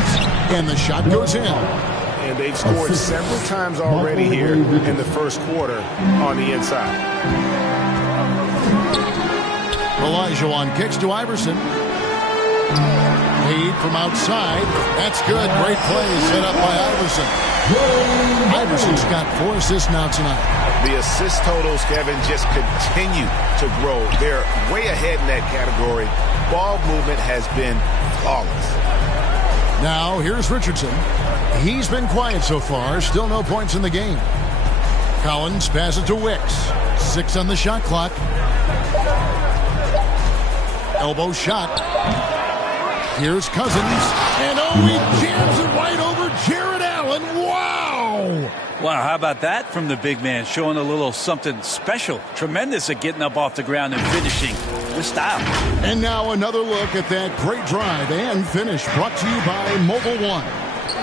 And the shot goes in. And they've scored several times already here in the first quarter on the inside. Olajuwon kicks to Iverson. Lead from outside. That's good. Great play set up by Iverson. Iverson's got 4 assists now tonight. The assist totals, Kevin, just continue to grow. They're way ahead in that category. Ball movement has been flawless. Now, here's Richardson. He's been quiet so far. Still no points in the game. Collins passes to Wicks. 6 on the shot clock. Elbow shot. Here's Cousins. And he jams it right over Jared Allen. Wow! Wow, how about that from the big man? Showing a little something special. Tremendous at getting up off the ground and finishing with style. And now another look at that great drive and finish brought to you by Mobile One.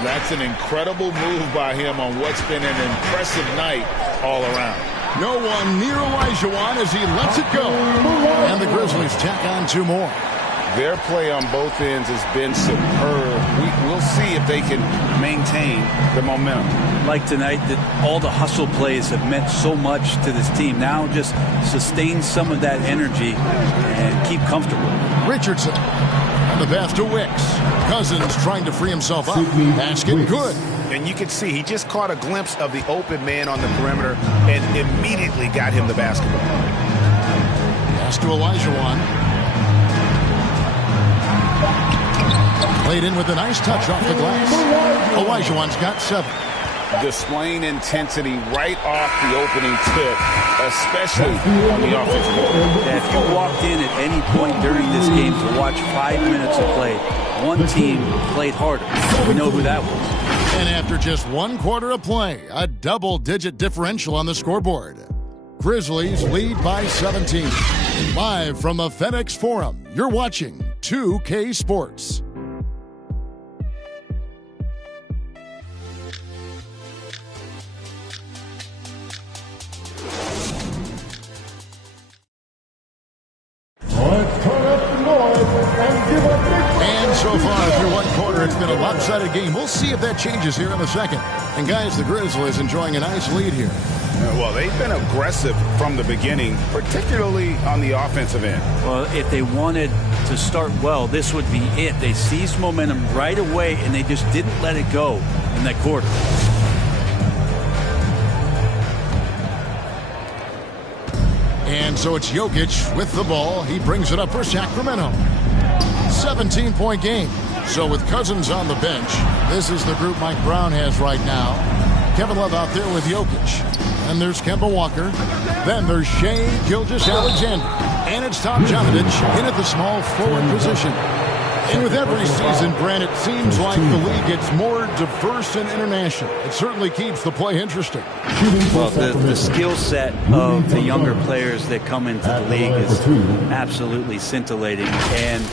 That's an incredible move by him on what's been an impressive night all around. No one near Olajuwon as he lets it go. And the Grizzlies tack on 2 more. Their play on both ends has been superb. We'll see if they can maintain the momentum. Like tonight, that all the hustle plays have meant so much to this team. Now just sustain some of that energy and keep comfortable. Richardson on the pass to Wicks. Cousins trying to free himself up. Basket good. And you can see he just caught a glimpse of the open man on the perimeter and immediately got him the basketball. Pass to Olajuwon. Laid in with a nice touch off the glass. Olajuwon's got 7. Displaying intensity right off the opening tip, especially on the offensive end. If you walked in at any point during this game to watch 5 minutes of play, one team played harder. We know who that was. And after just 1 quarter of play, a double-digit differential on the scoreboard. Grizzlies lead by 17. Live from the FedEx Forum, you're watching 2K Sports. And so far through 1 quarter, it's been a lopsided game. We'll see if that changes here in the second. And guys, the Grizzlies enjoying a nice lead here. Well, they've been aggressive from the beginning, particularly on the offensive end. Well, if they wanted to start well, this would be it. They seized momentum right away, and they just didn't let it go in that quarter. And so it's Jokic with the ball. He brings it up for Sacramento. 17-point game. So with Cousins on the bench, this is the group Mike Brown has right now. Kevin Love out there with Jokic. And there's Kemba Walker. Then there's Shai Gilgeous-Alexander. And it's Tom Jovovich in at the small forward position. And with every season, Brent, it seems like the league gets more diverse and international. It certainly keeps the play interesting. Well, the skill set of the younger players that come into the league is absolutely scintillating. And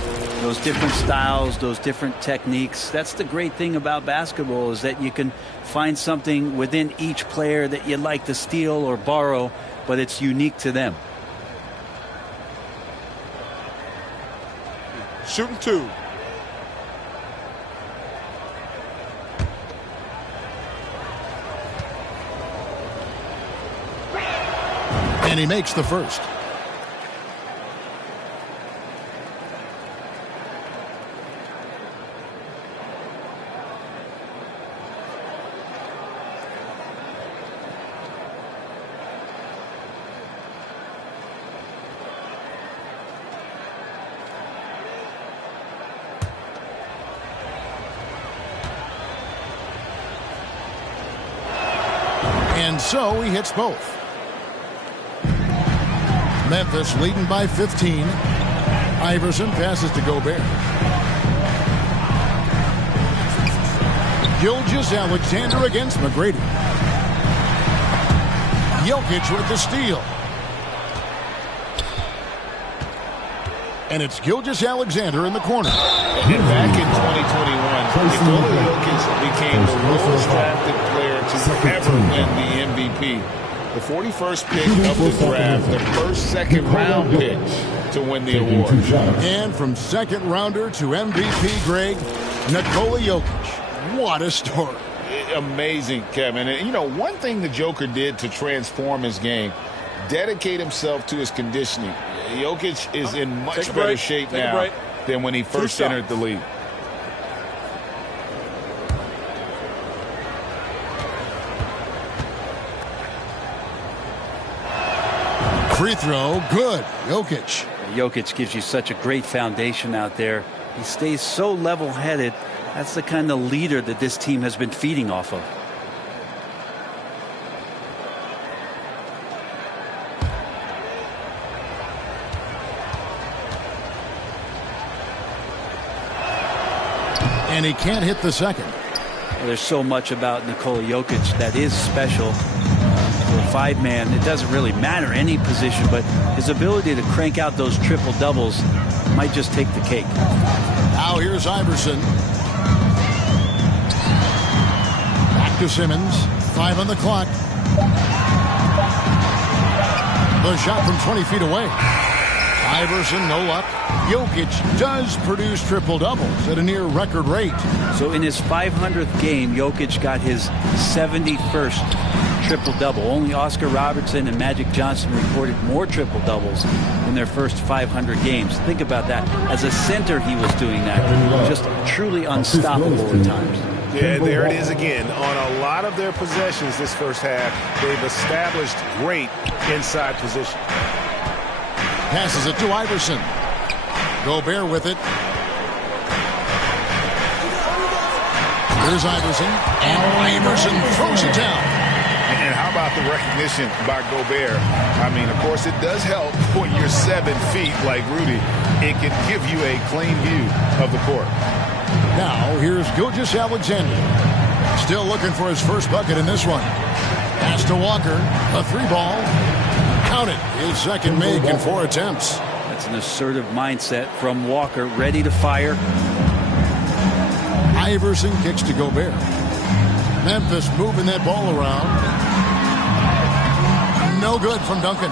those different styles, those different techniques, that's the great thing about basketball, is that you can find something within each player that you'd like to steal or borrow, but it's unique to them. Shooting 2. And he makes the first. And so he hits both. Memphis leading by 15. Iverson passes to Gobert. Gilgeous-Alexander against McGrady. Jokic with the steal. And it's Gilgeous-Alexander in the corner. And back in 2021, Nikola Jokic became the lowest drafted player to ever win the MVP. The 41st pick of the draft, the first second-round pick to win the award. And from second rounder to MVP, Greg, Nikola Jokic. What a story. Amazing, Kevin. And, you know, one thing the Joker did to transform his game, dedicate himself to his conditioning. Jokic is in much better shape now than when he first entered the league. Free throw, good. Jokic. Jokic gives you such a great foundation out there. He stays so level-headed. That's the kind of leader that this team has been feeding off of. And he can't hit the second. Well, there's so much about Nikola Jokic that is special. For a 5-man, it doesn't really matter any position, but his ability to crank out those triple doubles might just take the cake. Now here's Iverson. Back to Simmons. 5 on the clock. The shot from 20 feet away. Iverson, no luck. Jokic does produce triple doubles at a near record rate. So in his 500th game, Jokic got his 71st triple-double. Only Oscar Robertson and Magic Johnson recorded more triple-doubles in their first 500 games. Think about that. As a center, he was doing that. Just truly unstoppable at times. Yeah, there it is again. On a lot of their possessions this first half, they've established great inside position. Passes it to Iverson. Gobert with it. Here's Iverson, and Iverson throws it down. And how about the recognition by Gobert? I mean, of course, it does help when you're 7 feet like Rudy. It can give you a clean view of the court. Now, here's Gilgeous-Alexander. Still looking for his first bucket in this one. Pass to Walker. A 3-ball. Count it. His second make in 4 attempts. That's an assertive mindset from Walker, ready to fire. Iverson kicks to Gobert. Memphis moving that ball around. No good from Duncan.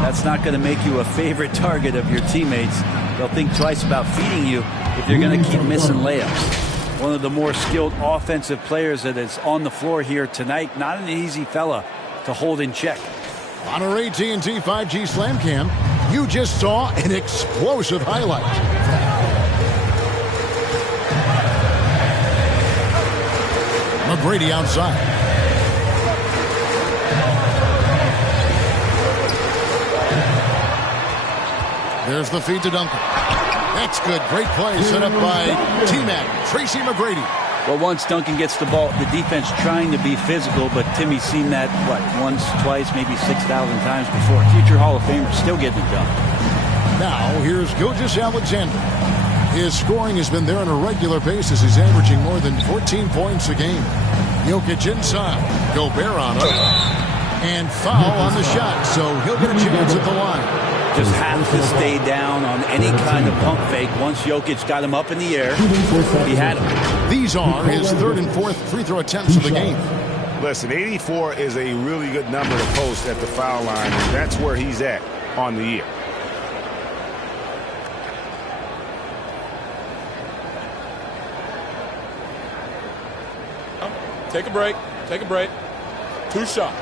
That's not going to make you a favorite target of your teammates. They'll think twice about feeding you if you're going to keep missing layups. One of the more skilled offensive players that is on the floor here tonight. Not an easy fella to hold in check. On our AT&T 5G Slam Cam, you just saw an explosive highlight. McGrady outside. There's the feed to Duncan. That's good. Great play set up by T-Mac, Tracy McGrady. Well, once Duncan gets the ball, the defense trying to be physical, but Timmy's seen that, once, twice, maybe 6,000 times before. Future Hall of Famer still getting it done. Now, here's Gilgeous-Alexander. His scoring has been there on a regular basis. He's averaging more than 14 points a game. Jokic inside. Gobert on him. And foul on the shot, so he'll get a chance at the line. Just have to stay down on any kind of pump fake. Once Jokic got him up in the air, he had him. These are his 3rd and 4th free throw attempts of the game. Listen, 84 is a really good number to post at the foul line, and that's where he's at on the year. Take a break. Take a break. 2 shots.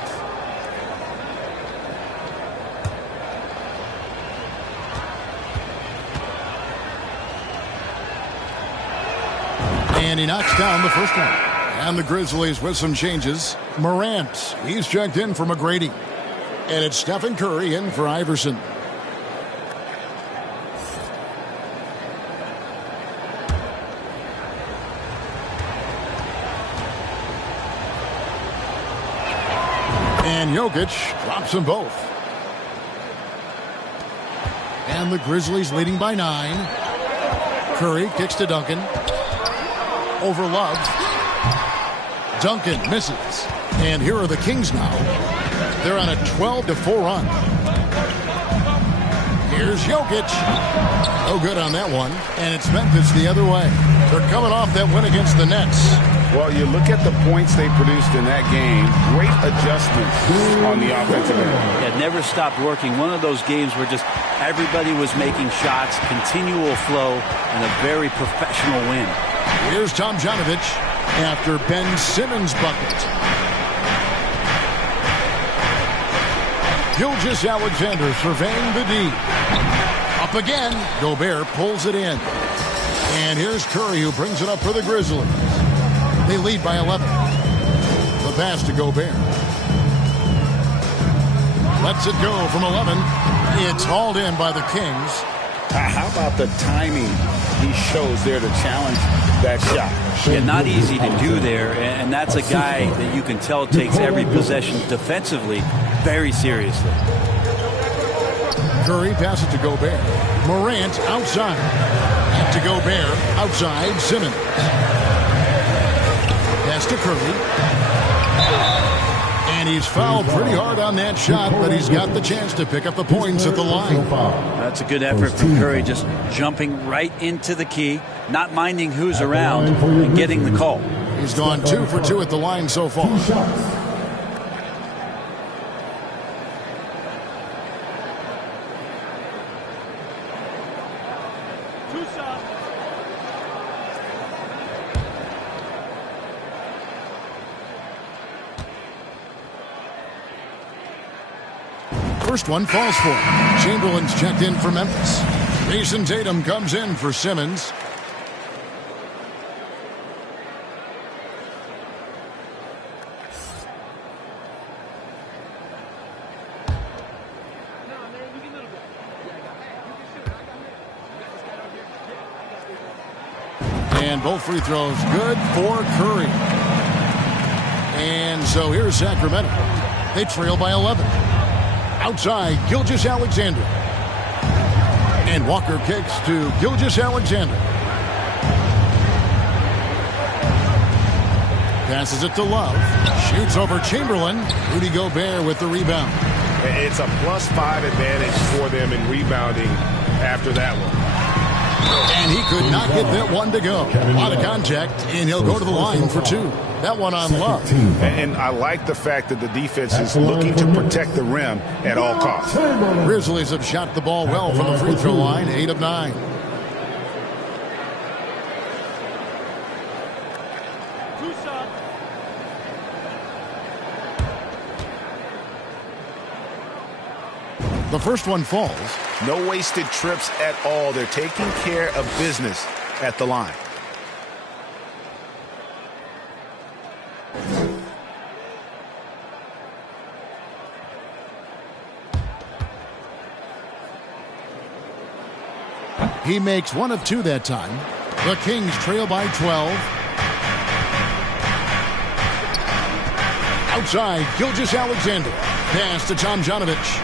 And he knocks down the first one. And the Grizzlies with some changes. Morant, he's checked in for McGrady. And it's Stephen Curry in for Iverson. And Jokic drops them both. And the Grizzlies leading by 9. Curry kicks to Duncan. Over Love. Duncan misses. And here are the Kings now. They're on a 12-4 run. Here's Jokic. No good on that one. And it's Memphis the other way. They're coming off that win against the Nets. Well, you look at the points they produced in that game. Great adjustments on the offensive end. Yeah, never stopped working. One of those games where just everybody was making shots, continual flow, and a very professional win. Here's Tomjanovich after Ben Simmons' bucket. Gilgeous-Alexander surveying the D. Up again. Gobert pulls it in. And here's Curry who brings it up for the Grizzlies. They lead by 11. The pass to Gobert. Lets it go from 11. It's hauled in by the Kings. How about the timing he shows there to challenge that shot? Yeah, not easy to do there, and that's a guy that you can tell takes every possession defensively very seriously. Curry passes to Gobert. Morant outside. Back to Gobert. Outside, Simmons. Pass to Curry. And he's fouled pretty hard on that shot, but he's got the chance to pick up the points at the line. That's a good effort from Curry, just jumping right into the key, not minding who's around, and getting the call. He's gone 2 for 2 at the line so far. First one falls for him. Chamberlain's checked in for Memphis. Jason Tatum comes in for Simmons. And both free throws good for Curry. And so here's Sacramento. They trail by 11. Outside, Gilgeous-Alexander. And Walker kicks to Gilgeous-Alexander. Passes it to Love. Shoots over Chamberlain. Rudy Gobert with the rebound. It's a +5 advantage for them in rebounding after that one. And he could not get that one to go. A lot of contact, and he'll go to the line for 2. That one on Love. And I like the fact that the defense is looking to protect the rim at all costs. Grizzlies have shot the ball well from the free throw line, 8 of 9. The first one falls. No wasted trips at all. They're taking care of business at the line. He makes 1 of 2 that time. The Kings trail by 12. Outside, Gilgeous-Alexander. Pass to Tomjanovich.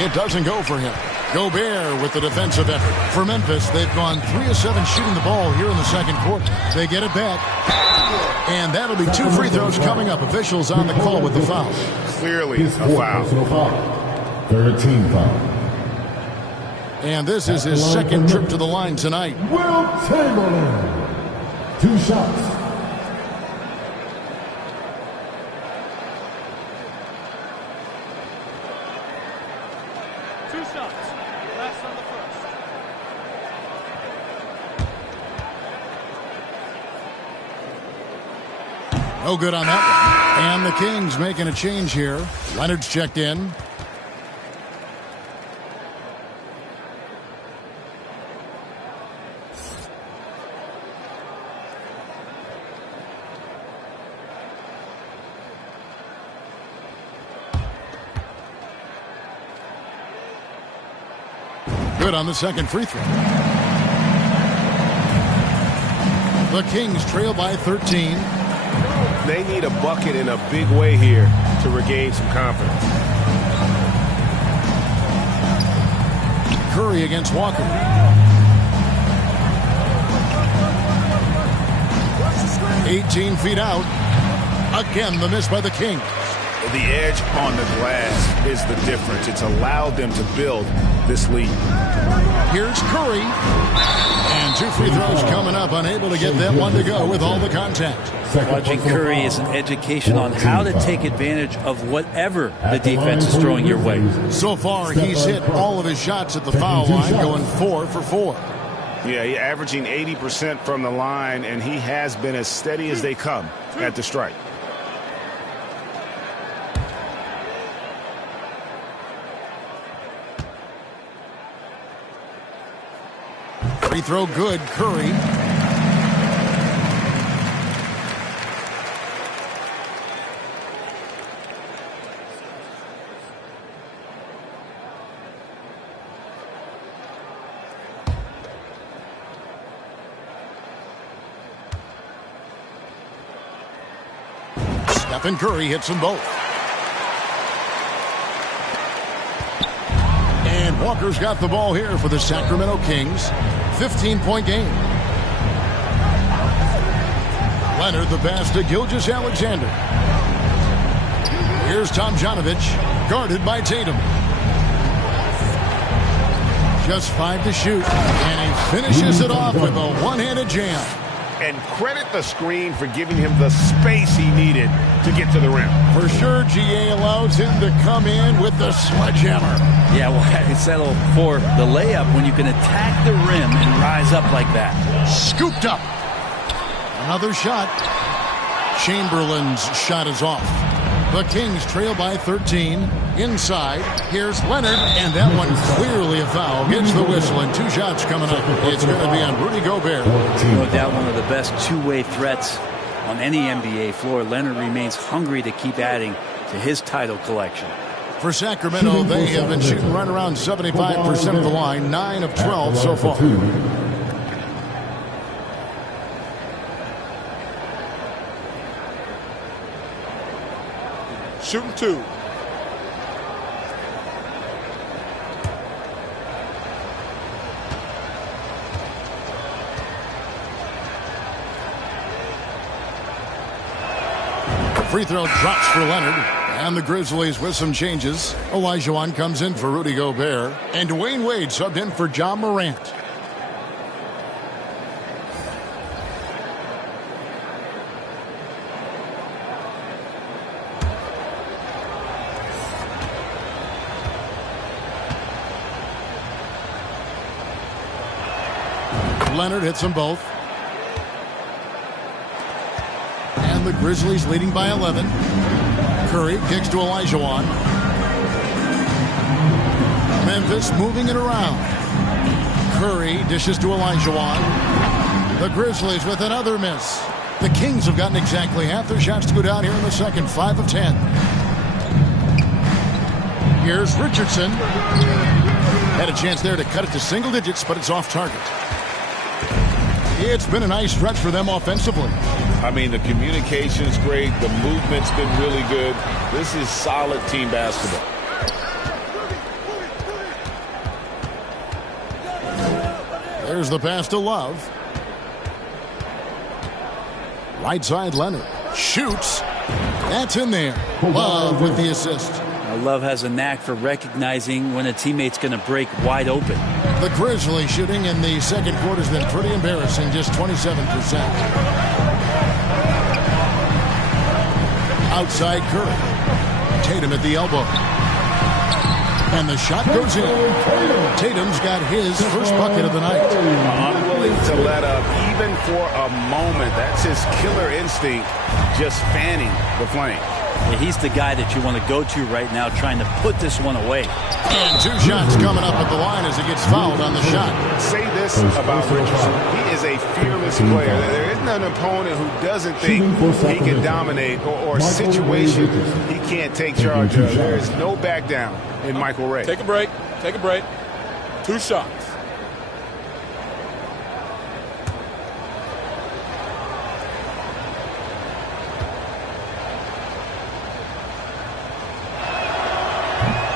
It doesn't go for him. Gobert with the defensive effort. For Memphis, they've gone 3 of 7 shooting the ball here in the second quarter. They get it back. And that'll be 2 free throws coming up. Officials on the call with the foul. Clearly a foul. 13 foul. And this is his second trip to the line tonight. Will Chamberlain. 2 shots. No good on that one. And the Kings making a change here. Leonard's checked in. Good on the second free throw. The Kings trail by 13. They need a bucket in a big way here to regain some confidence. Curry against Walker. "18 feet out." Again, the miss by the Kings. The edge on the glass is the difference. It's allowed them to build this lead. Here's Curry. And 2 free throws coming up. Unable to get that one to go with all the contact. Watching Curry is an education on how to take advantage of whatever the defense is throwing your way. So far, he's hit all of his shots at the foul line, going 4 for 4. Yeah, he's averaging 80% from the line, and he has been as steady as they come at the strike. Free throw good, Curry. Stephen Curry hits them both. And Walker's got the ball here for the Sacramento Kings. 15-point game. Leonard the pass to Gilgeous-Alexander. Here's Tomjanovich, guarded by Tatum. Just 5 to shoot, and he finishes it off with a one-handed jam. And credit the screen for giving him the space he needed to get to the rim. For sure, GA allows him to come in with the sledgehammer. Yeah, well, I settle for the layup when you can attack the rim and rise up like that. Scooped up. Another shot. Chamberlain's shot is off. The Kings trail by 13. Inside, here's Leonard, and that one clearly a foul. Gets the whistle, and 2 shots coming up. It's going to be on Rudy Gobert. No doubt one of the best two-way threats on any NBA floor. Leonard remains hungry to keep adding to his title collection. For Sacramento, they have been shooting right around 75% of the line, 9 of 12 so far. Shooting 2. Free throw drops for Leonard. And the Grizzlies with some changes. Olajuwon comes in for Rudy Gobert. And Dwayne Wade subbed in for John Morant. Leonard hits them both. And the Grizzlies leading by 11. Curry kicks to Olajuwon. Memphis moving it around. Curry dishes to Olajuwon. The Grizzlies with another miss. The Kings have gotten exactly half their shots to go down here in the second, 5 of 10. Here's Richardson. Had a chance there to cut it to single digits, but it's off target. It's been a nice stretch for them offensively. I mean, the communication's great. The movement's been really good. This is solid team basketball. There's the pass to Love. Right side, Leonard. Shoots. That's in there. Love with the assist. Love has a knack for recognizing when a teammate's going to break wide open. The Grizzlies shooting in the second quarter has been pretty embarrassing, just 27%. Outside Curry. Tatum at the elbow. And the shot goes in. Tatum's got his first bucket of the night. Unwilling to let up even for a moment. That's his killer instinct, just fanning the flame. Yeah, he's the guy that you want to go to right now, trying to put this one away. And 2 shots coming up at the line as he gets fouled on the shot. Say this about Richardson. He is a fearless player. There isn't an opponent who doesn't think he can dominate or situation he can't take charge of. There is no back down in Michael Ray. Take a break. Take a break. 2 shots.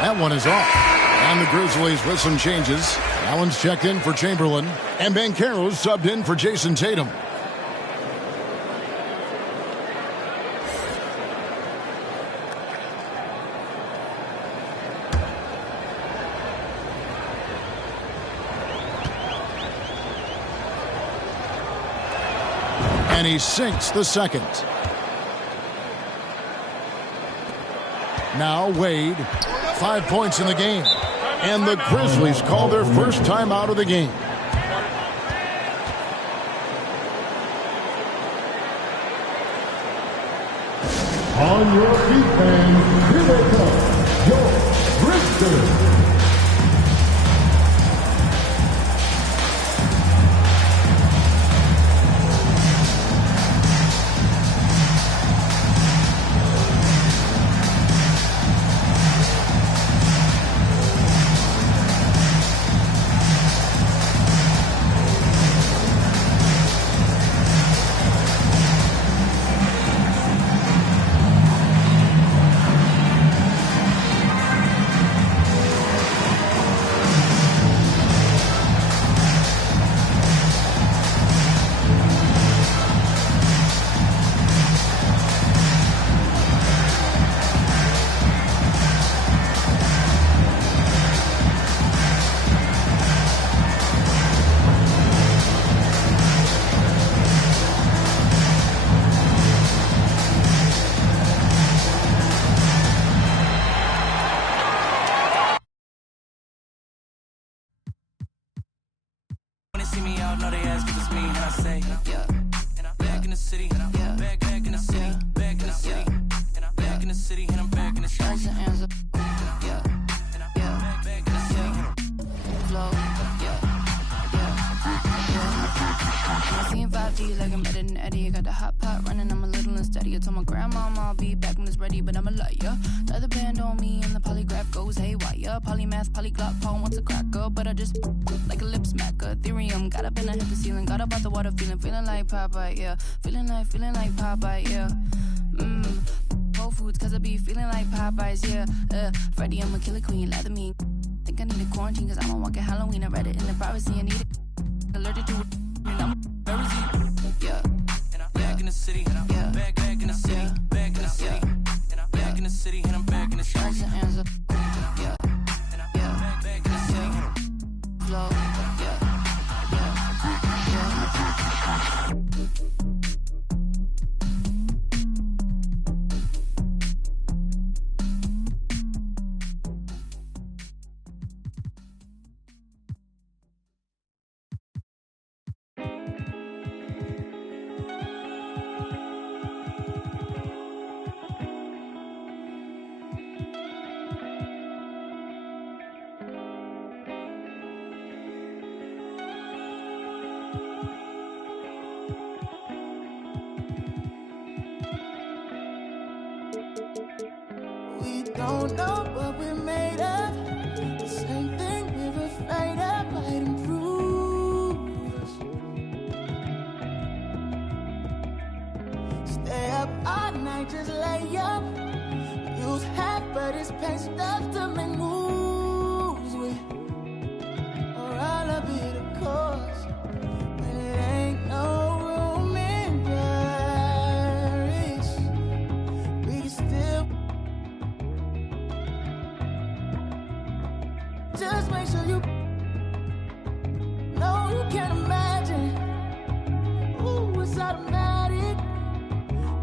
That one is off. And the Grizzlies with some changes. Allen's checked in for Chamberlain. And Banchero's subbed in for Jason Tatum. And he sinks the second. Now Wade. 5 points in the game. And the Grizzlies call their first time out of the game. On your feet, fans, here they come, your Grizzlies. Like I'm better than Eddie. I got the hot pot running. I'm a little unsteady. I told my grandmama I'll be back when this ready, but I'm a liar. Tie the band on me and the polygraph goes haywire. Polymath, polyglot, phone wants a cracker, but I just like a lip smacker. Ethereum, got up and I hit the ceiling, got up out the water, feeling like Popeye, yeah. Feeling like Popeye, yeah. Whole Foods, cause I be feeling like Popeyes, yeah. Freddie, I'm a killer queen, lather me. Think I need a quarantine, cause I'm on walking Halloween. I read it in the privacy, I need it. Allergic to it, and I'm very yeah. Back in the city, yeah. Back in the city, back in the city, back in the city, and I'm back in the city. Yeah, back in the city. Flow, yeah. Don't know what we're made of. The same thing we're afraid of might improve us. Stay up all night, just lay up. Use half, but it's pain stuff to make moves with. Or I'll be the cause when it ain't no room in Paris. We still. Just make sure you know you can't imagine. Ooh, it's automatic.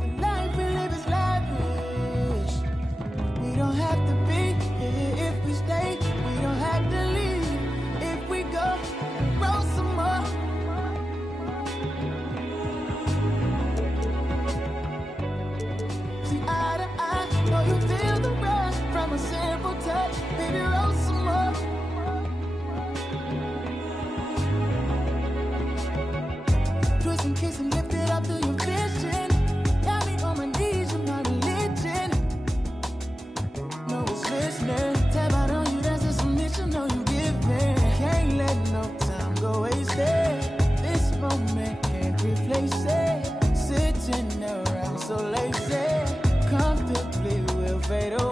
The life we live is lavish. We don't have to be here if we stay. We don't have to leave if we go. Roll some more. See eye to eye, know you feel the rush from a simple touch. Baby, roll some more. Twist and kiss and lift it up to your vision. Got me on my knees, you're my religion. No one's listening. Tap out on you, that's a submission. No, you giving. Can't let no time go wasted. This moment can't replace it. Sitting around so lazy. Comfortably we'll fade away.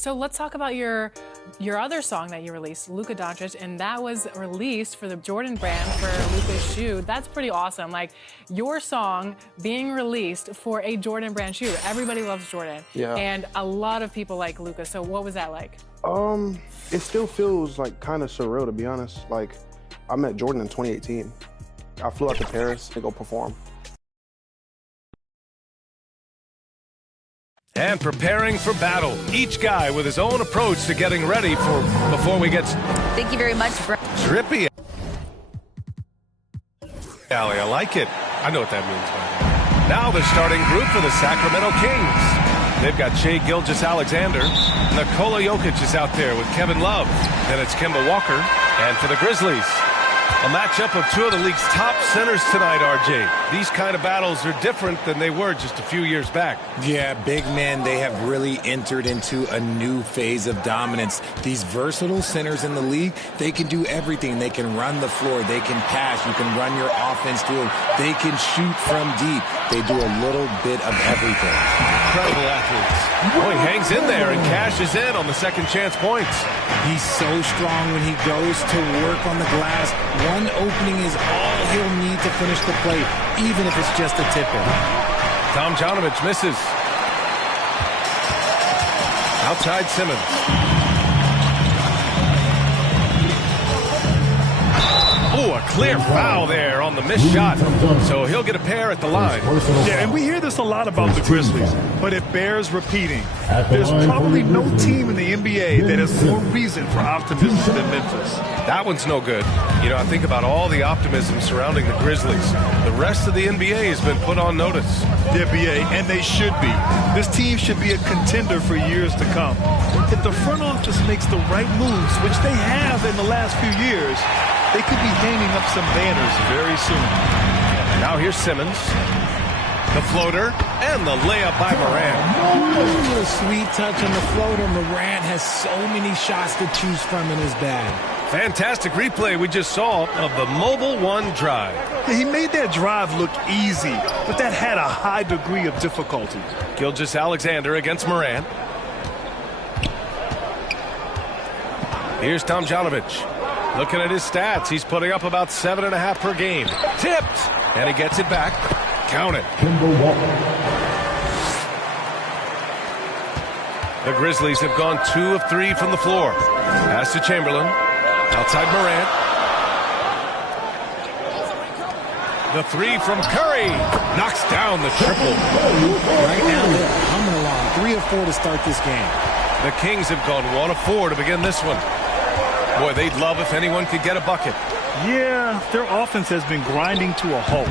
So let's talk about your other song that you released, Luka Doncic, and that was released for the Jordan brand for Luka's shoe. That's pretty awesome. Like, your song being released for a Jordan brand shoe. Everybody loves Jordan. Yeah. And a lot of people like Luka. So what was that like? It still feels like kind of surreal, to be honest. Like, I met Jordan in 2018. I flew out to Paris to go perform. And preparing for battle. Each guy with his own approach to getting ready for before we get... Thank you very much, Brett. Drippy. Allie, I like it. I know what that means, by the way. Now the starting group for the Sacramento Kings. They've got Shai Gilgeous-Alexander. Nikola Jokic is out there with Kevin Love. Then it's Kemba Walker. And for the Grizzlies, a matchup of two of the league's top centers tonight, RJ. These kind of battles are different than they were just a few years back. Yeah, big men, they have really entered into a new phase of dominance. These versatile centers in the league, they can do everything. They can run the floor. They can pass. You can run your offense through them. They can shoot from deep. They do a little bit of everything. Incredible athletes. Oh, he hangs in there and cashes in on the second chance points. He's so strong when he goes to work on the glass. One opening is all he'll need to finish the play, even if it's just a tip-in. Tomjanovich misses. Outside Simmons. Oh, a clear foul there on the missed shot. So he'll get a pair at the line. Yeah, and we hear this a lot about the Grizzlies, but it bears repeating. There's probably no team in the NBA that has more reason for optimism than Memphis. That one's no good. You know, I think about all the optimism surrounding the Grizzlies. The rest of the NBA has been put on notice. The NBA, and they should be. This team should be a contender for years to come. If the front office makes the right moves, which they have in the last few years, they could be hanging up some banners very soon. Now here's Simmons. The floater and the layup by Morant. Ooh, a sweet touch on the floater. Morant has so many shots to choose from in his bag. Fantastic replay we just saw of the Mobile One drive. Yeah, he made that drive look easy, but that had a high degree of difficulty. Gilgeous-Alexander against Morant. Here's Tomjanovich. Looking at his stats, he's putting up about 7.5 per game. Tipped, and he gets it back. Count it. The Grizzlies have gone 2 of 3 from the floor. Pass to Chamberlain. Outside Morant. The 3 from Curry. Knocks down the triple. Right now, they're humming along. 3 of 4 to start this game. The Kings have gone 1 of 4 to begin this one. Boy, they'd love if anyone could get a bucket. Yeah, their offense has been grinding to a halt.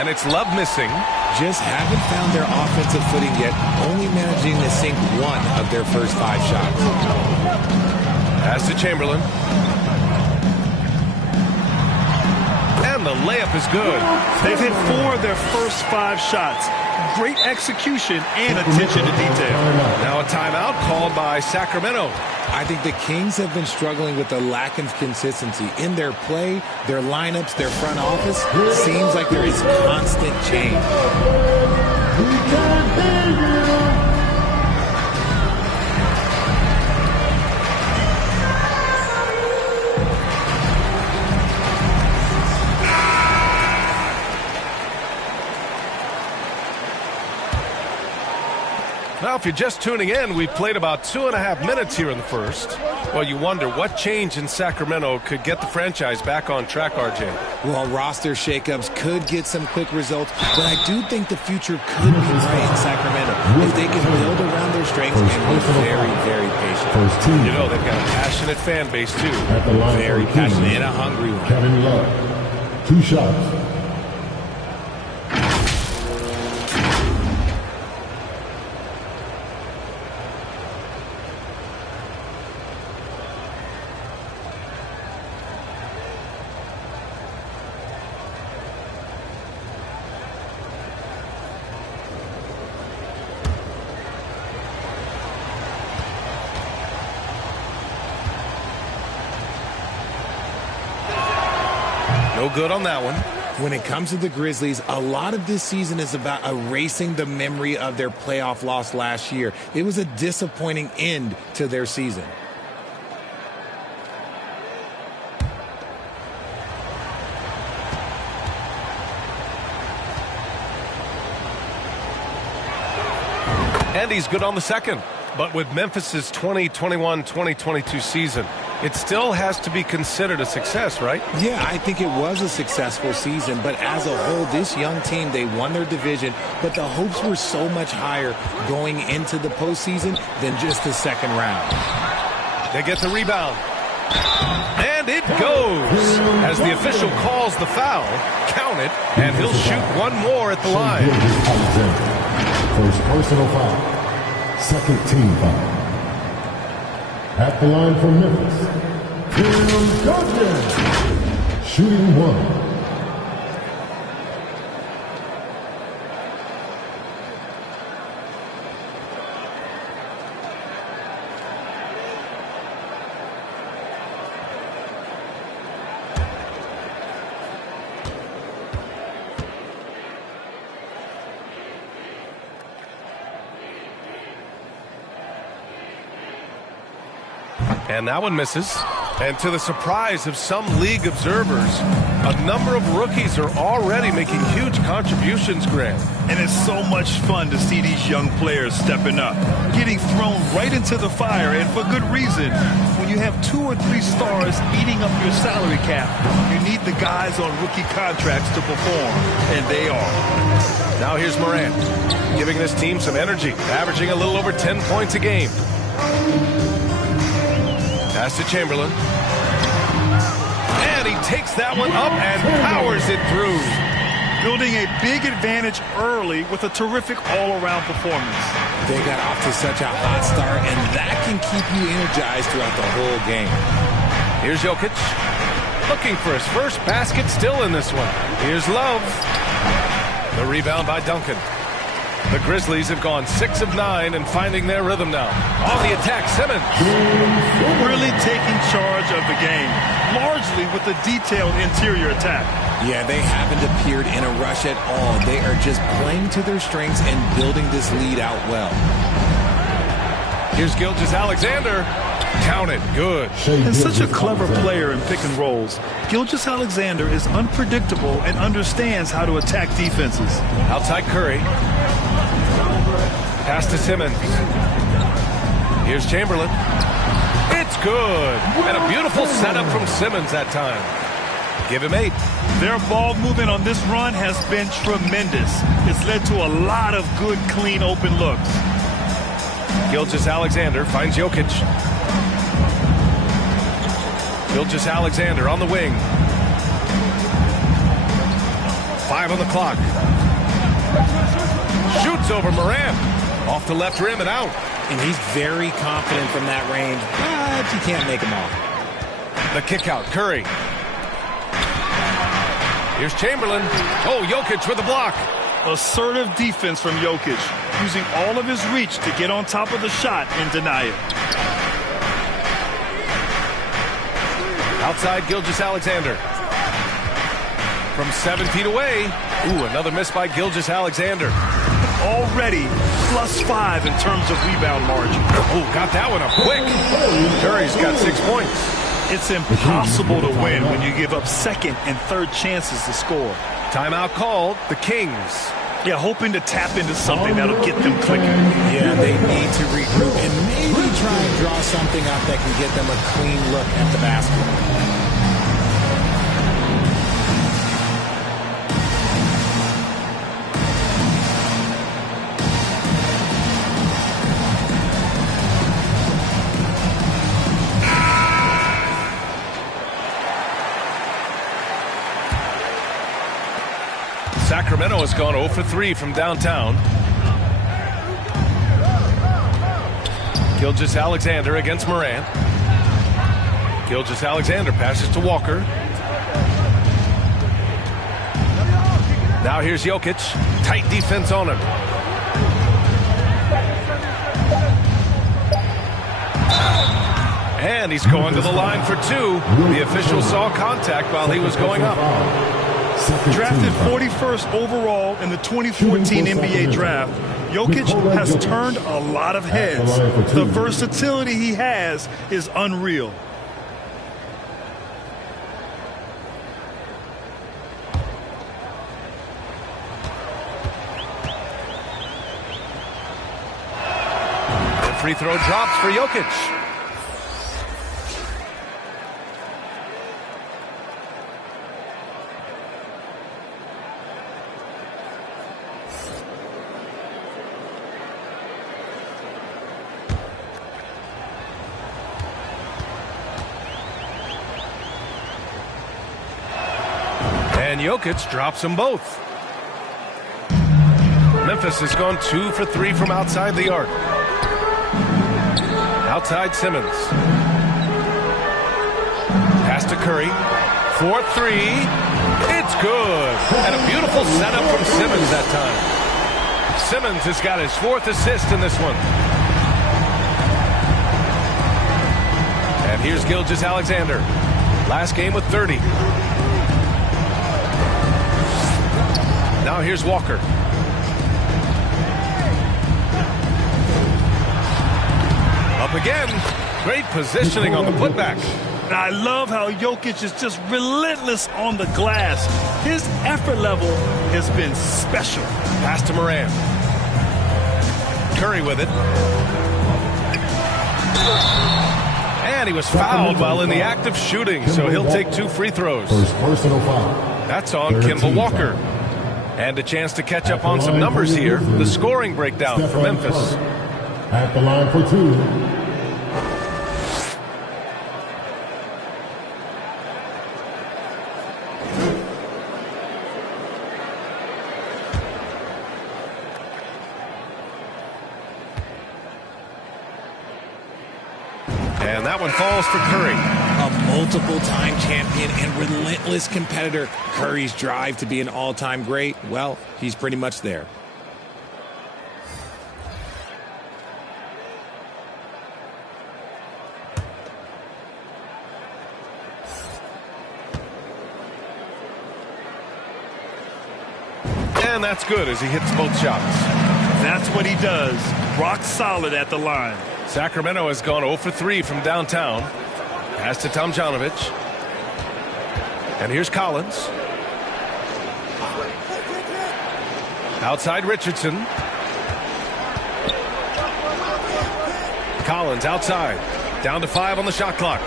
And it's Love missing. Just haven't found their offensive footing yet, only managing to sink 1 of their first 5 shots. Pass to Chamberlain. And the layup is good. They've hit 4 of their first 5 shots. Great execution and attention to detail. Now a timeout called by Sacramento. I think the Kings have been struggling with a lack of consistency in their play, their lineups, their front office. Seems like there is constant change. Now, if you're just tuning in, we've played about 2.5 minutes here in the first. Well, you wonder what change in Sacramento could get the franchise back on track, RJ. Well, roster shakeups could get some quick results, but I do think the future could be bright in Sacramento if they can build around their strengths and be very, very patient. You know, they've got a passionate fan base, too. Very passionate and a hungry one. Kevin Love, 2 shots. No good on that one. When it comes to the Grizzlies, a lot of this season is about erasing the memory of their playoff loss last year. It was a disappointing end to their season. And he's good on the second. But with Memphis's 2021-2022 season, it still has to be considered a success, right? Yeah, I think it was a successful season, but as a whole, this young team, they won their division, but the hopes were so much higher going into the postseason than just the second round. They get the rebound. And it goes. As the official calls the foul, count it, and he'll shoot one more at the line. First personal foul. Second team foul. At the line for Memphis, Tim Duncan, shooting one. And that one misses. And to the surprise of some league observers, a number of rookies are already making huge contributions, Grant. And it's so much fun to see these young players stepping up, getting thrown right into the fire, and for good reason. When you have 2 or 3 stars eating up your salary cap, you need the guys on rookie contracts to perform, and they are. Now here's Morant, giving this team some energy, averaging a little over 10 points a game. Pass to Chamberlain. And he takes that one up and powers it through. Building a big advantage early with a terrific all-around performance. They got off to such a hot start, and that can keep you energized throughout the whole game. Here's Jokic. Looking for his first basket still in this one. Here's Love. The rebound by Duncan. The Grizzlies have gone 6 of 9 and finding their rhythm now. On the attack, Simmons. Really taking charge of the game, largely with a detailed interior attack. Yeah, they haven't appeared in a rush at all. They are just playing to their strengths and building this lead out well. Here's Gilgeous-Alexander. Count it. Good. And such a clever player in pick and rolls. Gilgeous-Alexander is unpredictable and understands how to attack defenses. Outside Curry. Pass to Simmons. Here's Chamberlain. It's good. And a beautiful setup from Simmons that time. Give him 8. Their ball movement on this run has been tremendous. It's led to a lot of good, clean, open looks. Gilgeous-Alexander finds Jokic. Gilgeous-Alexander on the wing. 5 on the clock. Shoots over Morant. Off the left rim and out. And he's very confident from that range, but you can't make him off. The kick out, Curry. Here's Chamberlain. Oh, Jokic with the block. Assertive defense from Jokic, using all of his reach to get on top of the shot and deny it. Outside Gilgeous-Alexander. From 7 feet away. Ooh, another miss by Gilgeous-Alexander. Already +5 in terms of rebound margin. Ooh, got that one up quick. Curry's got 6 points. It's impossible to win when you give up second and third chances to score. Timeout called. The Kings. Yeah, hoping to tap into something that'll get them clicking. Yeah, they need to regroup and maybe try and draw something up that can get them a clean look at the basket. Sacramento has gone 0 for 3 from downtown. Gilgeous-Alexander against Morant. Gilgeous-Alexander passes to Walker. Now here's Jokic. Tight defense on him. And he's going to the line for 2. The official saw contact while he was going up. Drafted 41st overall in the 2014 NBA draft, Jokic has turned a lot of heads. The versatility he has is unreal. The free throw drops for Jokic. And Jokic drops them both. Memphis has gone 2 for 3 from outside the arc. Outside Simmons. Pass to Curry. 4-3. It's good. And a beautiful setup from Simmons that time. Simmons has got his 4th assist in this one. And here's Gilgeous-Alexander. Last game with 30. Now here's Walker. Up again. Great positioning on the putback. I love how Jokic is just relentless on the glass. His effort level has been special. Pass to Morant. Curry with it. And he was fouled while in the act of shooting, so he'll take 2 free throws. That's on Kemba Walker. And a chance to catch up on some numbers here. The scoring breakdown for Memphis. At the line for 2. And that one falls for Curry. A multiple-time champion and relentless competitor. Curry's drive to be an all-time great, well, he's pretty much there. And that's good as he hits both shots. That's what he does. Rock solid at the line. Sacramento has gone 0 for 3 from downtown. Pass to Tomjanovich. And here's Collins. Outside Richardson. Collins outside. Down to 5 on the shot clock.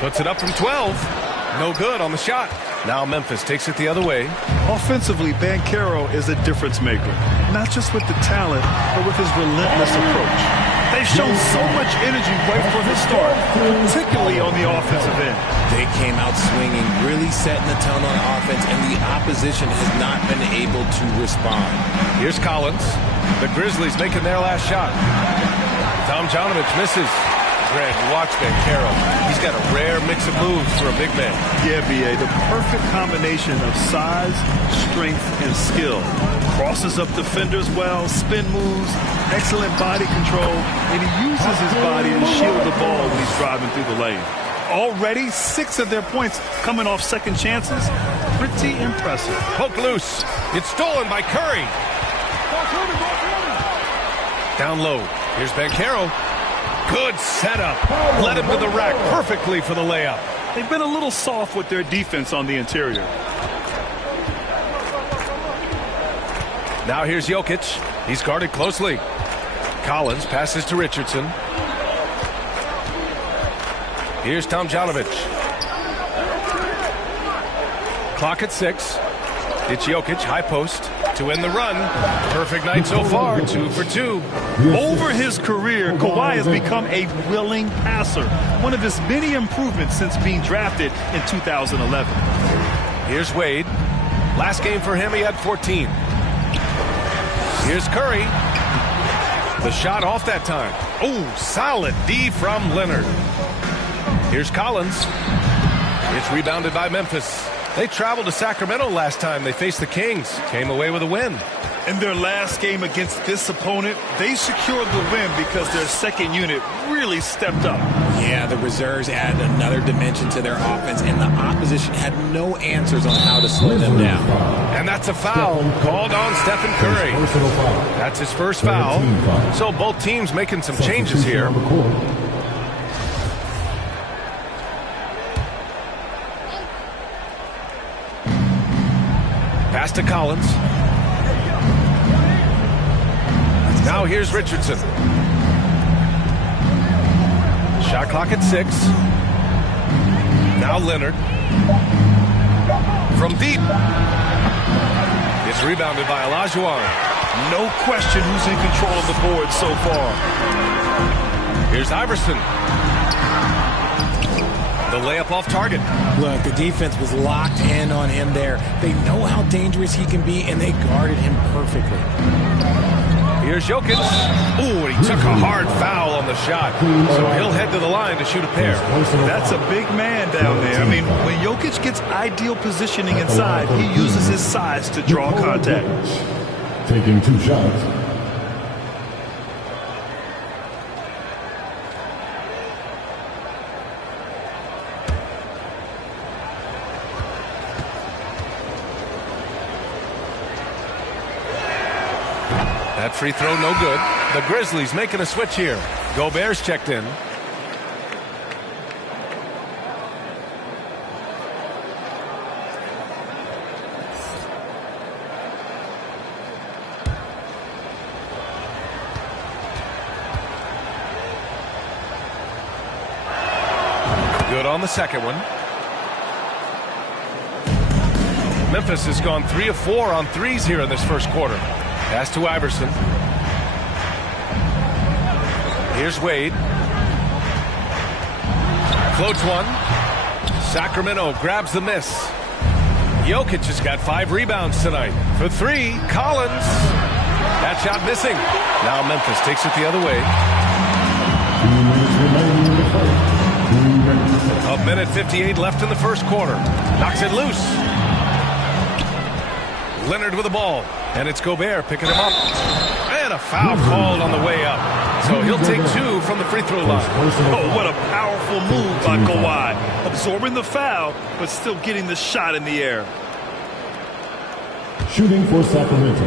Puts it up from 12. No good on the shot. Now Memphis takes it the other way. Offensively, Banchero is a difference maker. Not just with the talent, but with his relentless approach. They've shown so much energy right from the start, particularly on the offensive end. They came out swinging, really setting the tone on offense, and the opposition has not been able to respond. Here's Collins. The Grizzlies making their last shot. Tomjanovich misses. Greg, watch Banchero. He's got a rare mix of moves for a big man. Yeah, B.A., the perfect combination of size, strength, and skill. Crosses up defenders well, spin moves, excellent body control, and he uses his body to shield the ball when he's driving through the lane. Already 6 of their points coming off second chances. Pretty impressive. Poke loose. It's stolen by Curry. Down low. Here's Banchero. Good setup. Led him to the rack perfectly for the layup. They've been a little soft with their defense on the interior. Now here's Jokic. He's guarded closely. Collins passes to Richardson. Here's Tomjanovich. Clock at 6. It's Jokic, high post, to end the run. Perfect night so far, 2 for 2. Over his career, Kawhi has become a willing passer. One of his many improvements since being drafted in 2011. Here's Wade. Last game for him, he had 14. Here's Curry. The shot off that time. Oh, solid D from Leonard. Here's Collins. It's rebounded by Memphis. They traveled to Sacramento last time they faced the Kings. Came away with a win. In their last game against this opponent, they secured the win because their second unit really stepped up. Yeah, the reserves added another dimension to their offense, and the opposition had no answers on how to slow them down. And that's a foul called on Stephen Curry. That's his first foul. So both teams making some changes here. Pass to Collins. Now here's Richardson. Shot clock at 6. Now Leonard. From deep. It's rebounded by Olajuwon. No question who's in control of the board so far. Here's Iverson. The layup off target. Look, the defense was locked in on him there. They know how dangerous he can be, and they guarded him perfectly. Here's Jokic. Ooh, and he took a hard foul on the shot. So he'll head to the line to shoot a pair. That's a big man down there. I mean, when Jokic gets ideal positioning inside, he uses his size to draw contact. Taking 2 shots. That free throw no good. The Grizzlies making a switch here. Gobert's checked in. Good on the second one. Memphis has gone 3 of 4 on threes here in this first quarter. Pass to Iverson. Here's Wade. Floats one. Sacramento grabs the miss. Jokic has got 5 rebounds tonight. For 3, Collins. That shot missing. Now Memphis takes it the other way. 2 minutes remaining in the fight. 2 minutes. 1:58 left in the first quarter. Knocks it loose. Leonard with the ball. And it's Gobert picking him up. And a foul called on the way up. So he'll take 2 from the free throw line. Oh, what a powerful move by Kawhi. Absorbing the foul, but still getting the shot in the air. Shooting for Sacramento.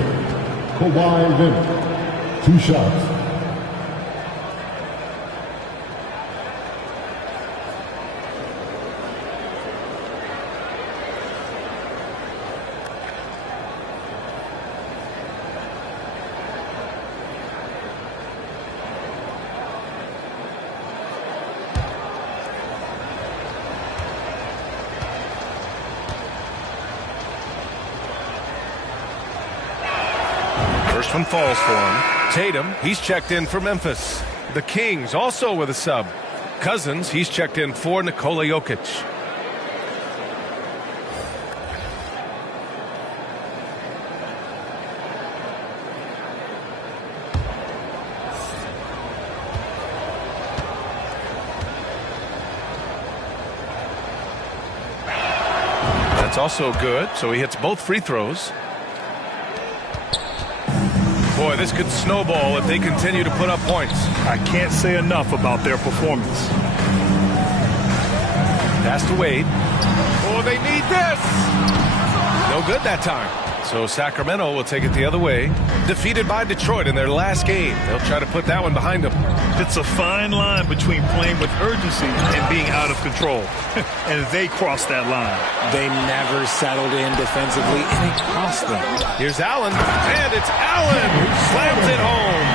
Kawhi Leonard. 2 shots. First one falls for him. Tatum, he's checked in for Memphis. The Kings also with a sub. Cousins, he's checked in for Nikola Jokic. That's also good, so he hits both free throws. Boy, this could snowball if they continue to put up points. I can't say enough about their performance. Pass to Wade. Oh, they need this. No good that time. So Sacramento will take it the other way. Defeated by Detroit in their last game. They'll try to put that one behind them. It's a fine line between playing with urgency and being out of control. And they crossed that line. They never settled in defensively, and it cost them. Here's Allen, and it's Allen who slams it home.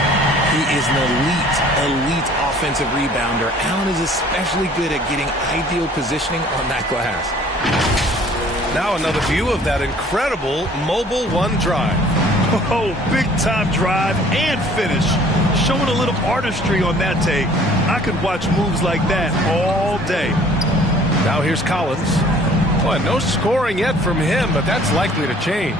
He is an elite offensive rebounder. Allen is especially good at getting ideal positioning on that glass. Now another view of that incredible mobile one drive. Oh, big-time drive and finish. Showing a little artistry on that tape. I could watch moves like that all day. Now here's Collins. Boy, no scoring yet from him, but that's likely to change.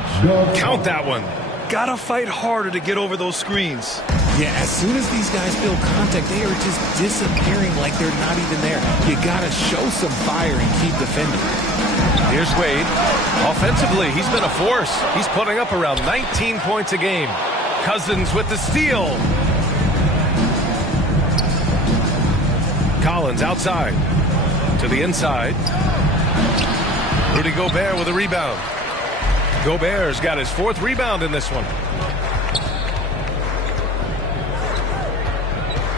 Count that one. Gotta fight harder to get over those screens. Yeah, as soon as these guys feel contact, they are just disappearing like they're not even there. You gotta show some fire and keep defending. Here's Wade. Offensively, he's been a force. He's putting up around 19 points a game. Cousins with the steal. Collins outside. To the inside. Rudy Gobert with a rebound. Gobert's got his 4th rebound in this one.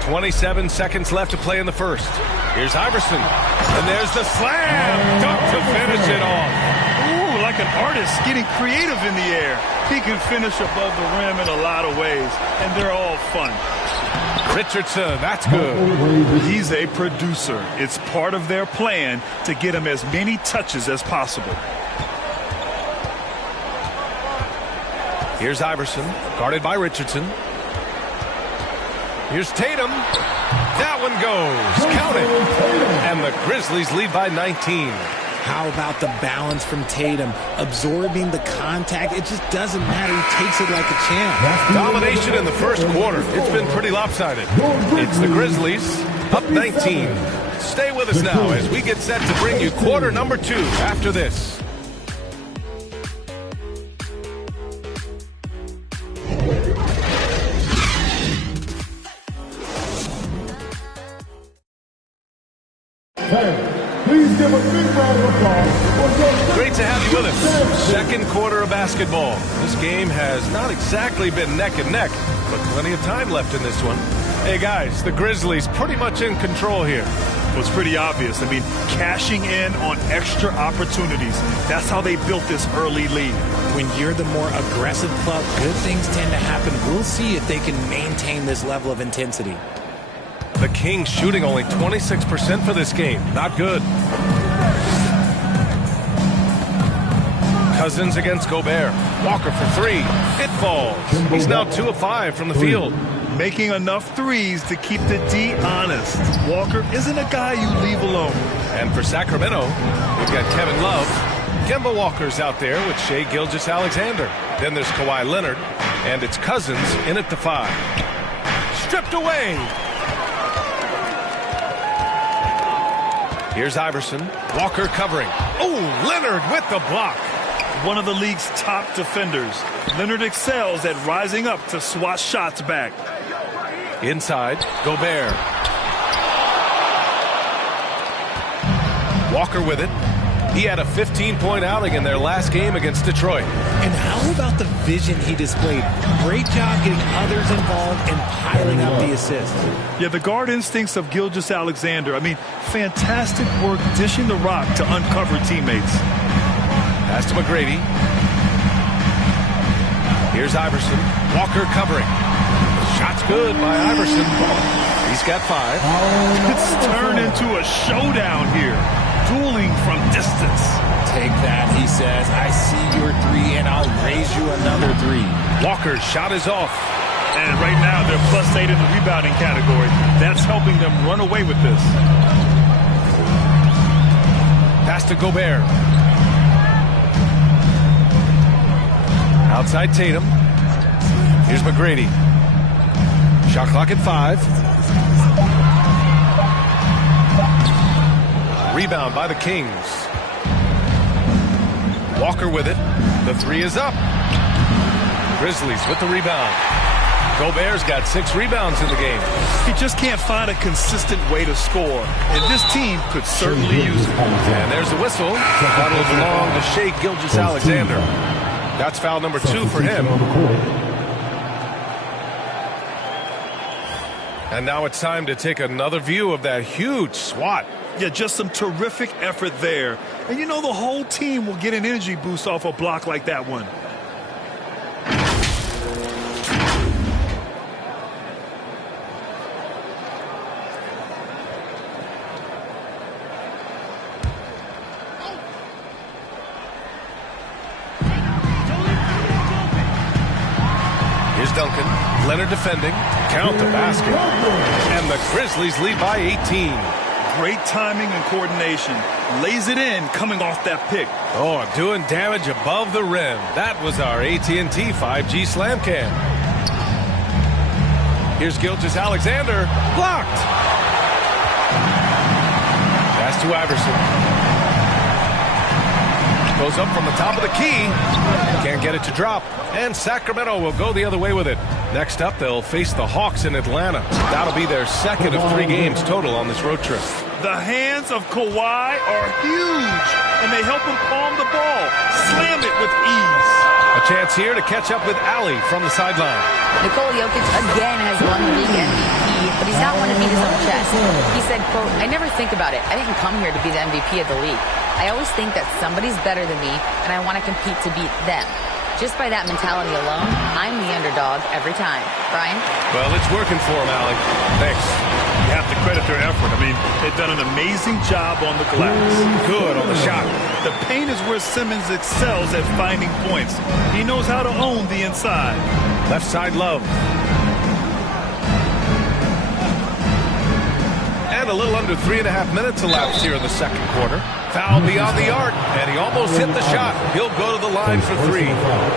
27 seconds left to play in the first. Here's Iverson. And there's the slam. Dunk to finish it off. Ooh, like an artist getting creative in the air. He can finish above the rim in a lot of ways, and they're all fun. Richardson, that's good. He's a producer. It's part of their plan to get him as many touches as possible. Here's Iverson, guarded by Richardson. Here's Tatum. That one goes. Count it. And the Grizzlies lead by 19. How about the balance from Tatum? Absorbing the contact. It just doesn't matter. He takes it like a champ. Domination in the first quarter. It's been pretty lopsided. It's the Grizzlies up 19. Stay with us now as we get set to bring you quarter number 2 after this. Please give a big round of applause. Great to have you with us. Second quarter of basketball. This game has not exactly been neck and neck, but plenty of time left in this one. Hey guys, the Grizzlies pretty much in control here. Well, it's pretty obvious. I mean, cashing in on extra opportunities. That's how they built this early lead. When you're the more aggressive club, good things tend to happen. We'll see if they can maintain this level of intensity. The Kings shooting only 26% for this game. Not good. Cousins against Gobert. Walker for 3. It falls. He's now 2 of 5 from the field. Making enough threes to keep the D honest. Walker isn't a guy you leave alone. And for Sacramento, we've got Kevin Love. Kemba Walker's out there with Shai Gilgeous-Alexander. Then there's Kawhi Leonard. And it's Cousins in at the 5. Stripped away. Here's Iverson. Walker covering. Oh, Leonard with the block. One of the league's top defenders. Leonard excels at rising up to swat shots back. Inside, Gobert. Walker with it. He had a 15-point outing in their last game against Detroit. And how about the vision he displayed? Great job getting others involved and piling up the assists. Yeah, the guard instincts of Gilgeous-Alexander. I mean, fantastic work dishing the rock to uncover teammates. Pass to McGrady. Here's Iverson. Walker covering. Shot's good by Iverson. He's got 5. It's turned into a showdown here. Dueling from distance. Take that, he says. I see your 3, and I'll raise you another 3. Walker's shot is off. And right now, they're +8 in the rebounding category. That's helping them run away with this. Pass to Gobert. Outside Tatum. Here's McGrady. Shot clock at 5. Rebound by the Kings. Walker with it. The 3 is up. Grizzlies with the rebound. Gobert's got 6 rebounds in the game. He just can't find a consistent way to score, and this team could certainly use it. And there's the whistle. That'll belong to Shai Gilgeous-Alexander. That's foul number 2 for him. And now it's time to take another view of that huge swat. Yeah, just some terrific effort there. And you know the whole team will get an energy boost off a block like that one. Here's Duncan. Leonard defending. Count the basket. And the Grizzlies lead by 18. Great timing and coordination. Lays it in coming off that pick. Oh, doing damage above the rim. That was our AT&T 5G slam cam. Here's Gilgeous-Alexander. Blocked. Pass to Iverson. Goes up from the top of the key. Can't get it to drop. And Sacramento will go the other way with it. Next up, they'll face the Hawks in Atlanta. That'll be their second of 3 games total on this road trip. The hands of Kawhi are huge, and they help him palm the ball, slam it with ease. A chance here to catch up with Allie from the sideline. Nikola Jokic again has won the league MVP, but he's not one to beat his own chest. He said, quote, "I never think about it. I didn't come here to be the MVP of the league. I always think that somebody's better than me, and I want to compete to beat them. Just by that mentality alone, I'm the underdog every time." Brian? Well, it's working for him, Allie. Thanks. You have to credit their effort. I mean, they've done an amazing job on the glass. Good on the shot. The paint is where Simmons excels at finding points. He knows how to own the inside. Left side Love. And a little under 3.5 minutes elapsed here in the second quarter. Foul beyond the arc, and he almost hit the shot. He'll go to the line for 3.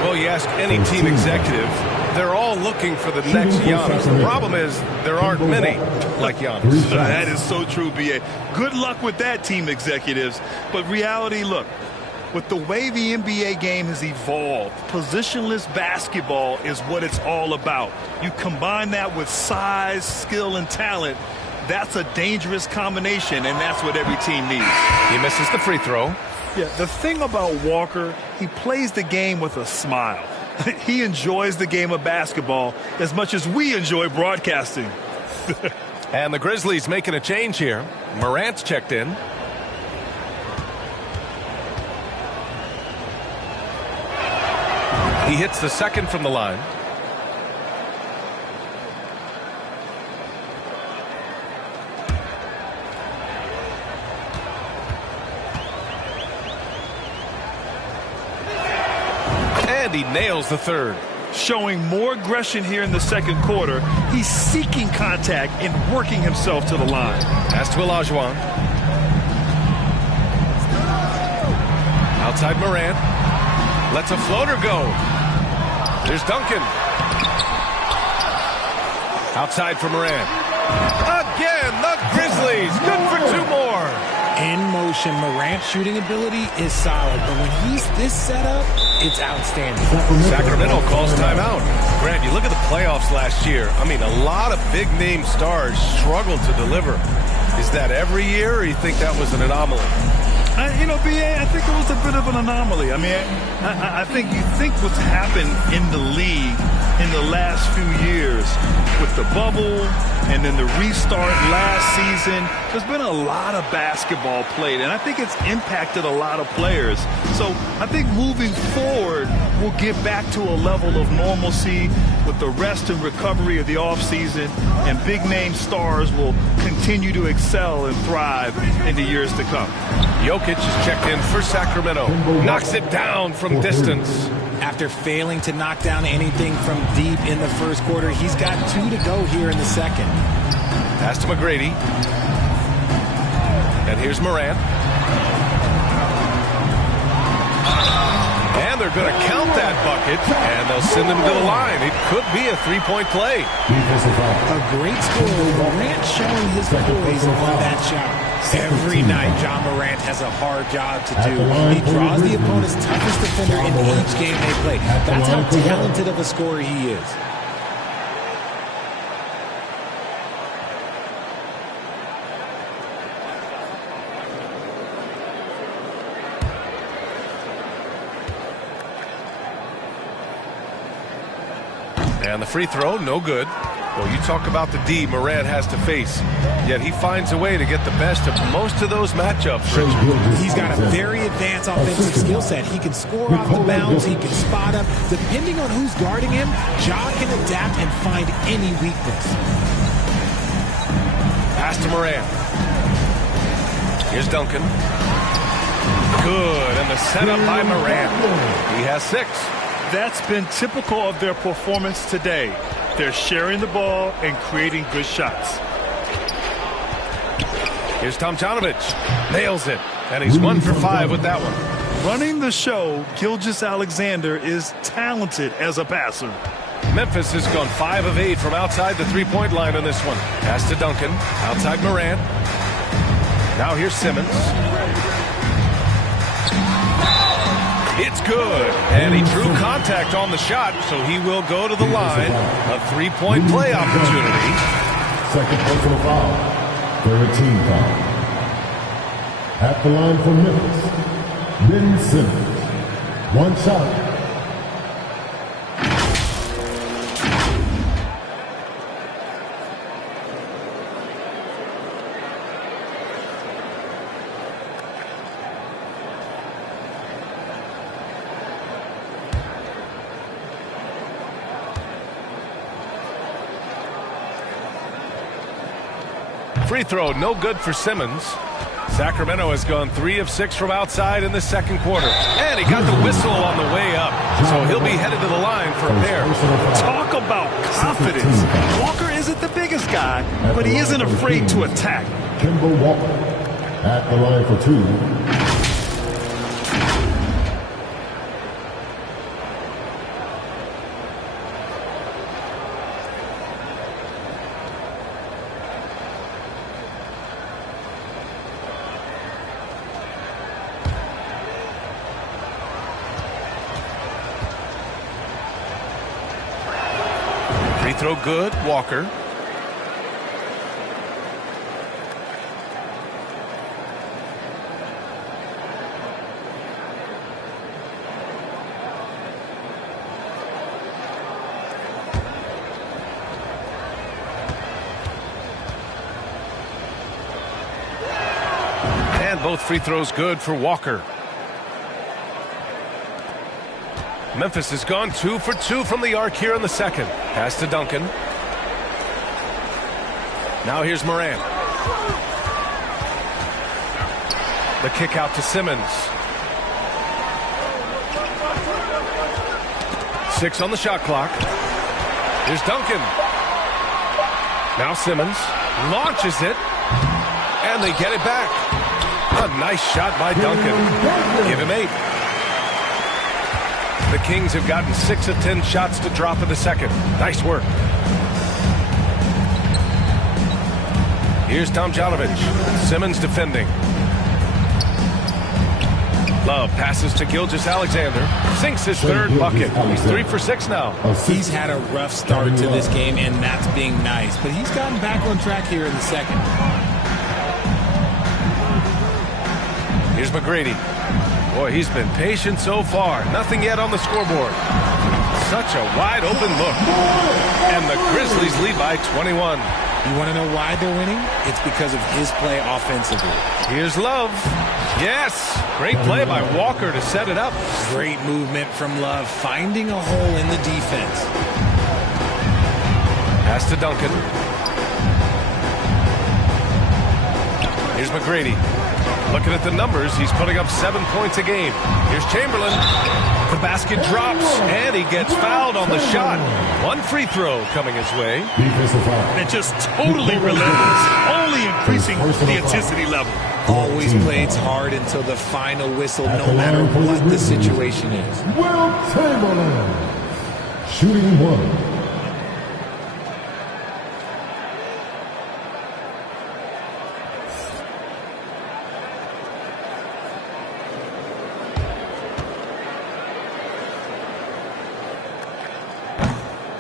Well, you ask any team executive, they're all looking for the next Giannis. The problem is there aren't many like Giannis. That is so true, B.A. Good luck with that, team executives. But reality, look, with the way the NBA game has evolved, positionless basketball is what it's all about. You combine that with size, skill, and talent. That's a dangerous combination, and that's what every team needs. He misses the free throw. Yeah, the thing about Walker, he plays the game with a smile. He enjoys the game of basketball as much as we enjoy broadcasting. And the Grizzlies making a change here. Morant's checked in. He hits the second from the line. And he nails the third. Showing more aggression here in the second quarter. He's seeking contact and working himself to the line. Pass to Olajuwon. Outside Morant. Lets a floater go. There's Duncan. Outside for Morant. Again, the Grizzlies. Good for 2 more. In motion, Morant's shooting ability is solid, but when he's this set up, it's outstanding. Sacramento calls timeout. Grant, you look at the playoffs last year. I mean, a lot of big-name stars struggled to deliver. Is that every year, or you think that was an anomaly? B.A., I think it was a bit of an anomaly. I mean, I think you think what's happened in the league in the last few years with the bubble and then the restart last season, there's been a lot of basketball played, and I think it's impacted a lot of players. So I think moving forward, we'll get back to a level of normalcy with the rest and recovery of the offseason, and big-name stars will continue to excel and thrive in the years to come. Jokic is checked in for Sacramento. Knocks it down from distance. After failing to knock down anything from deep in the first quarter, he's got 2 to go here in the second. Pass to McGrady. And here's Morant. And they're going to count that bucket, and they'll send him to the line. It could be a 3-point play. A great score. Morant showing his poise on that shot. Every night, John Morant has a hard job to do. He draws the opponent's toughest defender in each game they play. That's how talented of a scorer he is. And the free throw, no good. Well, you talk about the D Morant has to face, yet he finds a way to get the best of most of those matchups. He's got a very advanced offensive skill set. He can score off the bounce. He can spot up. Depending on who's guarding him, Ja can adapt and find any weakness. Pass to Morant. Here's Duncan. Good, and the setup by Morant. He has 6. That's been typical of their performance today. They're sharing the ball and creating good shots. Here's Tomjanovich. Nails it. And he's 1 for 5 with that one. Running the show, Gilgeous-Alexander is talented as a passer. Memphis has gone 5 of 8 from outside the 3-point line on this one. Pass to Duncan. Outside Morant. Now here's Simmons. It's good. And he drew contact on the shot, so he will go to the line. A three-point play opportunity. Second personal foul. Third team foul. At the line for Memphis, Ben Simmons. One shot. Free throw, no good for Simmons. Sacramento has gone 3 of 6 from outside in the second quarter. And he got the whistle on the way up. So he'll be headed to the line for a pair. Talk about confidence. Walker isn't the biggest guy, but he isn't afraid to attack. Kemba Walker at the line for 2. Throw good, Walker. And both free throws good for Walker. Memphis has gone 2 for 2 from the arc here in the second. Pass to Duncan. Now here's Morant. The kick out to Simmons. 6 on the shot clock. Here's Duncan. Now Simmons launches it. And they get it back. A nice shot by Duncan. Give him 8. The Kings have gotten 6 of 10 shots to drop in the second. Nice work. Here's Tomjanovich. Simmons defending. Love passes to Gilgeous-Alexander. Sinks his third bucket. He's 3 for 6 now. He's had a rough start to this game, and that's being nice. But he's gotten back on track here in the second. Here's McGrady. Boy, he's been patient so far. Nothing yet on the scoreboard. Such a wide open look. And the Grizzlies lead by 21. You want to know why they're winning? It's because of his play offensively. Here's Love. Yes. Great play by Walker to set it up. Great movement from Love, finding a hole in the defense. Pass to Duncan. Here's McGrady. Looking at the numbers, he's putting up 7 points a game. Here's Chamberlain. The basket drops, and he gets fouled on the shot. 1 free throw coming his way. And just totally relentless, only increasing the intensity level. Always plays hard until the final whistle, no matter what the situation is. Will Chamberlain, shooting 1.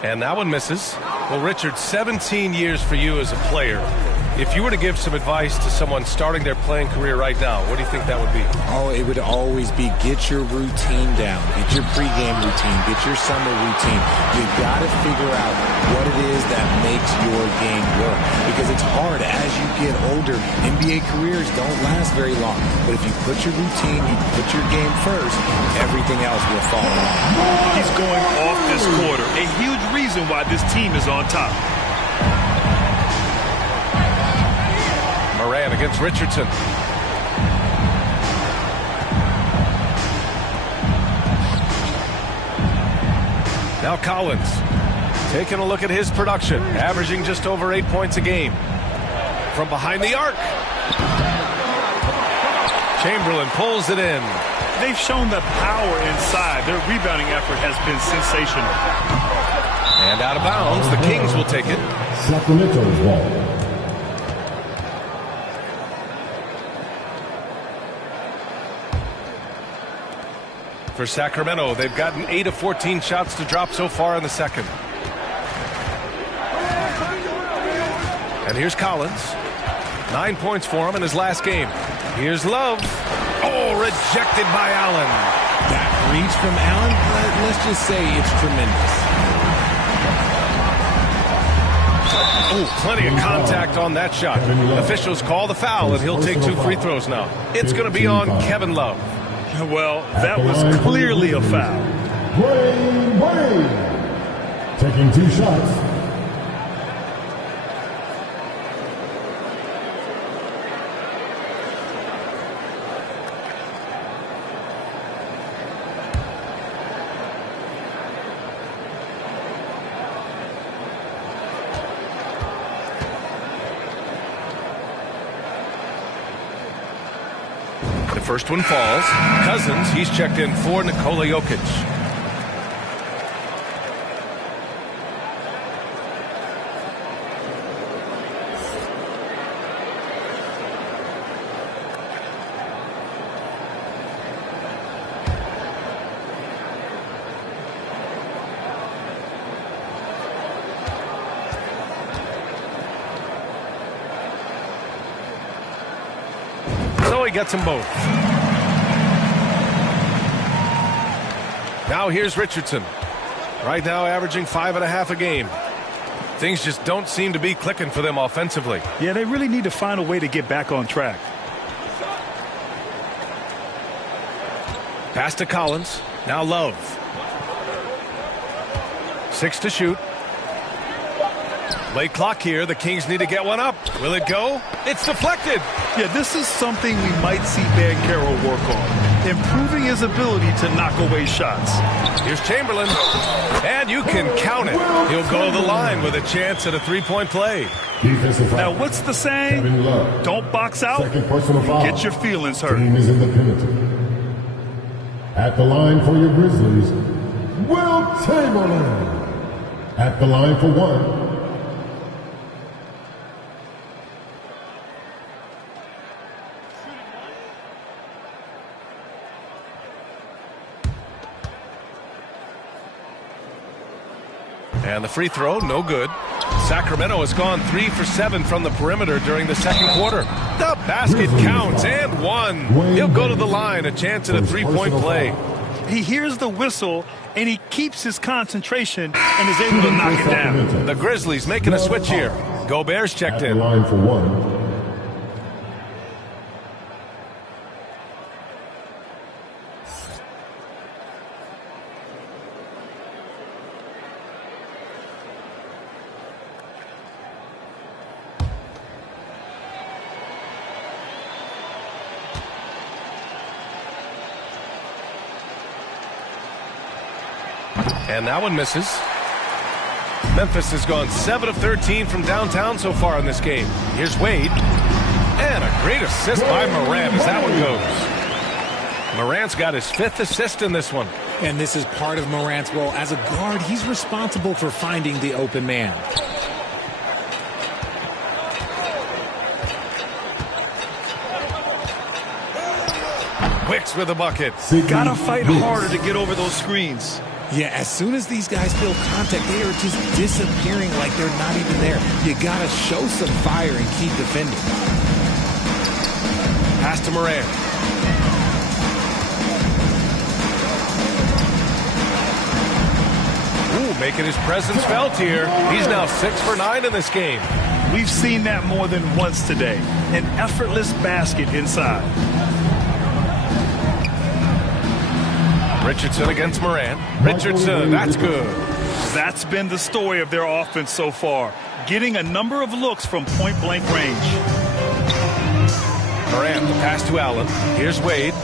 And that one misses. Well, Richard, 17 years for you as a player. If you were to give some advice to someone starting their playing career right now, what do you think that would be? Oh, it would always be get your routine down. Get your pregame routine. Get your summer routine. You've got to figure out what it is that makes your game work. Because it's hard as you get older. NBA careers don't last very long. But if you put your routine, you put your game first, everything else will fall along. He's going off this quarter. A huge reason why this team is on top. Moran against Richardson. Now Collins taking a look at his production, averaging just over 8 points a game. From behind the arc. Chamberlain pulls it in. They've shown the power inside. Their rebounding effort has been sensational. And out of bounds, the Kings will take it. Sacramento's ball. for Sacramento. They've gotten 8 of 14 shots to drop so far in the second. And here's Collins. 9 points for him in his last game. Here's Love. Oh, rejected by Allen. That reach from Allen, let's just say it's tremendous. Oh, plenty of contact on that shot. Officials call the foul, and he'll take 2 free throws now. It's going to be on Kevin Love. Well, that was clearly a foul. Wade taking 2 shots. First one falls. Cousins, he's checked in for Nikola Jokic. So he gets them both. Now here's Richardson. Right now averaging 5.5 a game. Things just don't seem to be clicking for them offensively. Yeah, they really need to find a way to get back on track. Pass to Collins. Now Love. 6 to shoot. Late clock here. The Kings need to get one up. Will it go? It's deflected. Yeah, this is something we might see Banchero work on. Improving his ability to knock away shots. Here's Chamberlain. And you can count it. He'll go to the line with a chance at a 3-point play. Now, what's the saying? Don't box out. Second personal foul. Get your feelings hurt. Team is in the penalty. At the line for your Grizzlies, Will Chamberlain. At the line for 1. And the free throw, no good. Sacramento has gone 3 for 7 from the perimeter during the second quarter. The basket counts, and 1. He'll go to the line, a chance at a 3-point play. He hears the whistle, and he keeps his concentration and is able to knock it down. The Grizzlies making a switch here. Gobert's checked in. At the line for 1. And that one misses. Memphis has gone 7 of 13 from downtown so far in this game. Here's Wade. And a great assist by Morant as that one goes. Morant's got his 5th assist in this one. And this is part of Morant's role. As a guard, he's responsible for finding the open man. Wicks with a bucket. Gotta fight harder to get over those screens. Yeah, as soon as these guys feel contact, they are just disappearing like they're not even there. You gotta show some fire and keep defending. Pass to Morant. Ooh, making his presence felt here. He's now 6 for 9 in this game. We've seen that more than once today. An effortless basket inside. Richardson against Morant. Richardson, that's good. That's been the story of their offense so far. Getting a number of looks from point-blank range. Morant, the pass to Allen. Here's Wade.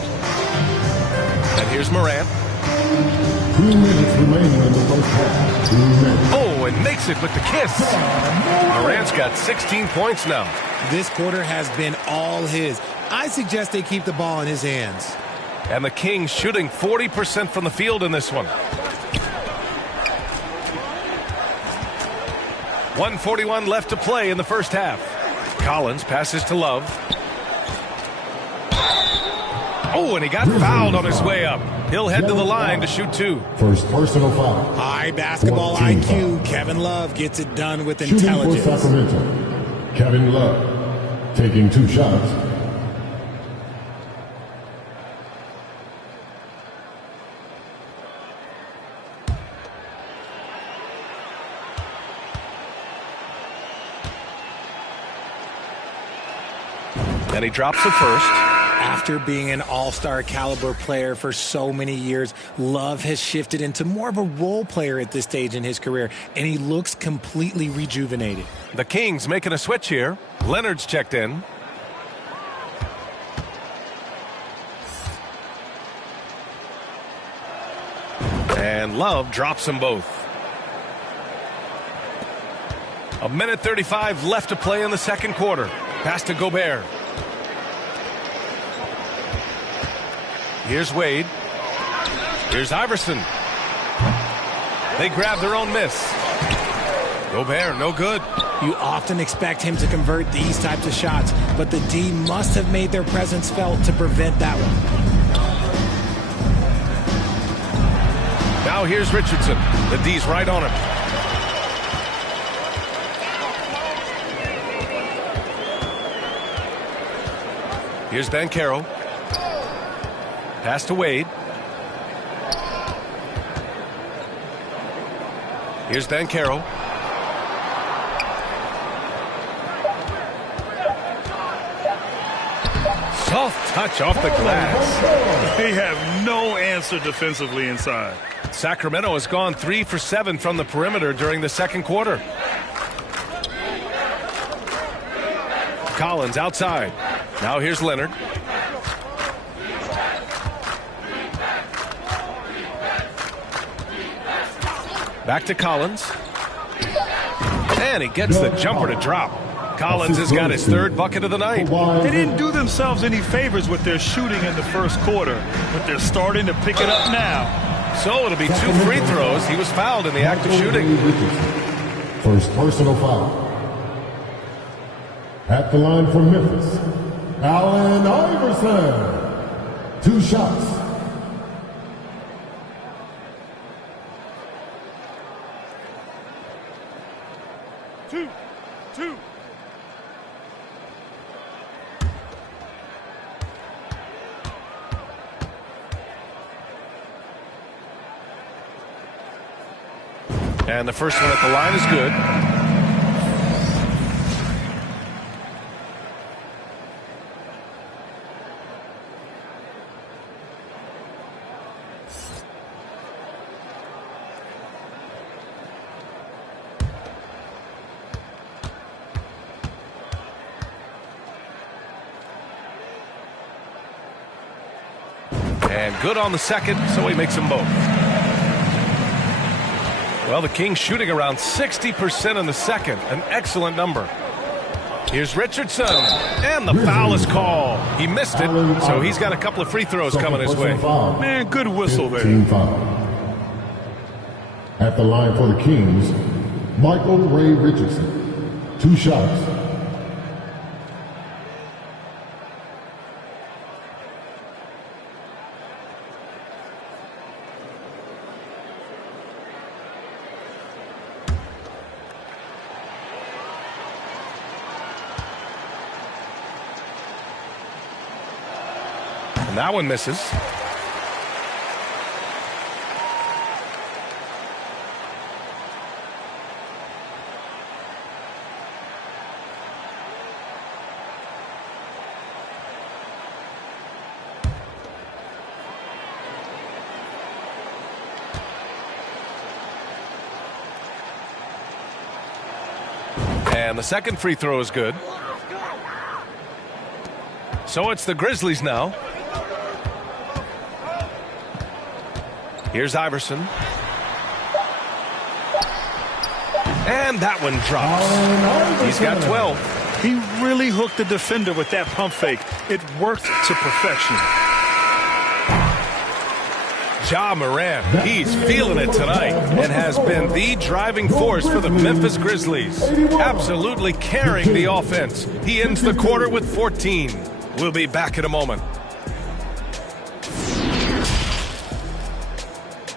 And here's Morant. 2 minutes remaining in the first half. 2 minutes. Oh, and makes it with the kiss. Morant's got 16 points now. This quarter has been all his. I suggest they keep the ball in his hands. And the Kings shooting 40% from the field in this one. 1:41 left to play in the first half. Collins passes to Love. Oh, and he got fouled on his way up. He'll head to the line to shoot 2. First personal foul. High basketball IQ. Kevin Love gets it done with Shooting intelligence. for Sacramento, Kevin Love, taking 2 shots. And he drops the first. After being an all-star caliber player for so many years, Love has shifted into more of a role player at this stage in his career, and he looks completely rejuvenated. The Kings making a switch here. Leonard's checked in. And Love drops them both. 1:35 left to play in the second quarter. Pass to Gobert. Here's Wade. Here's Iverson. They grab their own miss. Gobert, no good. You often expect him to convert these types of shots, but the D must have made their presence felt to prevent that one. Now here's Richardson. The D's right on him. Here's Banchero. Pass to Wade. Here's Banchero. Soft touch off the glass. They have no answer defensively inside. Sacramento has gone 3 for 7 from the perimeter during the second quarter. Collins outside. Now here's Leonard. Back to Collins. And he gets the jumper to drop. Collins has got his 3rd bucket of the night. They didn't do themselves any favors with their shooting in the first quarter, but they're starting to pick it up now. So it'll be 2 free throws. He was fouled in the act of shooting. First personal foul. At the line for Memphis, Allen Iverson. 2 shots. Two. And the first one at the line is good. And good on the second, so he makes them both. Well, the Kings shooting around 60% in the second. An excellent number. Here's Richardson. And the foul is called. He missed it, so he's got a couple of free throws coming his way. Man, good whistle there. Team foul. At the line for the Kings, Michael Ray Richardson. 2 shots. And that one misses. And the second free throw is good. So it's the Grizzlies now. Here's Iverson. And that one drops. He's got 12. He really hooked the defender with that pump fake. It worked to perfection. Ja Morant, he's feeling it tonight and has been the driving force for the Memphis Grizzlies. Absolutely carrying the offense. He ends the quarter with 14. We'll be back in a moment.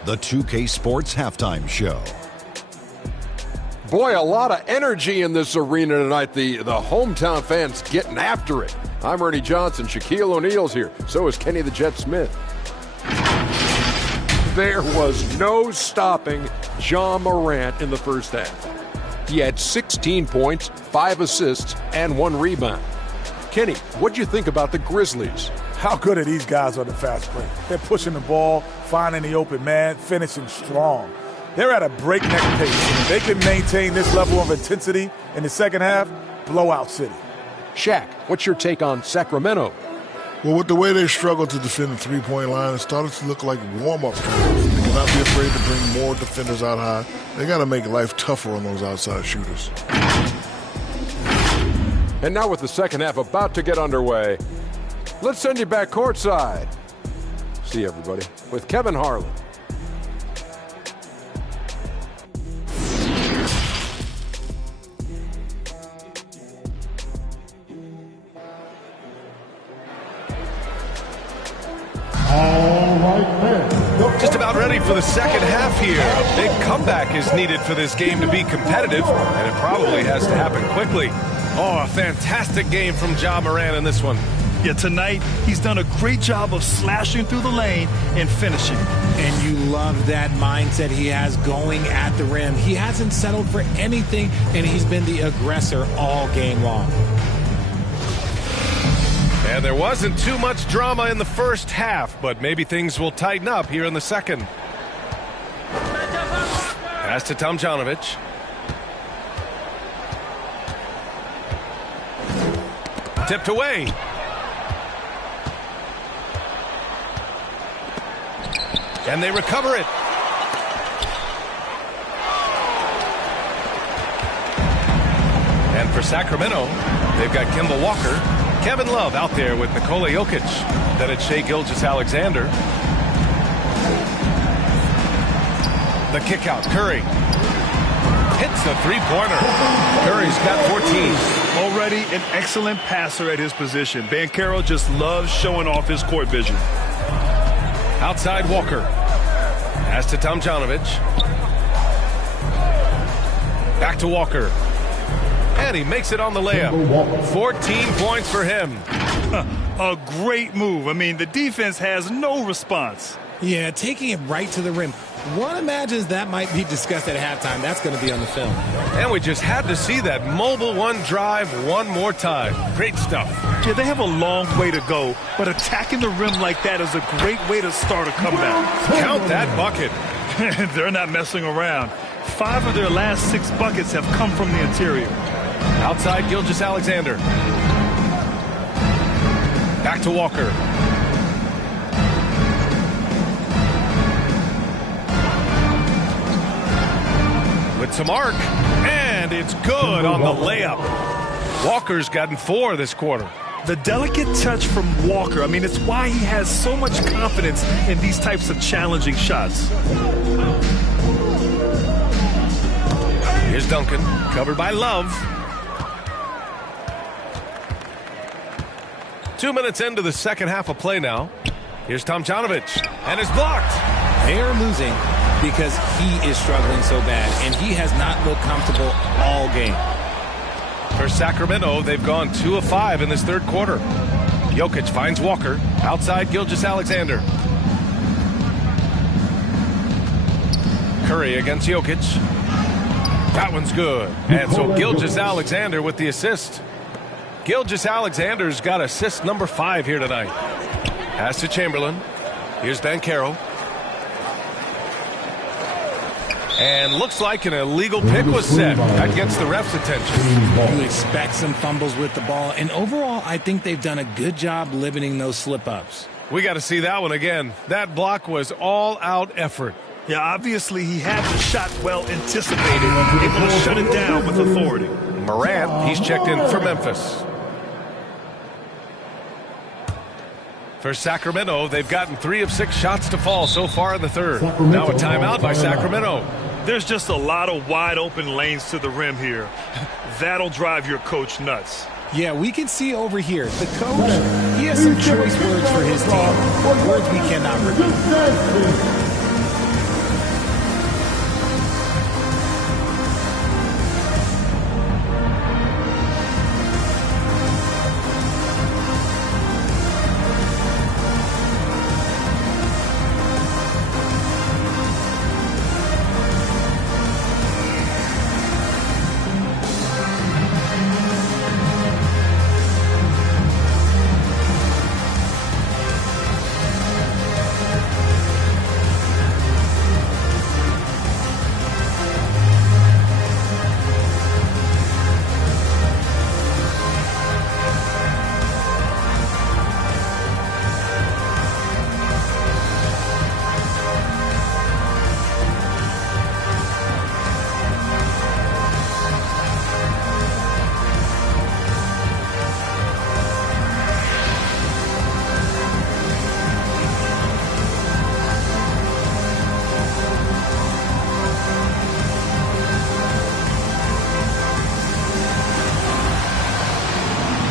the 2K Sports Halftime Show. Boy, a lot of energy in this arena tonight. The hometown fans getting after it. I'm Ernie Johnson. Shaquille O'Neal's here. So is Kenny the Jet Smith. There was no stopping Ja Morant in the first half. He had 16 points, 5 assists, and 1 rebound. Kenny, what do you think about the Grizzlies? How good are these guys on the fast break? They're pushing the ball, finding the open man, finishing strong. They're at a breakneck pace. And if they can maintain this level of intensity in the second half, blowout city. Shaq, what's your take on Sacramento? Well, with the way they struggle to defend the three-point line, it started to look like warm-ups. They cannot be afraid to bring more defenders out high. They got to make life tougher on those outside shooters. And now with the second half about to get underway, let's send you back courtside. See you, everybody, with Kevin Harlan. Just about ready for the second half here. A big comeback is needed for this game to be competitive, and it probably has to happen quickly. Oh, a fantastic game from Ja Morant in this one. Yeah, tonight he's done a great job of slashing through the lane and finishing. And you love that mindset he has going at the rim. He hasn't settled for anything, and he's been the aggressor all game long. And there wasn't too much drama in the first half, but maybe things will tighten up here in the second. Pass to Tomjanovich. Tipped away. And they recover it. And for Sacramento, they've got Kemba Walker. Kevin Love out there with Nikola Jokic. Then it's Shai Gilgeous-Alexander. The kick out. Curry hits the three-pointer. Curry's got 14. Already an excellent passer at his position. Banchero just loves showing off his court vision. Outside Walker. Pass to Tomjanovich. Back to Walker. And he makes it on the layup. 14 points for him. A great move. I mean, the defense has no response. Yeah, taking it right to the rim. One imagines that might be discussed at halftime. That's going to be on the film. And we just had to see that mobile one drive one more time. Great stuff. Yeah, they have a long way to go, but attacking the rim like that is a great way to start a comeback. Count that bucket. They're not messing around. 5 of their last 6 buckets have come from the interior. Outside Gilgeous-Alexander. Back to Walker. With some arc, and it's good on the layup. Walker's gotten 4 this quarter. The delicate touch from Walker, I mean, it's why he has so much confidence in these types of challenging shots. Here's Duncan, covered by Love. 2 minutes into the second half of play now. Here's Tomjanovich, and it's blocked. They are losing because he is struggling so bad, and he has not looked comfortable all game. For Sacramento, they've gone 2 of 5 in this third quarter. Jokic finds Walker, outside Gilgeous-Alexander. Curry against Jokic. That one's good. And so Gilgeous-Alexander with the assist. Gilgeous-Alexander's got assist number 5 here tonight. Pass to Chamberlain. Here's Banchero. And looks like an illegal pick was set. That gets the ref's attention. You expect some fumbles with the ball. And overall, I think they've done a good job limiting those slip-ups. We got to see that one again. That block was all-out effort. Yeah, obviously he had the shot well anticipated, able to shut it down with authority. Morant, he's checked in for Memphis. For Sacramento, they've gotten 3 of 6 shots to fall so far in the third. Now a timeout by Sacramento. There's just a lot of wide open lanes to the rim here. That'll drive your coach nuts. Yeah, we can see over here. The coach, he has some choice words for his team. Words we cannot repeat.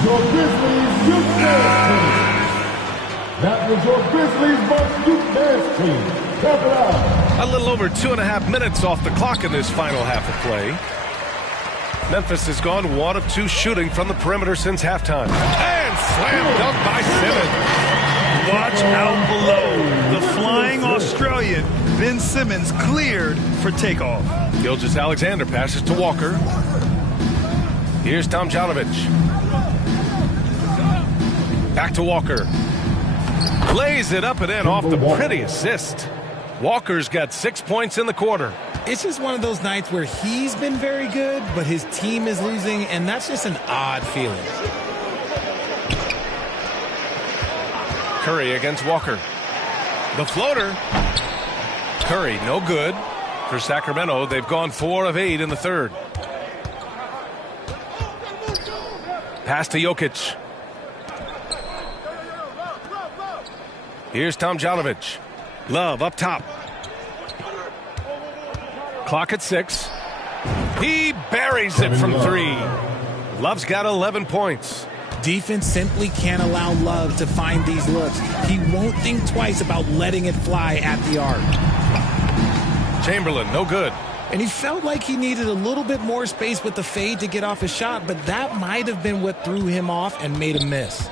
your Grizzlies Youth Dance Team. That was your Grizzlies Bucks Youth Dance Team. Check it out. A little over 2.5 minutes off the clock in this final half of play. Memphis has gone 1 of 2 shooting from the perimeter since halftime. And slam dunk by Simmons. Watch out below. The flying Australian, Ben Simmons, cleared for takeoff. Gilgeous-Alexander passes to Walker. Here's Tomjanovich. Back to Walker. Lays it up and in off the pretty assist. Walker's got 6 points in the quarter. It's just one of those nights where he's been very good, but his team is losing, and that's just an odd feeling. Curry against Walker. The floater. Curry, no good. For Sacramento, they've gone 4 of 8 in the third. Pass to Jokic. Here's Tomjanovich. Love up top. Clock at 6. He buries it from 3. Love's got 11 points. Defense simply can't allow Love to find these looks. He won't think twice about letting it fly at the arc. Chamberlain, no good. And he felt like he needed a little bit more space with the fade to get off his shot, but that might have been what threw him off and made him miss.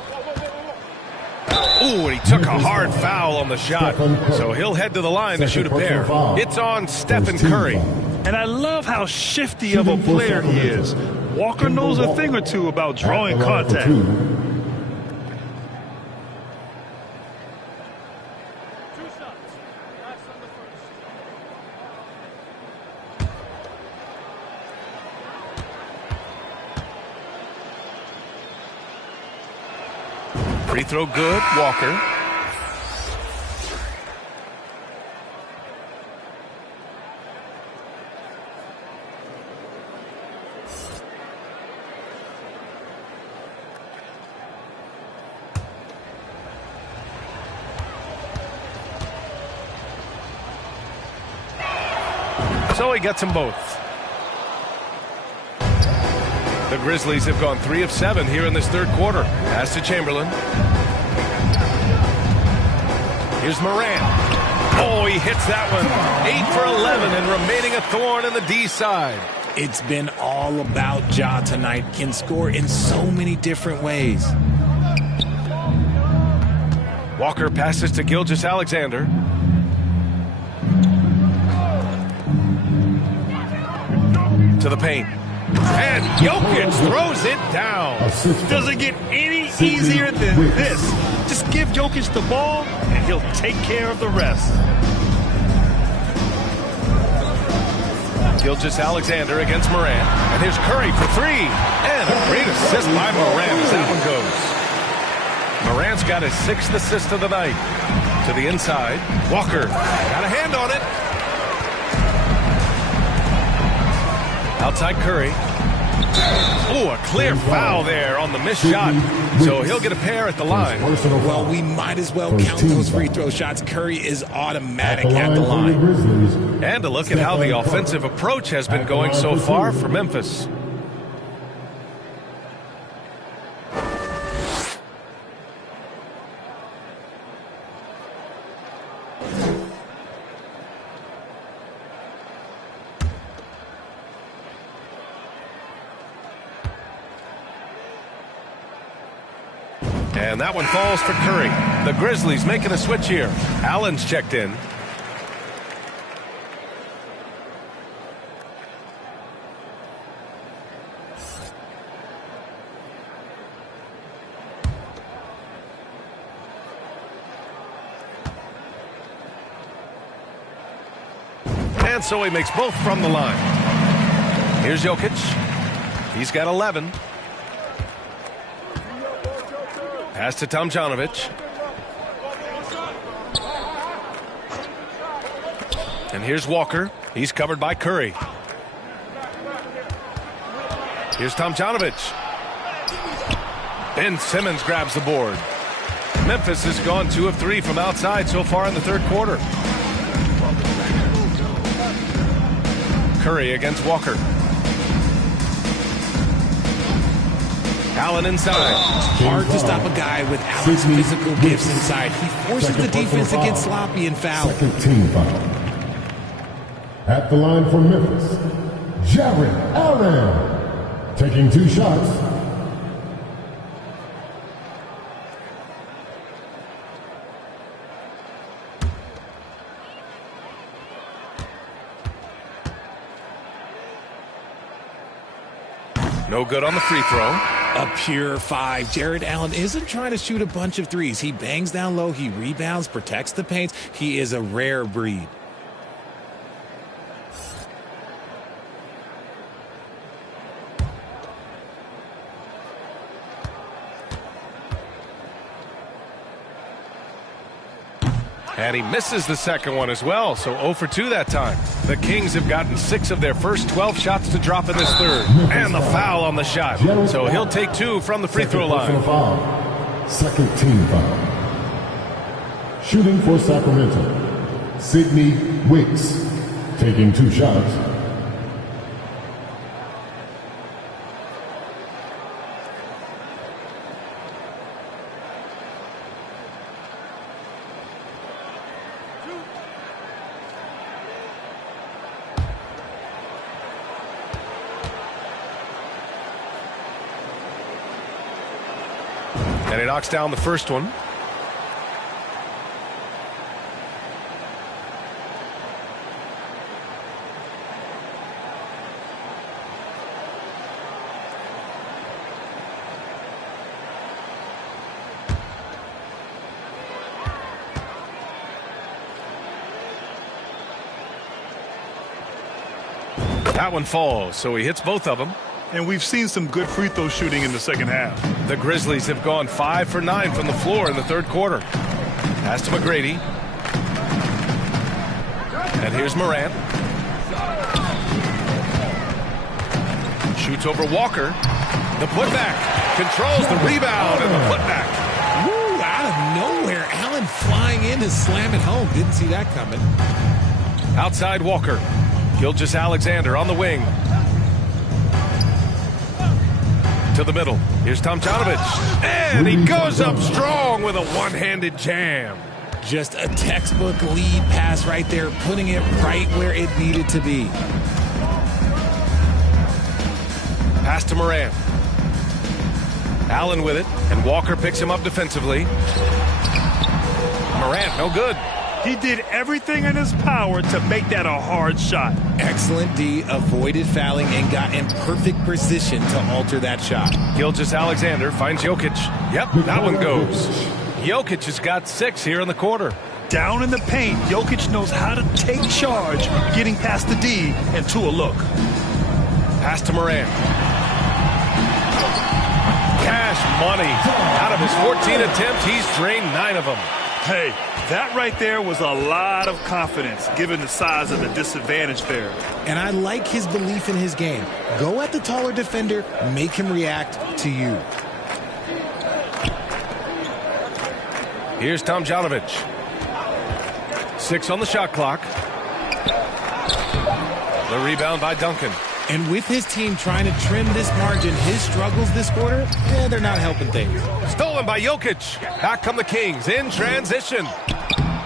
Ooh, and he took a hard foul on the shot. So he'll head to the line to shoot a pair. It's on Stephen Curry. And I love how shifty of a player he is. Walker knows a thing or two about drawing contact. Free throw good, Walker. So he gets them both. The Grizzlies have gone 3 of 7 here in this third quarter. Pass to Chamberlain. Here's Morant. Oh, he hits that one. 8 for 11 and remaining a thorn in the D side. It's been all about Ja tonight. Can score in so many different ways. Walker passes to Gilgeous-Alexander. To the paint. And Jokic throws it down. Doesn't get any easier than this. Just give Jokic the ball, and he'll take care of the rest. Gilgeous-Alexander against Morant. And here's Curry for 3. And a great assist by Morant as that one goes. Morant's got his 6th assist of the night. To the inside. Walker got a hand on it. Outside Curry. Oh, a clear foul there on the missed shot. So he'll get a pair at the line. Well, we might as well count those free throw shots. Curry is automatic at the line. And a look at how the offensive approach has been going so far for Memphis. And that one falls for Curry. The Grizzlies making a switch here. Allen's checked in. And so he makes both from the line. Here's Jokic. He's got 11. Pass to Tomjanovich. And here's Walker. He's covered by Curry. Here's Tomjanovich. Ben Simmons grabs the board. Memphis has gone 2 of 3 from outside so far in the third quarter. Curry against Walker. Allen inside. Hard to stop a guy with Allen's physical gifts inside. He forces the defense to get sloppy and foul. Second team foul. At the line for Memphis, Jared Allen, taking 2 shots. No good on the free throw. A pure 5. Jared Allen isn't trying to shoot a bunch of threes. He bangs down low. He rebounds, protects the paint. He is a rare breed. And he misses the second one as well, so 0 for 2 that time. The Kings have gotten 6 of their first 12 shots to drop in this third. And the foul on the shot. So he'll take 2 from the free throw line. Second team foul. Shooting for Sacramento, Sidney Wicks, taking 2 shots. And he knocks down the first one. That one falls, so he hits both of them. And we've seen some good free throw shooting in the second half. The Grizzlies have gone 5 for 9 from the floor in the third quarter. Pass to McGrady. And here's Morant. Shoots over Walker. The putback. Controls the rebound and the putback. Woo, out of nowhere. Allen flying in to slam it home. Didn't see that coming. Outside Walker. Gilgeous-Alexander on the wing. To the middle. Here's Tomjanovich. And he goes up strong with a one-handed jam. Just a textbook lead pass right there, putting it right where it needed to be. Pass to Morant. Allen with it, and Walker picks him up defensively. Morant, no good. He did everything in his power to make that a hard shot. Excellent D, avoided fouling and got in perfect position to alter that shot. Gilgeous-Alexander finds Jokic. Yep, that one goes. Jokic has got 6 here in the quarter. Down in the paint, Jokic knows how to take charge, getting past the D and to a look. Pass to Morant. Cash money. Out of his 14 attempts, he's drained 9 of them. Hey, that right there was a lot of confidence, given the size of the disadvantage there. And I like his belief in his game. Go at the taller defender, make him react to you. Here's Tomjanovich. 6 on the shot clock. The rebound by Duncan. And with his team trying to trim this margin, his struggles this quarter, they're not helping things. Stolen by Jokic. Back come the Kings in transition.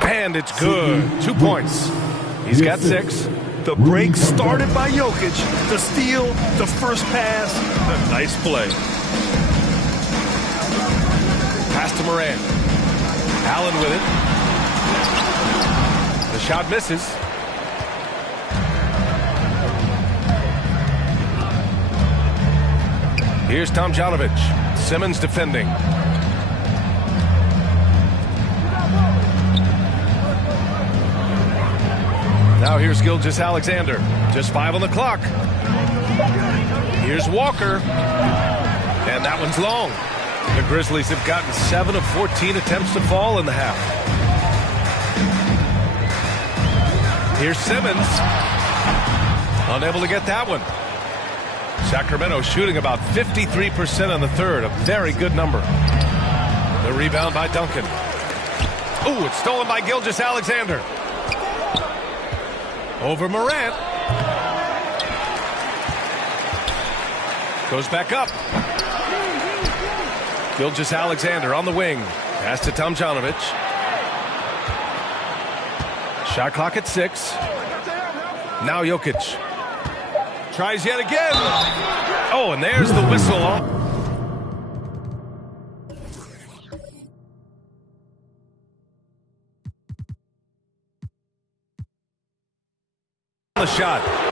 And it's good. 2 points. He's got 6. The break started by Jokic. The steal, the first pass, a nice play. Pass to Morant. Allen with it. The shot misses. Here's Tomjanovich. Simmons defending. Now here's Gilgeous-Alexander. Just 5 on the clock. Here's Walker. And that one's long. The Grizzlies have gotten 7 of 14 attempts to fall in the half. Here's Simmons. Unable to get that one. Sacramento shooting about 53% on the third, a very good number. The rebound by Duncan. Ooh, it's stolen by Gilgeous-Alexander. Over Morant. Goes back up. Gilgeous-Alexander on the wing. Pass to Tomjanovich. Shot clock at 6. Now Jokic. Tries yet again. Oh, and there's the whistle. The shot.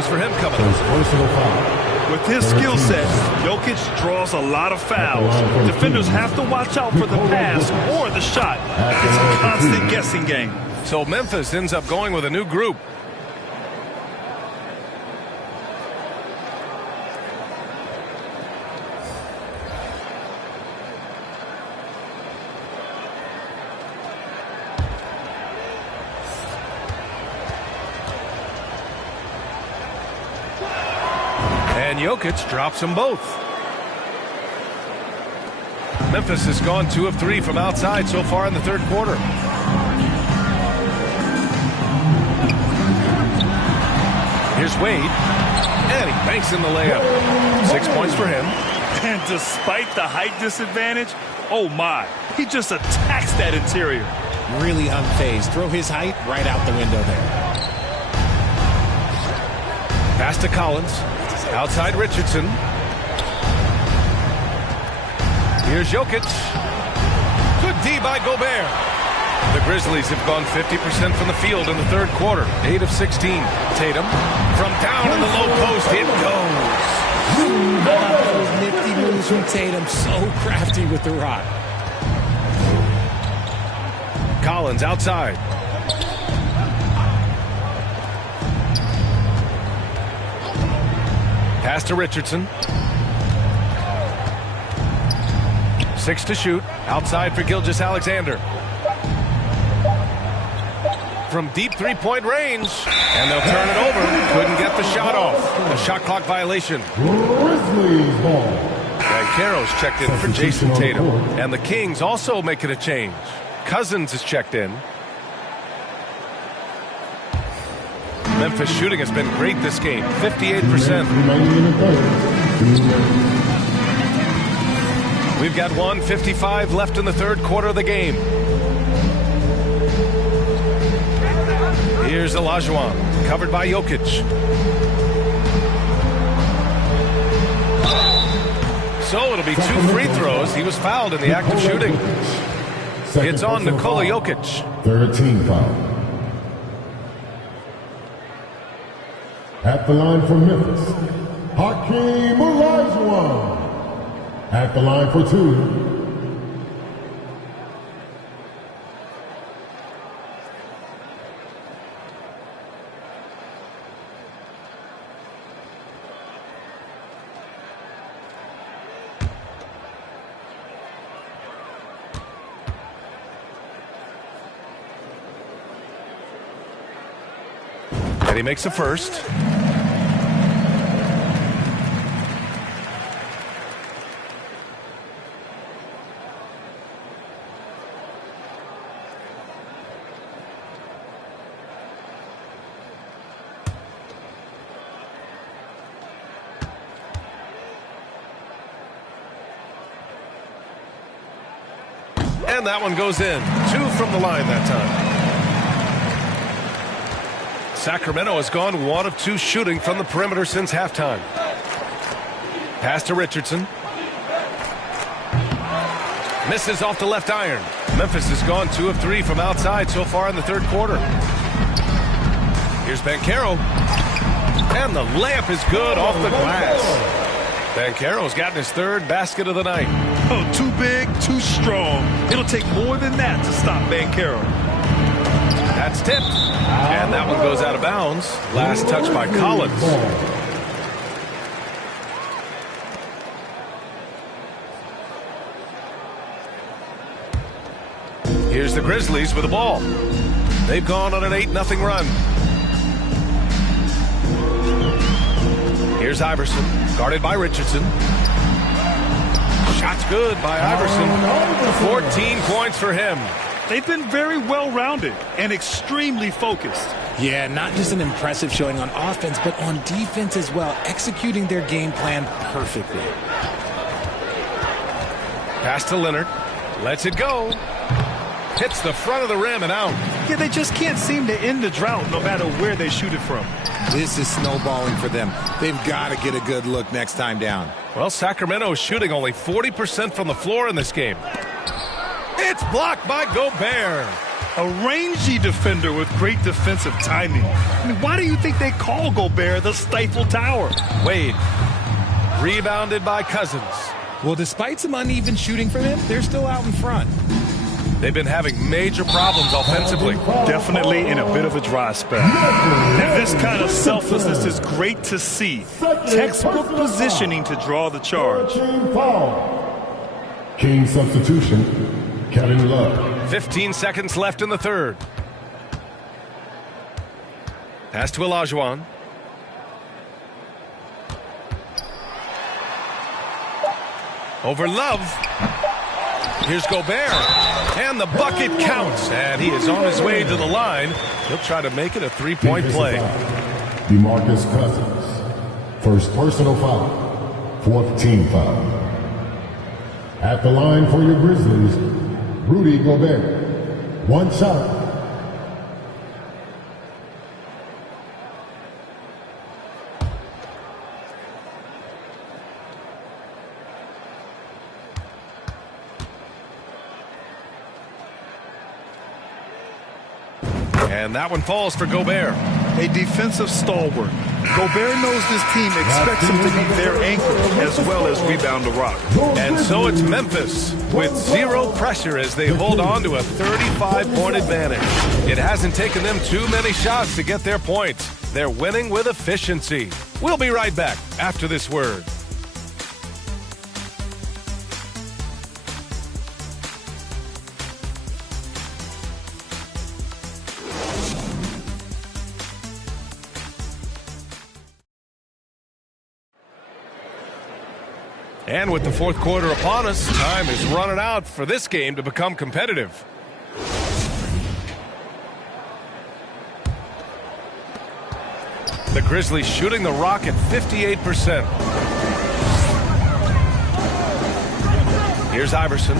throws for him coming up. With his skill set, Jokic draws a lot of fouls. Defenders have to watch out for the pass or the shot. It's a constant guessing game. So Memphis ends up going with a new group. And Jokic drops them both. Memphis has gone 2 of 3 from outside so far in the third quarter. Here's Wade. And he banks in the layup. 6 points for him. And despite the height disadvantage, oh my, he just attacks that interior. Really unfazed. Throw his height right out the window there. Pass to Collins. Outside Richardson. Here's Jokic. Good D by Gobert. The Grizzlies have gone 50% from the field in the third quarter. 8 of 16. Tatum from down in the low post. It goes. I love those nifty moves from Tatum. So crafty with the rock. Collins outside. Pass to Richardson. 6 to shoot. Outside for Gilgeous-Alexander. From deep three-point range. And they'll turn it over. Couldn't get the shot off. A shot clock violation. Banchero's checked in for Jason Tatum. And the Kings also making a change. Cousins is checked in. Memphis shooting has been great this game. 58%. We've got 1:55 left in the third quarter of the game. Here's Olajuwon, covered by Jokic. So it'll be 2 free throws. He was fouled in the act of shooting. It's on Nikola Jokic. 13 foul. At the line for Memphis, Hakeem Olajuwon. At the line for 2. And he makes the first. And that one goes in. 2 from the line that time. Sacramento has gone 1 of 2 shooting from the perimeter since halftime. Pass to Richardson. Misses off the left iron. Memphis has gone 2 of 3 from outside so far in the third quarter. Here's Banchero. And the layup is good off the glass. Banchero's gotten his 3rd basket of the night. Oh, too big, too strong. It'll take more than that to stop Banchero. That's tipped. And that one goes out of bounds. Last touch by Collins. Here's the Grizzlies with the ball. They've gone on an 8-0 run. Here's Iverson, guarded by Richardson. Shot's good by Iverson. 14 points for him. They've been very well-rounded and extremely focused. Yeah, not just an impressive showing on offense, but on defense as well, executing their game plan perfectly. Pass to Leonard. Lets it go. Hits the front of the rim and out. Yeah, they just can't seem to end the drought no matter where they shoot it from. This is snowballing for them. They've got to get a good look next time down. Well, Sacramento is shooting only 40% from the floor in this game. It's blocked by Gobert. A rangy defender with great defensive timing. I mean, why do you think they call Gobert the Stifle Tower? Wade. Rebounded by Cousins. Well, despite some uneven shooting for them, they're still out in front. They've been having major problems offensively. Definitely in a bit of a dry spell. And this kind of selflessness is great to see. Textbook positioning to draw the charge. King substitution, Kevin Love. 15 seconds left in the third. Pass to Olajuwon. Over Love. Here's Gobert. And the bucket counts. And he is on his way to the line. He'll try to make it a three-point play. DeMarcus Cousins. First personal foul. Fourth team foul. At the line for your Grizzlies, Rudy Gobert. One shot. And that one falls for Gobert. A defensive stalwart. Gobert knows this team expects him to be their anchor as well as rebound the rock. And so it's Memphis with zero pressure as they hold on to a 35-point advantage. It hasn't taken them too many shots to get their points. They're winning with efficiency. We'll be right back after this word. And with the fourth quarter upon us, time is running out for this game to become competitive. The Grizzlies shooting the rock at 58%. Here's Iverson.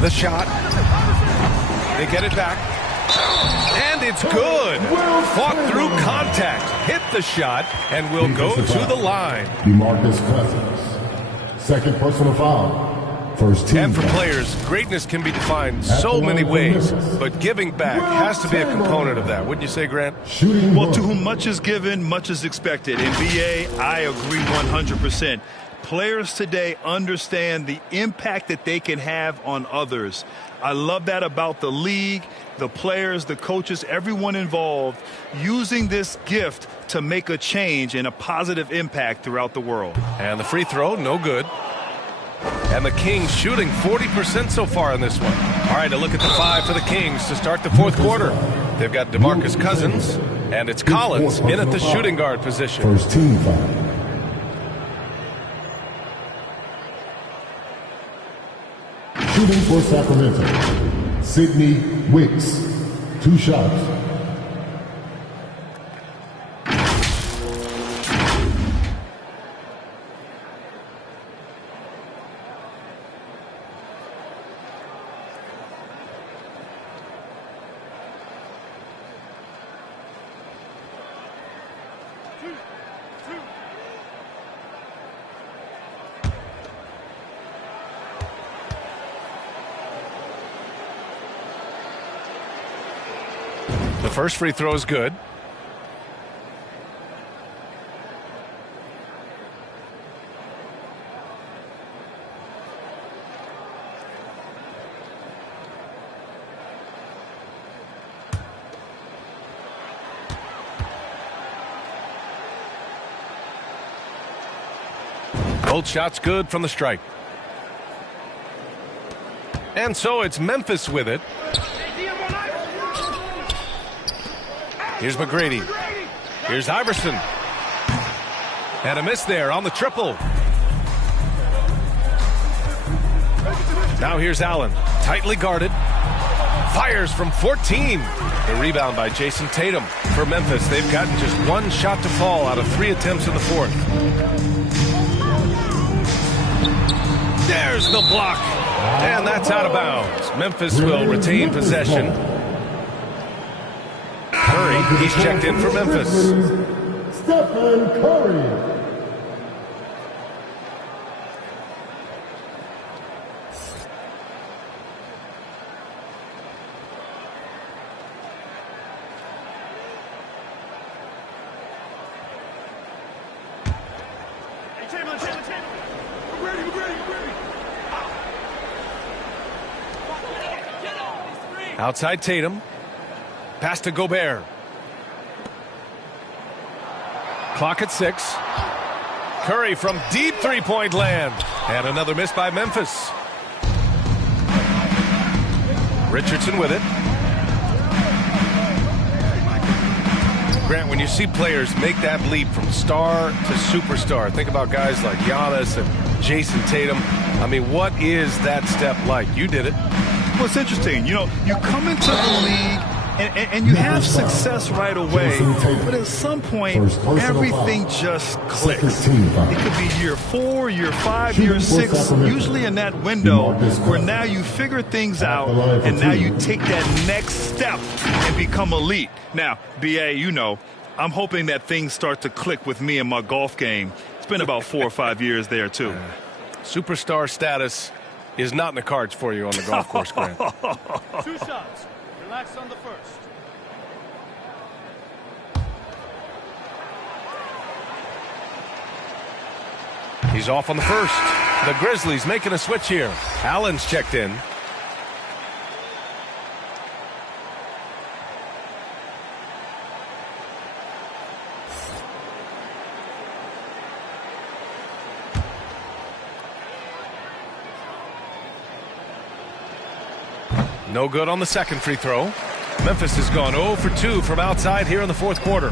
The shot. They get it back. And it's good. Fought through contact. Hit the shot and will go to the line. DeMarcus Cousins. Second personal foul. First team. And for players, greatness can be defined so many ways, but giving back has to be a component of that. Wouldn't you say, Grant? Well, to whom much is given, much is expected. In BA, I agree 100%. Players today understand the impact that they can have on others. I love that about the league, the players, the coaches, everyone involved, using this gift to make a change and a positive impact throughout the world. And the free throw, no good. And the Kings shooting 40% so far in this one. All right, a look at the five for the Kings to start the fourth quarter. They've got DeMarcus Cousins, and it's Collins in at the shooting guard position. First team foul. Shooting for Sacramento, Sidney Wicks. 2 shots. The first free throw is good. Both shots good from the strike. And so it's Memphis with it. Here's McGrady. Here's Iverson. And a miss there on the triple. Now here's Allen. Tightly guarded. Fires from 14. A rebound by Jason Tatum. For Memphis, they've gotten just 1 shot to fall out of 3 attempts in the fourth. There's the block. And that's out of bounds. Memphis will retain possession. Curry, he's checked in for Memphis. Stephen Curry. Outside Tatum. Pass to Gobert. Clock at 6. Curry from deep three-point land. And another miss by Memphis. Richardson with it. Grant, when you see players make that leap from star to superstar, think about guys like Giannis and Jason Tatum. I mean, what is that step like? You did it. Well, it's interesting. You know, you come into the league and you have success right away, but at some point, everything just clicks. It could be year 4, year 5, year 6, usually in that window where now you figure things out and now you take that next step and become elite. Now, BA, you know, I'm hoping that things start to click with me in my golf game. It's been about 4 or 5 years there, too. Superstar status is not in the cards for you on the golf course, Grant. 2 shots. Relax on the first. He's off on the first. The Grizzlies making a switch here. Allen's checked in. No good on the second free throw. Memphis has gone 0 for 2 from outside here in the fourth quarter.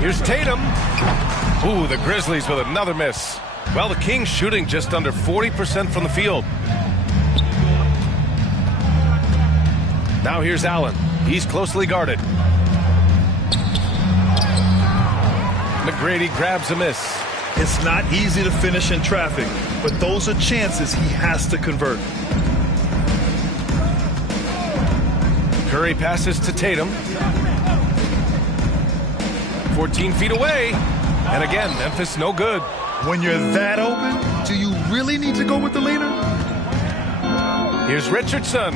Here's Tatum. Ooh, the Grizzlies with another miss. Well, the Kings shooting just under 40% from the field. Now here's Allen. He's closely guarded. McGrady grabs a miss. It's not easy to finish in traffic, but those are chances he has to convert. Curry passes to Tatum. 14 feet away. And again, Memphis no good. When you're that open, do you really need to go with the leader? Here's Richardson.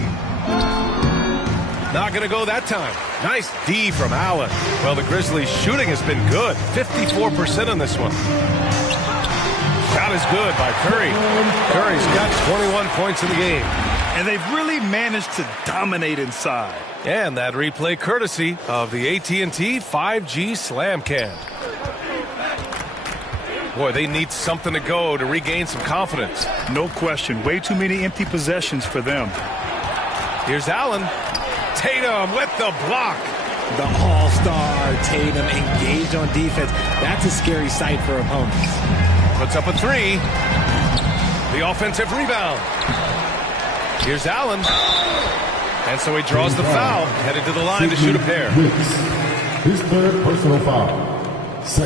Not going to go that time. Nice D from Allen. Well, the Grizzlies shooting has been good. 54% on this one. Shot is good by Curry. Curry's got 21 points in the game. And they've really managed to dominate inside. And that replay courtesy of the AT&T 5G Slam Cam. Boy, they need something to go to regain some confidence. No question. Way too many empty possessions for them. Here's Allen. Tatum with the block. The all-star Tatum engaged on defense. That's a scary sight for opponents. Puts up a 3. The offensive rebound. Here's Allen. And so he draws the foul, headed to the line to shoot a pair. His third personal foul.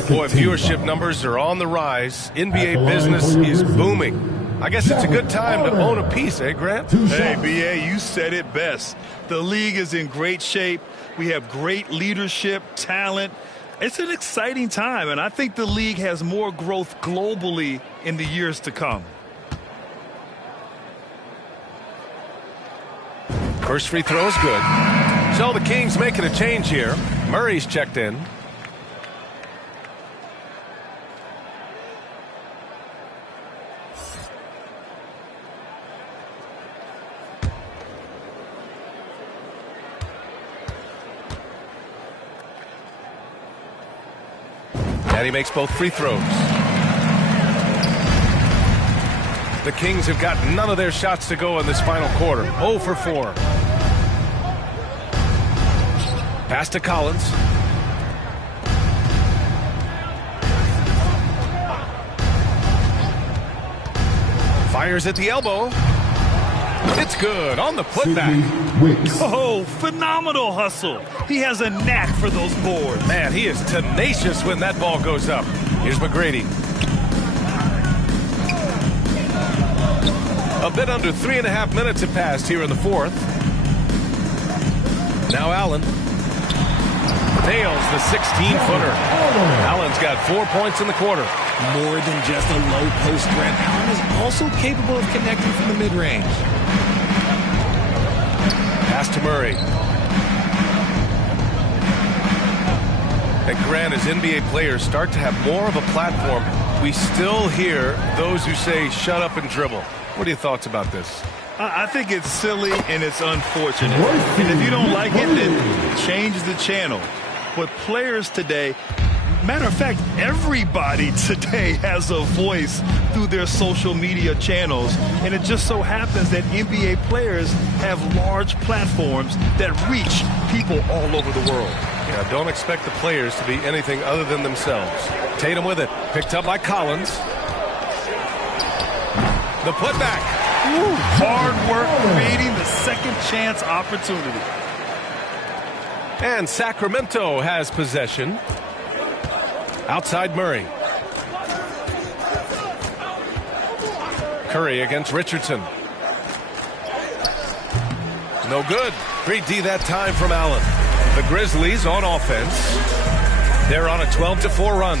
Boy, viewership numbers are on the rise. NBA business is booming. I guess it's a good time to own a piece, eh, Grant? Hey, BA, you said it best. The league is in great shape. We have great leadership, talent. It's an exciting time, and I think the league has more growth globally in the years to come. First free throw is good. So the Kings making a change here. Murray's checked in. And he makes both free throws. The Kings have got none of their shots to go in this final quarter. 0 for 4. Pass to Collins. Fires at the elbow. It's good on the putback. Oh, phenomenal hustle. He has a knack for those boards. Man, he is tenacious when that ball goes up. Here's McGrady. A bit under 3.5 minutes have passed here in the fourth. Now Allen nails the 16-footer. Allen's got 4 points in the quarter. More than just a low post threat, Allen is also capable of connecting from the mid-range. Pass to Murray. And Grant, as NBA players start to have more of a platform, we still hear those who say, shut up and dribble. What are your thoughts about this? I think it's silly and it's unfortunate. And if you don't like it, then change the channel. But players today, matter of fact, everybody today has a voice through their social media channels. And it just so happens that NBA players have large platforms that reach people all over the world. Yeah, don't expect the players to be anything other than themselves. Tatum with it. Picked up by Collins. The putback. Ooh, hard work creating the second chance opportunity. And Sacramento has possession. Outside Murray. Curry against Richardson. No good. Great D that time from Allen. The Grizzlies on offense. They're on a 12-4 run.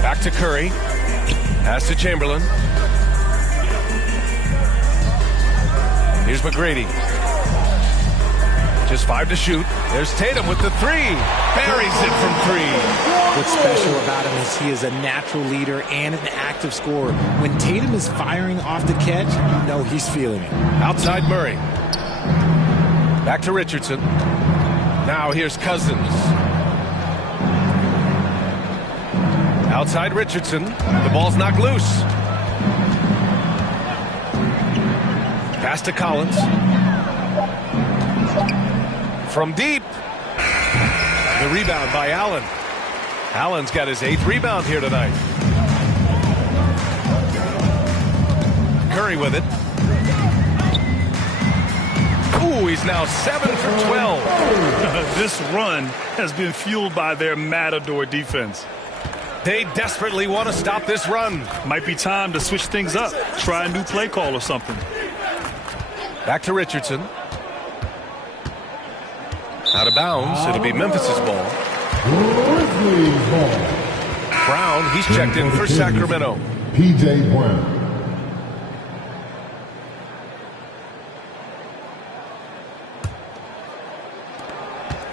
Back to Curry. Pass to Chamberlain. Here's McGrady. Just 5 to shoot. There's Tatum with the 3. Buries it from 3. What's special about him is he is a natural leader and an active scorer. When Tatum is firing off the catch, you know he's feeling it. Outside Murray. Back to Richardson. Now here's Cousins. Outside Richardson. The ball's knocked loose. Pass to Collins. From deep. The rebound by Allen. Allen's got his 8th rebound here tonight. Curry with it. Ooh, he's now 7 for 12. This run has been fueled by their Matador defense. They desperately want to stop this run. Might be time to switch things up. Try a new play call or something. Back to Richardson. Out of bounds. It'll be Memphis's ball. Brown, he's checked in for Sacramento. P.J. Brown.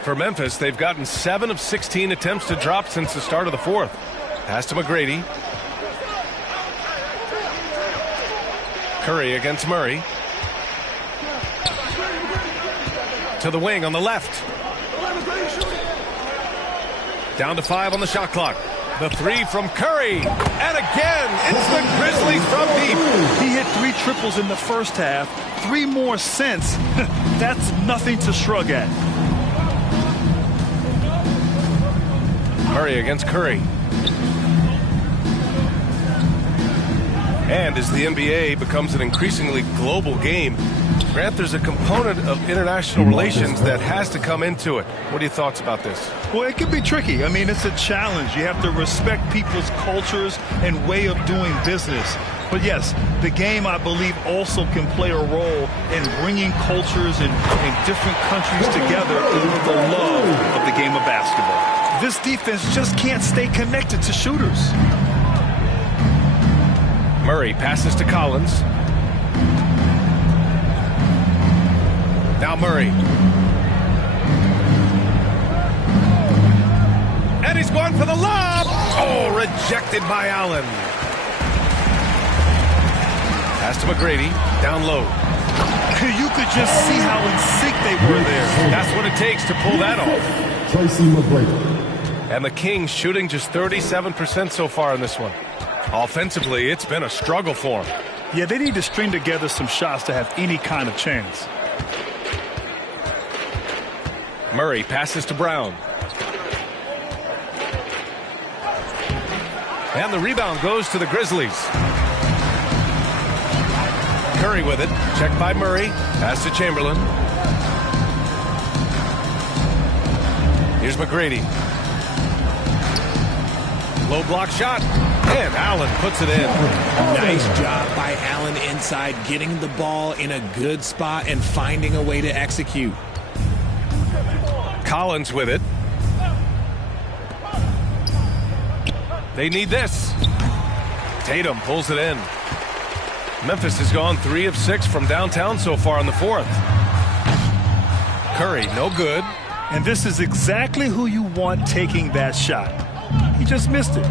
For Memphis, they've gotten 7 of 16 attempts to drop since the start of the 4th. Pass to McGrady. Curry against Murray. To the wing on the left. Down to 5 on the shot clock. The 3 from Curry. And again, it's the Grizzlies from deep. He hit 3 triples in the first half. 3 more since. That's nothing to shrug at. Murray against Curry. And as the NBA becomes an increasingly global game, Grant, there's a component of international relations that has to come into it. What are your thoughts about this? Well, it can be tricky. I mean, it's a challenge. You have to respect people's cultures and way of doing business. But yes, the game, I believe, also can play a role in bringing cultures in different countries together over the love of the game of basketball. This defense just can't stay connected to shooters. Murray passes to Collins. Now Murray. And he's going for the lob. Oh, rejected by Allen. Pass to McGrady. Down low. You could just see how in sync they were there. That's what it takes to pull that off. Tracy McGrady. And the Kings shooting just 37% so far in this one. Offensively, it's been a struggle for them. Yeah, they need to string together some shots to have any kind of chance. Murray passes to Brown. And the rebound goes to the Grizzlies. Curry with it. Checked by Murray. Pass to Chamberlain. Here's McGrady. Low block shot. And Allen puts it in. Nice job by Allen inside, getting the ball in a good spot and finding a way to execute. Collins with it. They need this. Tatum pulls it in. Memphis has gone 3 of 6 from downtown so far in the 4th. Curry, no good. And this is exactly who you want taking that shot. He just missed it.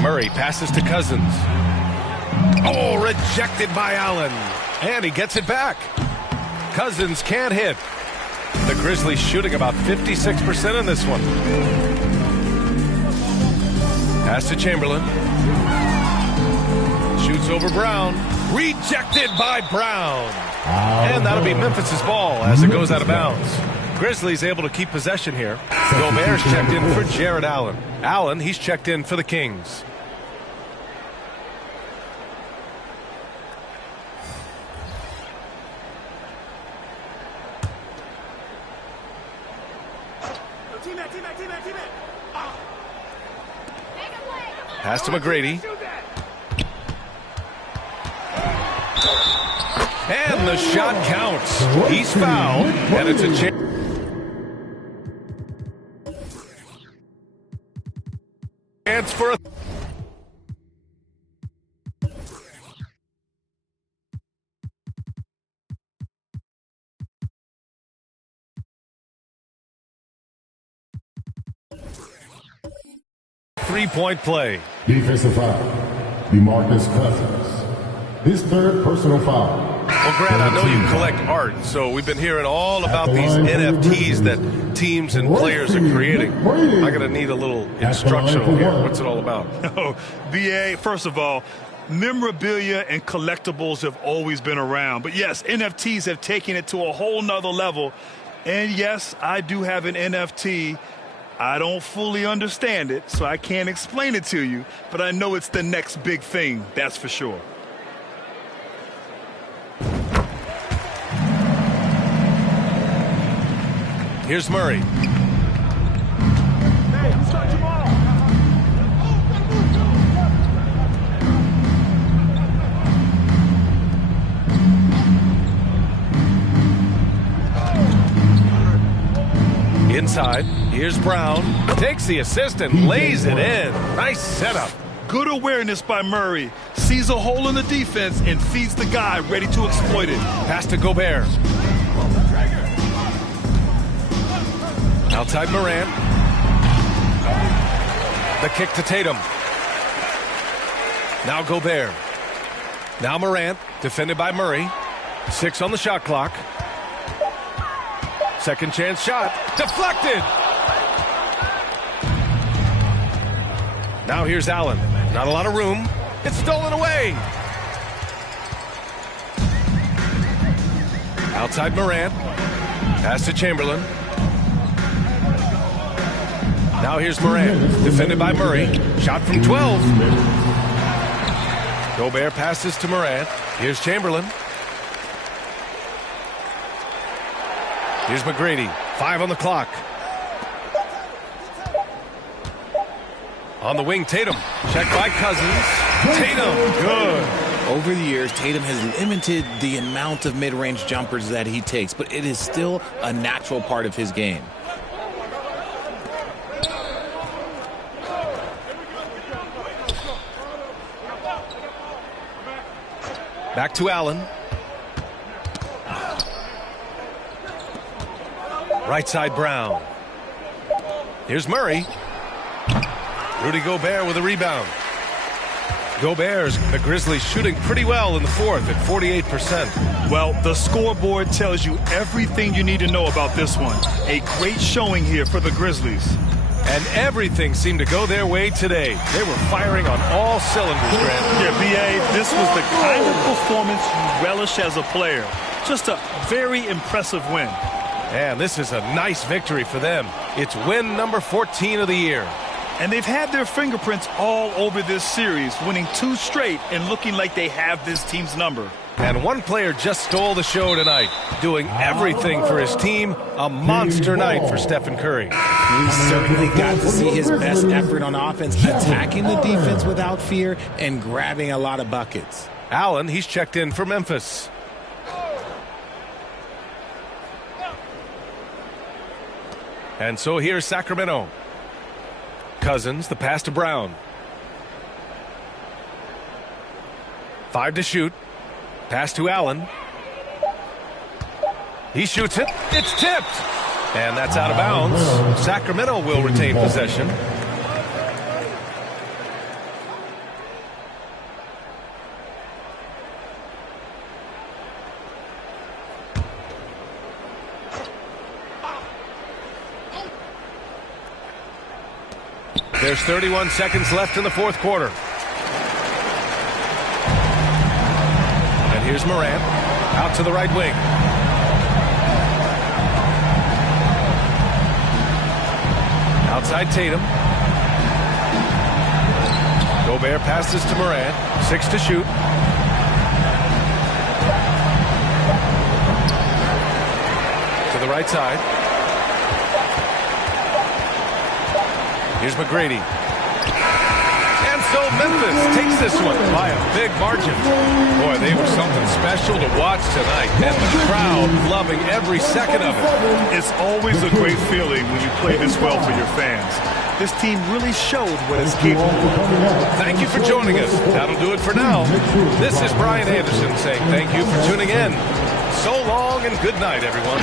Murray passes to Cousins. Oh, rejected by Allen. And he gets it back. Cousins can't hit. The Grizzlies shooting about 56% in this one. Pass to Chamberlain. Shoots over Brown. Rejected by Brown. And that'll be Memphis's ball as it goes out of bounds. Grizzlies able to keep possession here. Gobert's checked in for Jared Allen. Allen, he's checked in for the Kings. Pass to McGrady. And the shot counts. He's fouled, and it's a chance. 3-point play. Defensive foul, DeMarcus Cousins. His third personal foul. Well, Grant, I know you collect art, so we've been hearing all about these NFTs that teams and players are creating. I'm going to need a little instructional here. What's it all about? Oh, BA, first of all, memorabilia and collectibles have always been around. But yes, NFTs have taken it to a whole nother level. And yes, I do have an NFT. I don't fully understand it, so I can't explain it to you. But I know it's the next big thing, that's for sure. Here's Murray. Hey, who's got Jamal? Inside, here's Brown. Takes the assist and lays it in. Nice setup. Good awareness by Murray. Sees a hole in the defense and feeds the guy ready to exploit it. Pass to Gobert. Outside Morant. The kick to Tatum. Now Gobert. Now Morant, defended by Murray. 6 on the shot clock. Second chance shot. Deflected. Now here's Allen. Not a lot of room. It's stolen away. Outside Morant. Pass to Chamberlain. Now here's Morant, defended by Murray. Shot from 12. Gobert passes to Morant. Here's Chamberlain. Here's McGrady. 5 on the clock. On the wing, Tatum. Checked by Cousins. Tatum, good. Over the years, Tatum has limited the amount of mid-range jumpers that he takes, but it is still a natural part of his game. Back to Allen. Right side Brown. Here's Murray. Rudy Gobert with a rebound. Gobert's the Grizzlies shooting pretty well in the fourth at 48%. Well, the scoreboard tells you everything you need to know about this one. A great showing here for the Grizzlies. And everything seemed to go their way today. They were firing on all cylinders, Grant. Yeah, B.A., this was the kind of performance you relish as a player. Just a very impressive win. And this is a nice victory for them. It's win number 14 of the year. And they've had their fingerprints all over this series, winning 2 straight and looking like they have this team's number. And one player just stole the show tonight, doing everything for his team. A monster night for Stephen Curry. We certainly got to see his best effort on offense, attacking the defense without fear and grabbing a lot of buckets. Allen, he's checked in for Memphis. And so here's Sacramento. Cousins, the pass to Brown. 5 to shoot. Pass to Allen. He shoots it. It's tipped. And that's out of bounds. Sacramento will retain possession. There's 31 seconds left in the fourth quarter. And here's Morant out to the right wing. Outside Tatum. Gobert passes to Morant. 6 to shoot. To the right side. Here's McGrady. And so Memphis takes this one by a big margin. Boy, they were something special to watch tonight, and the crowd loving every second of it. It's always a great feeling when you play this well for your fans. This team really showed what it's capable of. Thank you for joining us. That'll do it for now. This is Brian Anderson saying thank you for tuning in. So long and good night, everyone.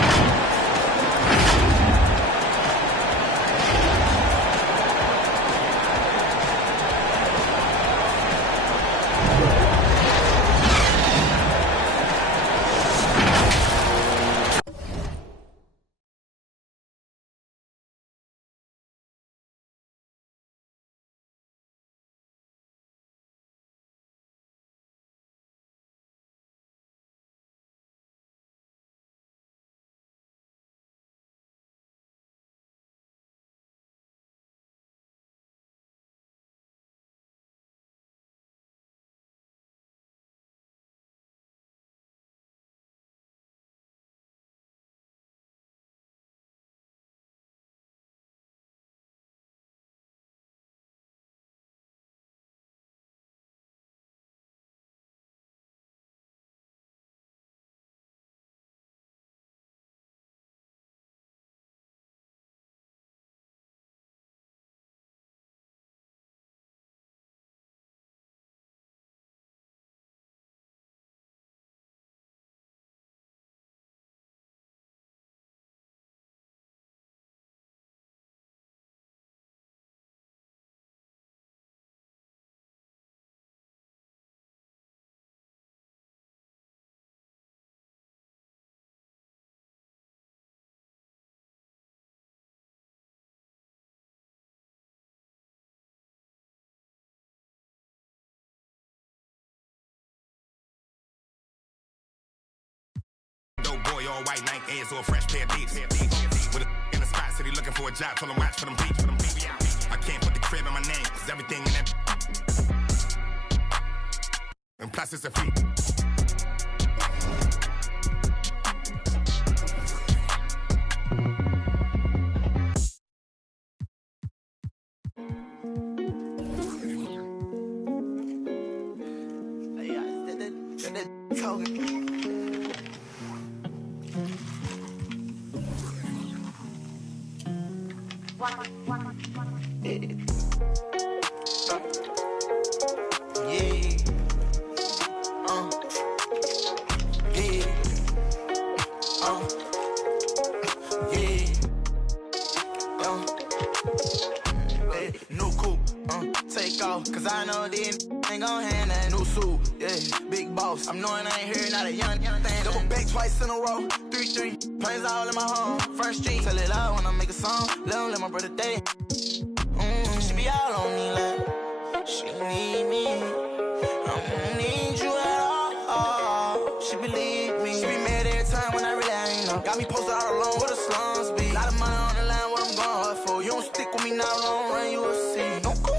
Boy, all white, Nike Airs or a fresh pair of beats. With a in the spot, city looking for a job, told him watch for them beats. I can't put the crib in my name, cause everything in that. And plus it's a fee. I'm knowing I ain't here, not a young thing. Double back twice in a row, 3-3. Planes all in my home, First Street. Tell it loud when I make a song. Let my brother day. She be all on me like she need me. I don't need you at all. She believe me. She be mad every time when I really ain't know. Got me posted all alone where the slums be. Lot of money on the line, what I'm going hard for. You don't stick with me now, long run, you will see. Don't go,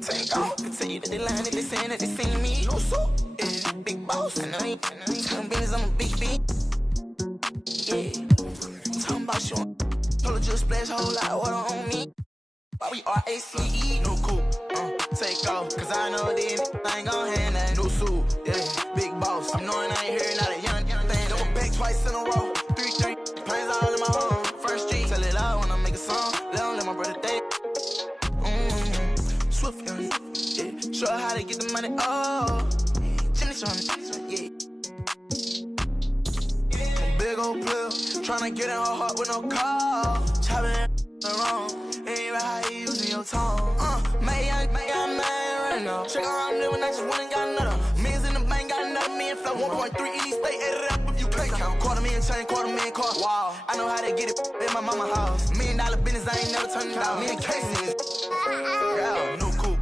take off. Continue that they lying, that they saying that they seen me. No so. Big boss, I know you talking business, I'm a big B. Yeah, I'm talking about you. Told her just splash a whole lot of water on me. Why we RACE, no cool. Take off, cause I know then I ain't gon' hand that. No suit, yeah, big boss. I'm knowing I ain't here, not a young thing. Double back twice in a row, 3-3. Planes all in my home, First Street. Tell it loud when I make a song. Let my brother day. Swift, yeah. Show her how to get the money, oh. Yeah. Big old player, tryna get in her heart with no call. Chopping wrong, ain't right how you using your tongue. May I man right now. Check out I'm living, I just went and got another. Millions in the bank, got another million flow. 1.3 in each state, add it up if you can't count. $250,000 chain, $250,000 car. Wow, I know how to get it in my mama house. $1 million business, I ain't never turning down. Me and Casey is Yeah, new coupe,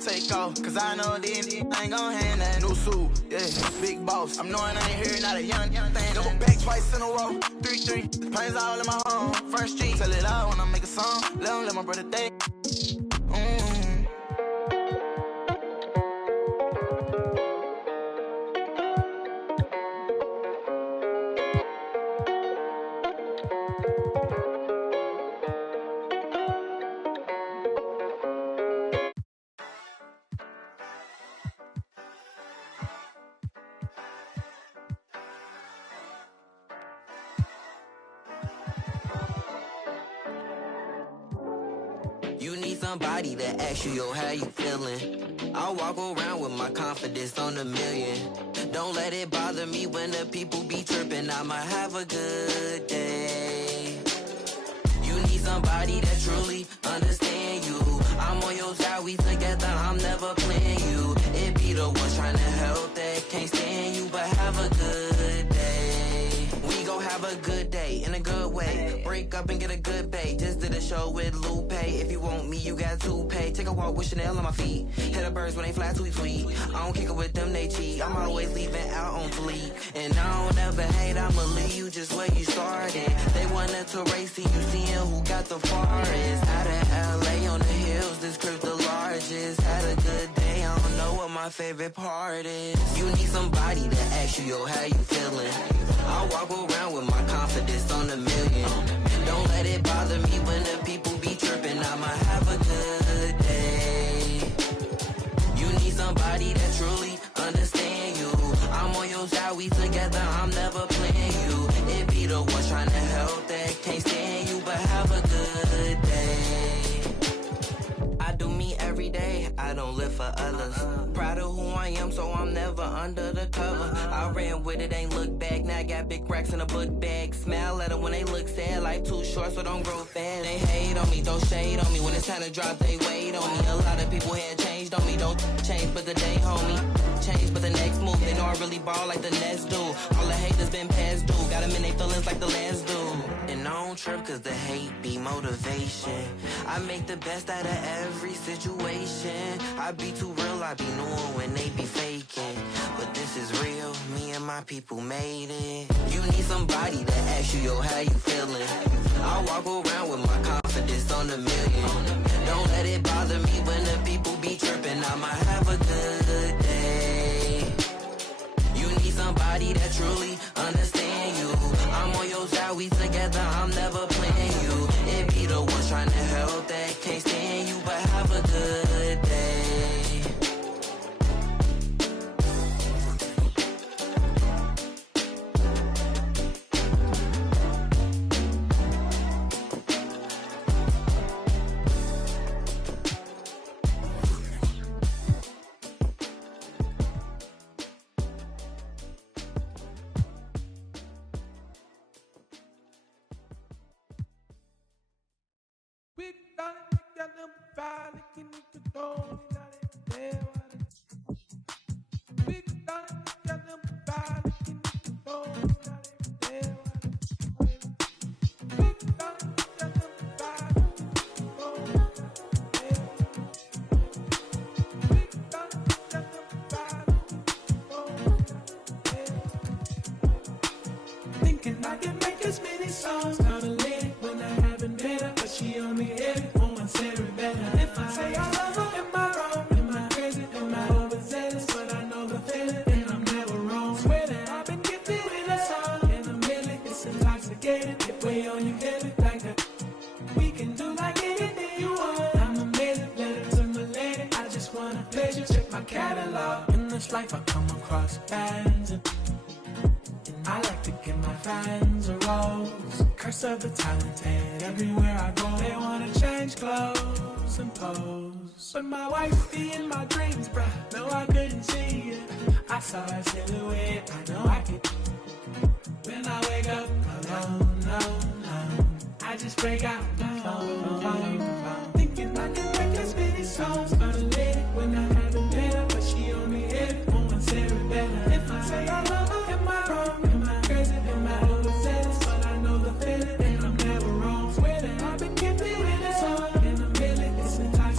take off, cause I know these ain't gon' hand that new suit. Yeah, big boss. I'm knowing I ain't here, not a young thing. Double back twice in a row, 3-3. Planes all in my home. First street, tell it out when I make a song. Let my brother think. You need somebody that asks you, yo, how you feeling? I walk around with my confidence on a million. Don't let it bother me when the people be tripping. I'ma have a good day. You need somebody that truly understand you. I'm on your side, we together, I'm never playing you. It be the ones trying to help that can't stand you, but have a good day. We gon' have a good day in a good way. Break up and get a good pay. Just did a show with Lupe. If you want me, you got to pay. Take a walk with Chanel on my feet. Hit the birds when they fly tweet. I don't kick it with them, they cheat. I'm always leaving out on fleek. And I don't ever hate, I'ma leave you just where you started. They wanted to race to you, seeing who got the farthest. Out of LA on the hills, this crib the largest. Had a good day, I don't know what my favorite part is. You need somebody to ask you, yo, how you feeling? I walk around with my confidence on a million. Don't let it bother me when the people be tripping. I'ma have a good day. You need somebody that truly understand you. I'm on your side, we together, I'm never playing you. It be the ones trying to help that can't stand you, but have a good day. I do me every day, I don't live for others. Proud of who I am, so I'm never under the cover. I ran with it, ain't look back. Now I got big racks in a book bag. Smile at them when they look sad. Life too short, so don't grow fast. They hate on me, throw shade on me. When it's time to drop, they wait on me. A lot of people had changed on me. Don't change, but the day, homie. Change, but the next move. They know I really ball like the Nets do. All the haters been past due. Got them in they feelings like the last dude. And I don't trip cause the hate be motivation. I make the best out of every situation. I be too real, I be knowing when they be faking. But this is real, me and my people made it. You need somebody that asks you, yo, how you feeling? I walk around with my confidence on a million. Don't let it bother me when the people be tripping. I'ma have a good day. You need somebody that truly understand you. I'm on your side, we together, I'm never playing you. It be the ones trying to help that can't stand you, but have a good day. Thinking I can make as many songs, not a lady when I haven't met her, but she on me every woman said it better. If I say I love her, am I wrong? Am I crazy? Am I overzealous? But I know the feeling, and I'm never wrong. Swear that I've been gifted with a song, and a million, it's intoxicating. If way on you get it like that, we can do like anything you want. I'm amazing, better to my lady. I just wanna pleasure, check my catalog. In this life I come across fans and I like to give my fans a rose. Curse of the talented, everywhere I go they wanna change clothes and pose. But my wife be in my dreams, bruh, no I couldn't see it. I saw her silhouette, I know I could. When I wake up alone, I just break out my phone. Thinking I can make as many songs about a lady when I haven't met her, but she on me every woman said it better. If I say I love her, am I wrong? Am I crazy? Am I overzealous? But I know the feeling, and I'm never wrong. Swear that I've been gifted with a song, and a million, it's intoxicating.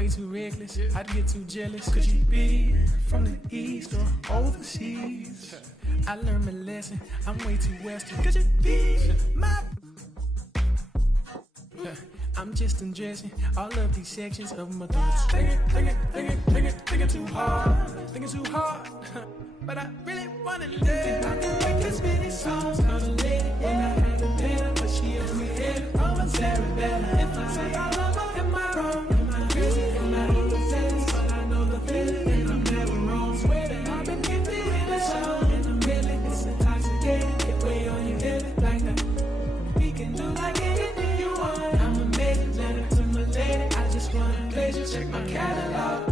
way too reckless. I'd get too jealous. Could you be from the east or overseas? I learned my lesson. I'm way too western. Could you be my? I'm just undressing all of these sections of my thoughts. Thinking too hard. But I really wanna live. I can make as many songs called a lady when I haven't been her, but she on me head. Oh, I'm Sarah. If I say I love her, am I wrong? Am I crazy? Am I overzealous? But I know the feeling, and I'm never wrong. Swear that I've been gifted in the song, and I'm feeling it's intoxicating. Get way on you, hit it like that. We can do like anything you want. I'm amazing, letter to my lady. I just want pleasure. Check my catalog.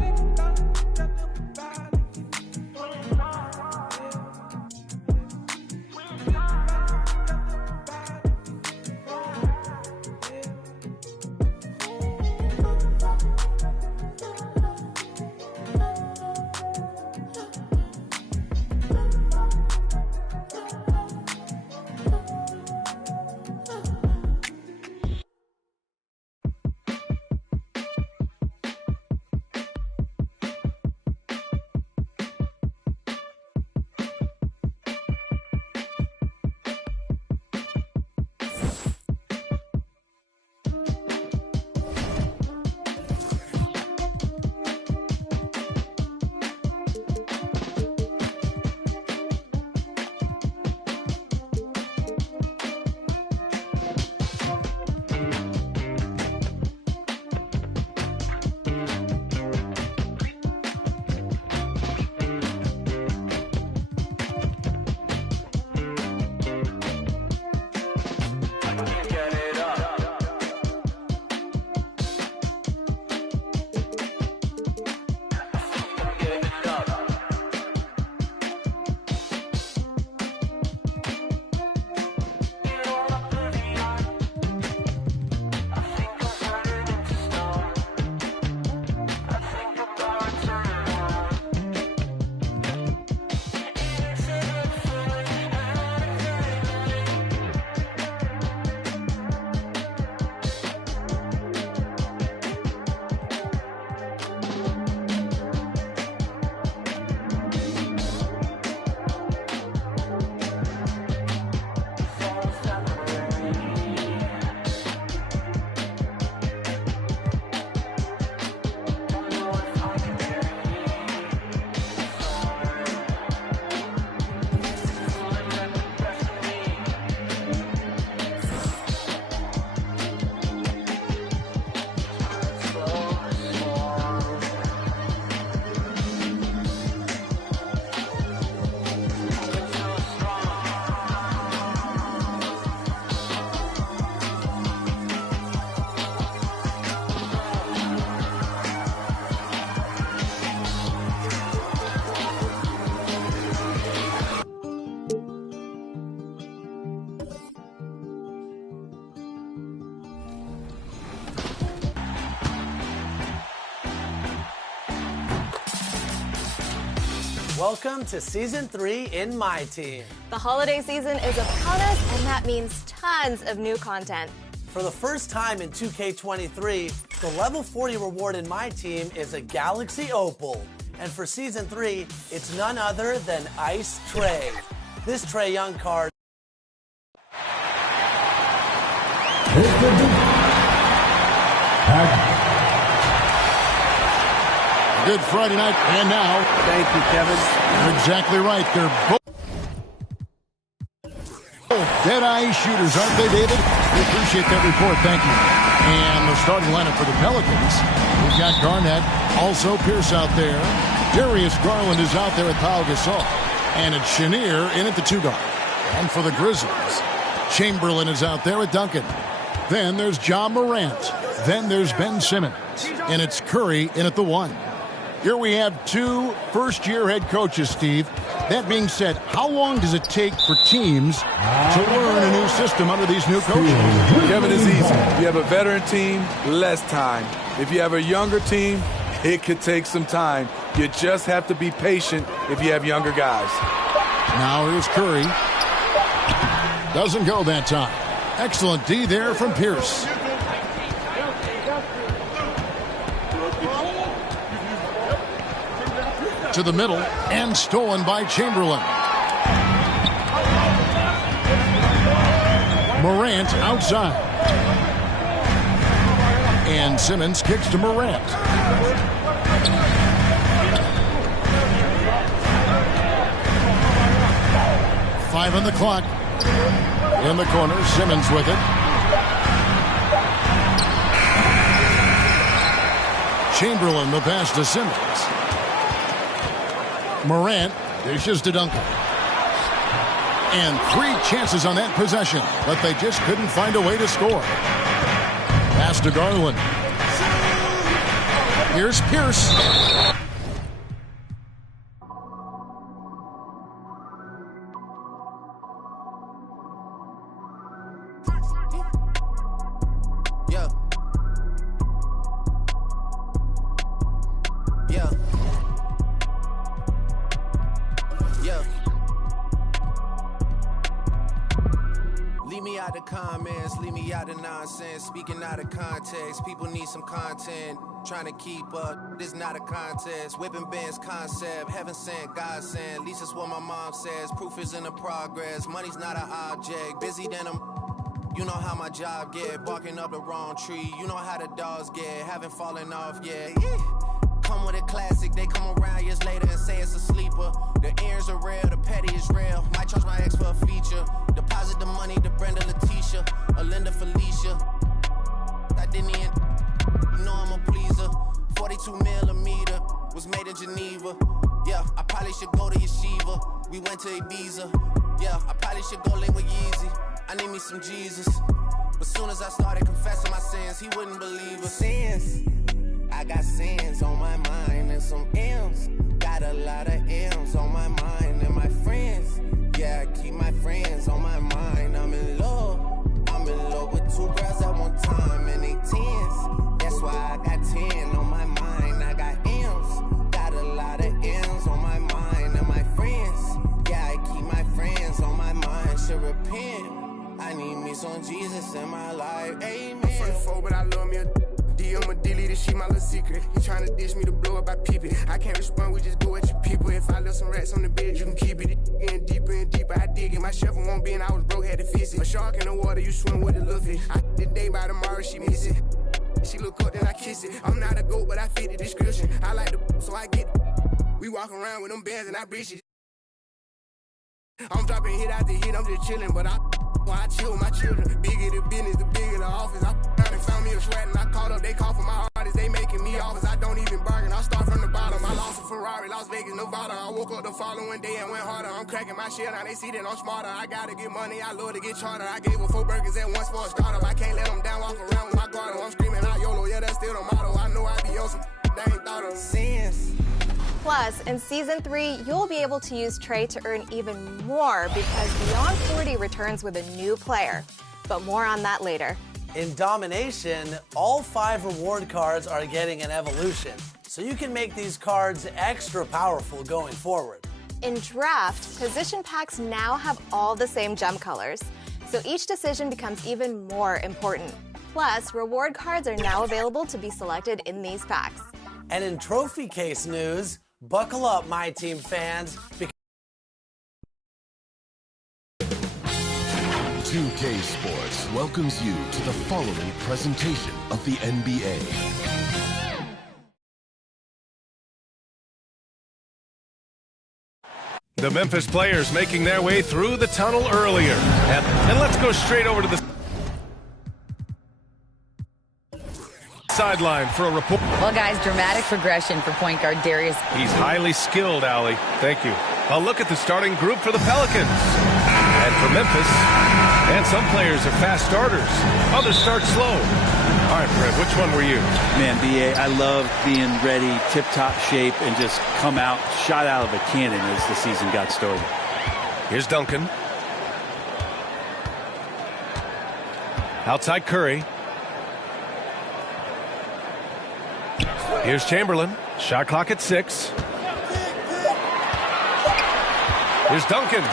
Welcome to Season 3 in My Team. The holiday season is upon us, and that means tons of new content. For the first time in 2K23, the level 40 reward in My Team is a Galaxy Opal. And for Season 3, it's none other than Ice Trae. This Trae Young card. Good Friday night, and now. Thank you, Kevin. You're exactly right. They're both dead-eye shooters, aren't they, David? We appreciate that report. Thank you. And the starting lineup for the Pelicans. We've got Garnett, also Pierce out there. Darius Garland is out there with Pau Gasol. And it's Chenier in at the 2 guard. And for the Grizzlies, Chamberlain is out there with Duncan. Then there's Ja Morant. Then there's Ben Simmons. And it's Curry in at the 1. Here we have 2 first-year head coaches, Steve. That being said, how long does it take for teams to learn a new system under these new coaches? Kevin, it's easy. If you have a veteran team, less time. If you have a younger team, it could take some time. You just have to be patient if you have younger guys. Now here's Curry. Doesn't go that time. Excellent D there from Pierce. to the middle and stolen by Chamberlain. Morant outside. And Simmons kicks to Morant. Five on the clock. In the corner, Simmons with it. Chamberlain the pass to Simmons. Morant dishes to Duncan. And 3 chances on that possession, but they just couldn't find a way to score. Pass to Garland. Here's Pierce. Speaking out of context, people need some content. Trying to keep up, this not a contest. Whipping bands concept, heaven sent, God sent. At least that's what my mom says. Proof is in the progress. Money's not an object. Busy than you know how my job get. Barking up the wrong tree. You know how the dogs get. Haven't fallen off yet. Come with a classic. They come around years later and say it's a sleeper. The earrings are real, the petty is real. Might charge my ex for a feature. Deposit the money to Brenda Leticia, or Linda Felicia. I didn't even, you know I'm a pleaser. 42 millimeter was made in Geneva. Yeah, I probably should go to Yeshiva. We went to Ibiza. Yeah, I probably should go link with Yeezy. I need me some Jesus. But soon as I started confessing my sins, he wouldn't believe us. Sins, I got sins on my mind and some M's. Got a lot of M's on my mind and my friends. Yeah, I keep my friends on my mind. I'm in love with 2 girls at one time and they 10s. That's why I got 10 on my mind. I got M's, got a lot of M's on my mind and my friends. Yeah, I keep my friends on my mind. Should repent. I need me some Jesus in my life. Amen. I'm 24, but I love me a DM a dilly, this shit my little secret. He tryna dish me to blow up, I peep it. I can't respond, we just go at your people. If I left some rats on the bed, you can keep it. Getting deeper and deeper, I dig it. My shovel won't be, and I was broke, had to fix it. A shark in the water, you swim with a little fish. I did day by tomorrow, she miss it. She look up, then I kiss it. I'm not a goat, but I fit the description. I like the so I get it. We walk around with them bands and I bitch it. I'm dropping hit after hit, I'm just chilling, but I chill with my children. Bigger the business, the bigger the office. I found and found me a sweat and I caught up. They call for my artists, they making me offers. I don't even bargain, I start from the bottom. I lost a Ferrari, Las Vegas, Nevada. I woke up the following day and went harder. I'm cracking my shit, now they see that I'm smarter. I gotta get money, I love to get charter. I gave her 4 burgers at once for a startup. I can't let them down, walk around with my guard. I'm screaming out YOLO, yeah, that's still the motto. I know I be on some they ain't thought of. Sins. Plus, in Season 3, you'll be able to use Trey to earn even more because Beyond 40 returns with a new player. But more on that later. In Domination, all 5 reward cards are getting an evolution, so you can make these cards extra powerful going forward. In Draft, position packs now have all the same gem colors, so each decision becomes even more important. Plus, reward cards are now available to be selected in these packs. And in Trophy Case news, buckle up, my team fans. 2K Sports welcomes you to the following presentation of the NBA. The Memphis players making their way through the tunnel earlier. And let's go straight over to the sideline for a report. Well, guys, dramatic progression for point guard Darius. He's highly skilled, Allie. Thank you. A look at the starting group for the Pelicans. And for Memphis, and some players are fast starters. Others start slow. All right, Fred, which one were you? Man, B.A., I love being ready, tip-top shape, and just come out, shot out of a cannon as the season got started. Here's Duncan. Outside Curry. Here's Chamberlain. Shot clock at 6. Here's Duncan.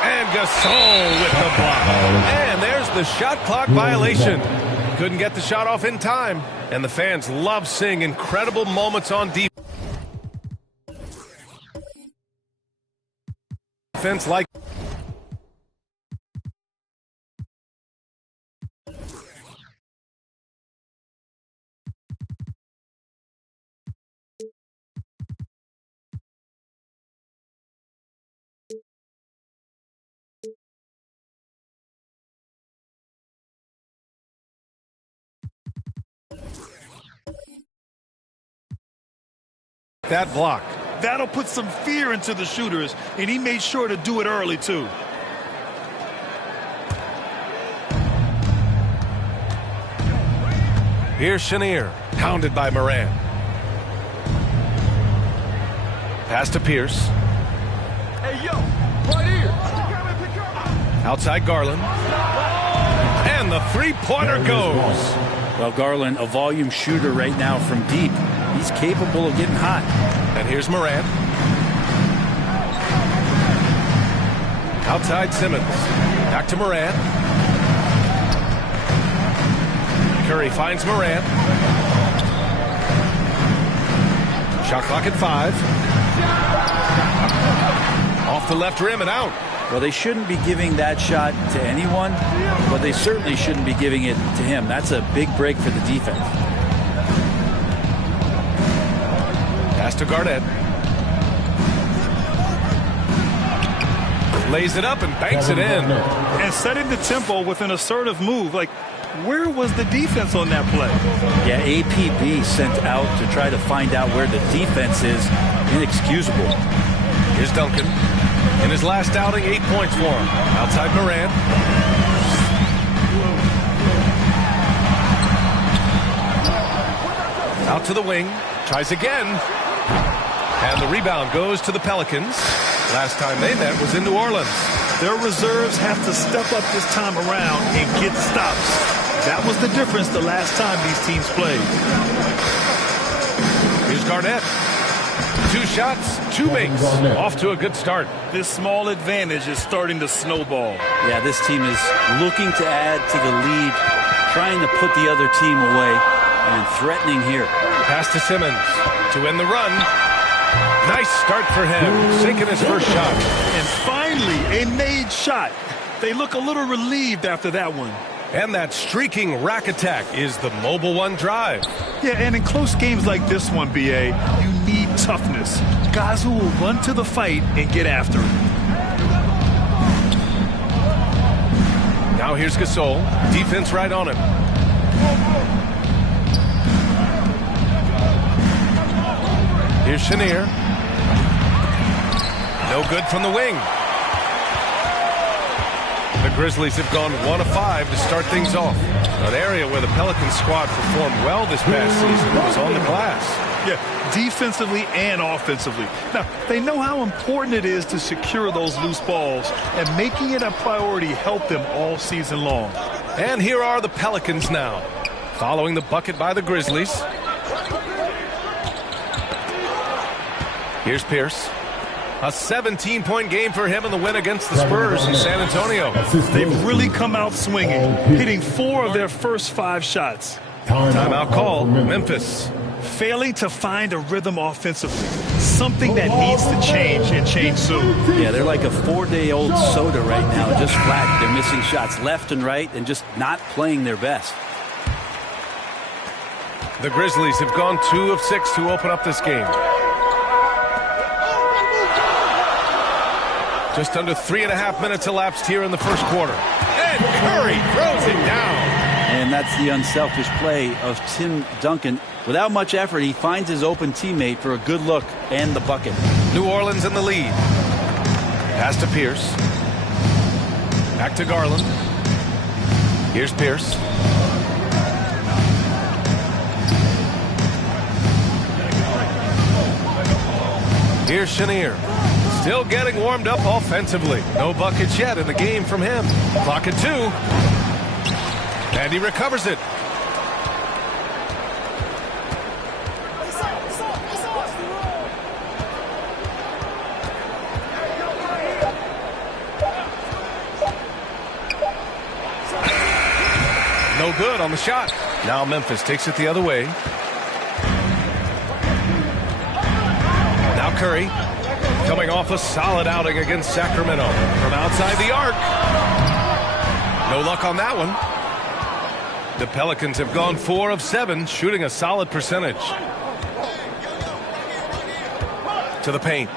And Gasol with the block. And there's the shot clock violation. Couldn't get the shot off in time. And the fans love seeing incredible moments on defense. Defense like that block. That'll put some fear into the shooters, and he made sure to do it early, too. Here's Chenier, hounded by Morant. Pass to Pierce. Hey, yo, right here. Outside Garland. And the three-pointer goes. Well, Garland, a volume shooter right now from deep. He's capable of getting hot. And here's Morant. Outside Simmons. Back to Morant. Curry finds Morant. Shot clock at 5. Off the left rim and out. Well, they shouldn't be giving that shot to anyone, but they certainly shouldn't be giving it to him. That's a big break for the defense. Pass to Garnett. Lays it up and banks it in. And setting the tempo with an assertive move. Like, where was the defense on that play? Yeah, APB sent out to try to find out where the defense is. Inexcusable. Here's Duncan. In his last outing, 8 points for him. Outside Morant. Out to the wing. Tries again. And the rebound goes to the Pelicans. Last time they met was in New Orleans. Their reserves have to step up this time around and get stops. That was the difference the last time these teams played. Here's Garnett. 2 shots, 2 makes. Off to a good start. This small advantage is starting to snowball. Yeah, this team is looking to add to the lead, trying to put the other team away, and threatening here. Pass to Simmons to end the run. Nice start for him, sinking his first shot. And finally, a made shot. They look a little relieved after that one. And that streaking rack attack is the Mobile One drive. Yeah, and in close games like this one, BA, you need toughness. Guys who will run to the fight and get after it. Now here's Gasol. Defense right on him. Here's Chenier. No good from the wing. The Grizzlies have gone 1 of 5 to start things off. An area where the Pelicans squad performed well this past season was on the glass. Yeah, defensively and offensively. Now, they know how important it is to secure those loose balls, and making it a priority helped them all season long. And here are the Pelicans now, following the bucket by the Grizzlies. Here's Pierce. A 17-point game for him in the win against the Spurs in San Antonio. They've really come out swinging, hitting 4 of their first 5 shots. Timeout call, Memphis. Failing to find a rhythm offensively. Something that needs to change and change soon. Yeah, they're like a 4-day-old soda right now, just flat. They're missing shots left and right and just not playing their best. The Grizzlies have gone 2 of 6 to open up this game. Just under 3.5 minutes elapsed here in the first quarter. And Curry throws it down. And that's the unselfish play of Tim Duncan. Without much effort, he finds his open teammate for a good look and the bucket. New Orleans in the lead. Pass to Pierce. Back to Garland. Here's Pierce. Here's Chenier. Still getting warmed up offensively. No buckets yet in the game from him. Clock at 2. And he recovers it. No good on the shot. Now Memphis takes it the other way. Now Curry. coming off a solid outing against Sacramento. From outside the arc. No luck on that one. The Pelicans have gone 4 of 7, shooting a solid percentage. To the paint.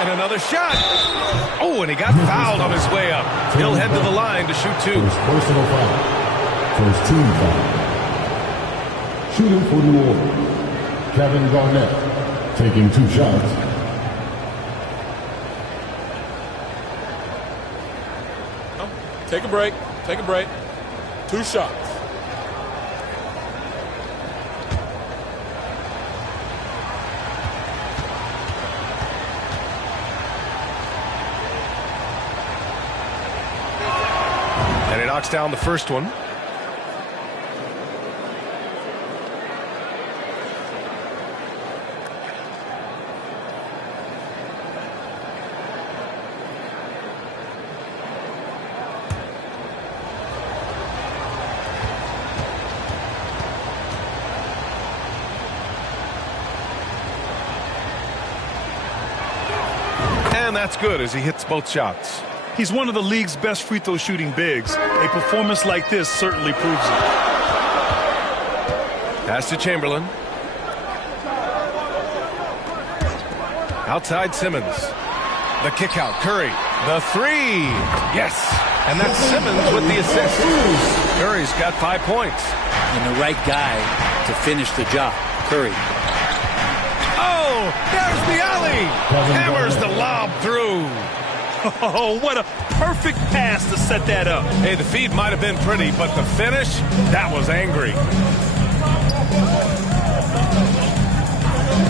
And another shot. Oh, and he got fouled on his way up. He'll head to the line to shoot 2. First personal foul. First team foul. Shooting for New Orleans, Kevin Garnett, taking 2 shots. Take a break. Take a break. 2 shots. And he knocks down the first one. And that's good as he hits both shots. He's one of the league's best free throw shooting bigs. A performance like this certainly proves it. Pass to Chamberlain. Outside Simmons. The kick out. Curry. The 3. Yes. And that's Simmons with the assist. Curry's got 5 points. And the right guy to finish the job. Curry. Oh, there's the alley. Hammers the lob through. Oh, what a perfect pass to set that up. Hey, the feed might have been pretty, but the finish, that was angry.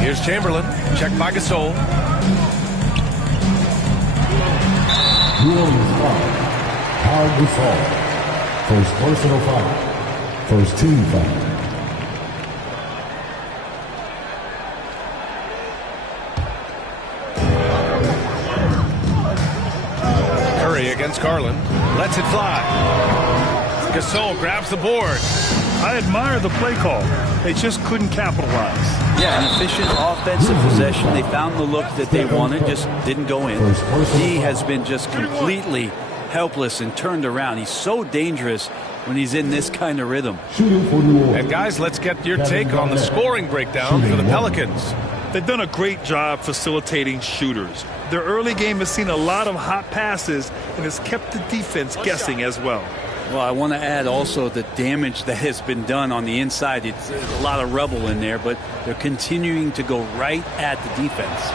Here's Chamberlain. Check by Gasol. New Orleans foul. Pau Gasol. First personal foul. First team foul. Against Garland. Lets it fly. Gasol grabs the board. I admire the play call. They just couldn't capitalize. Yeah, an efficient offensive possession. They found the look that they wanted, just didn't go in. He has been just completely helpless and turned around. He's so dangerous when he's in this kind of rhythm. And guys, let's get your take on the scoring breakdown for the Pelicans. They've done a great job facilitating shooters. Their early game has seen a lot of hot passes and has kept the defense guessing as well. Well, I want to add also the damage that has been done on the inside. It's a lot of rubble in there, but they're continuing to go right at the defense.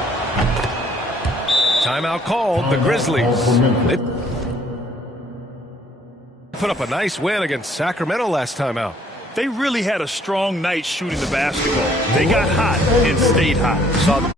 Timeout called. The Grizzlies. They put up a nice win against Sacramento last time out. They really had a strong night shooting the basketball. They got hot and stayed hot.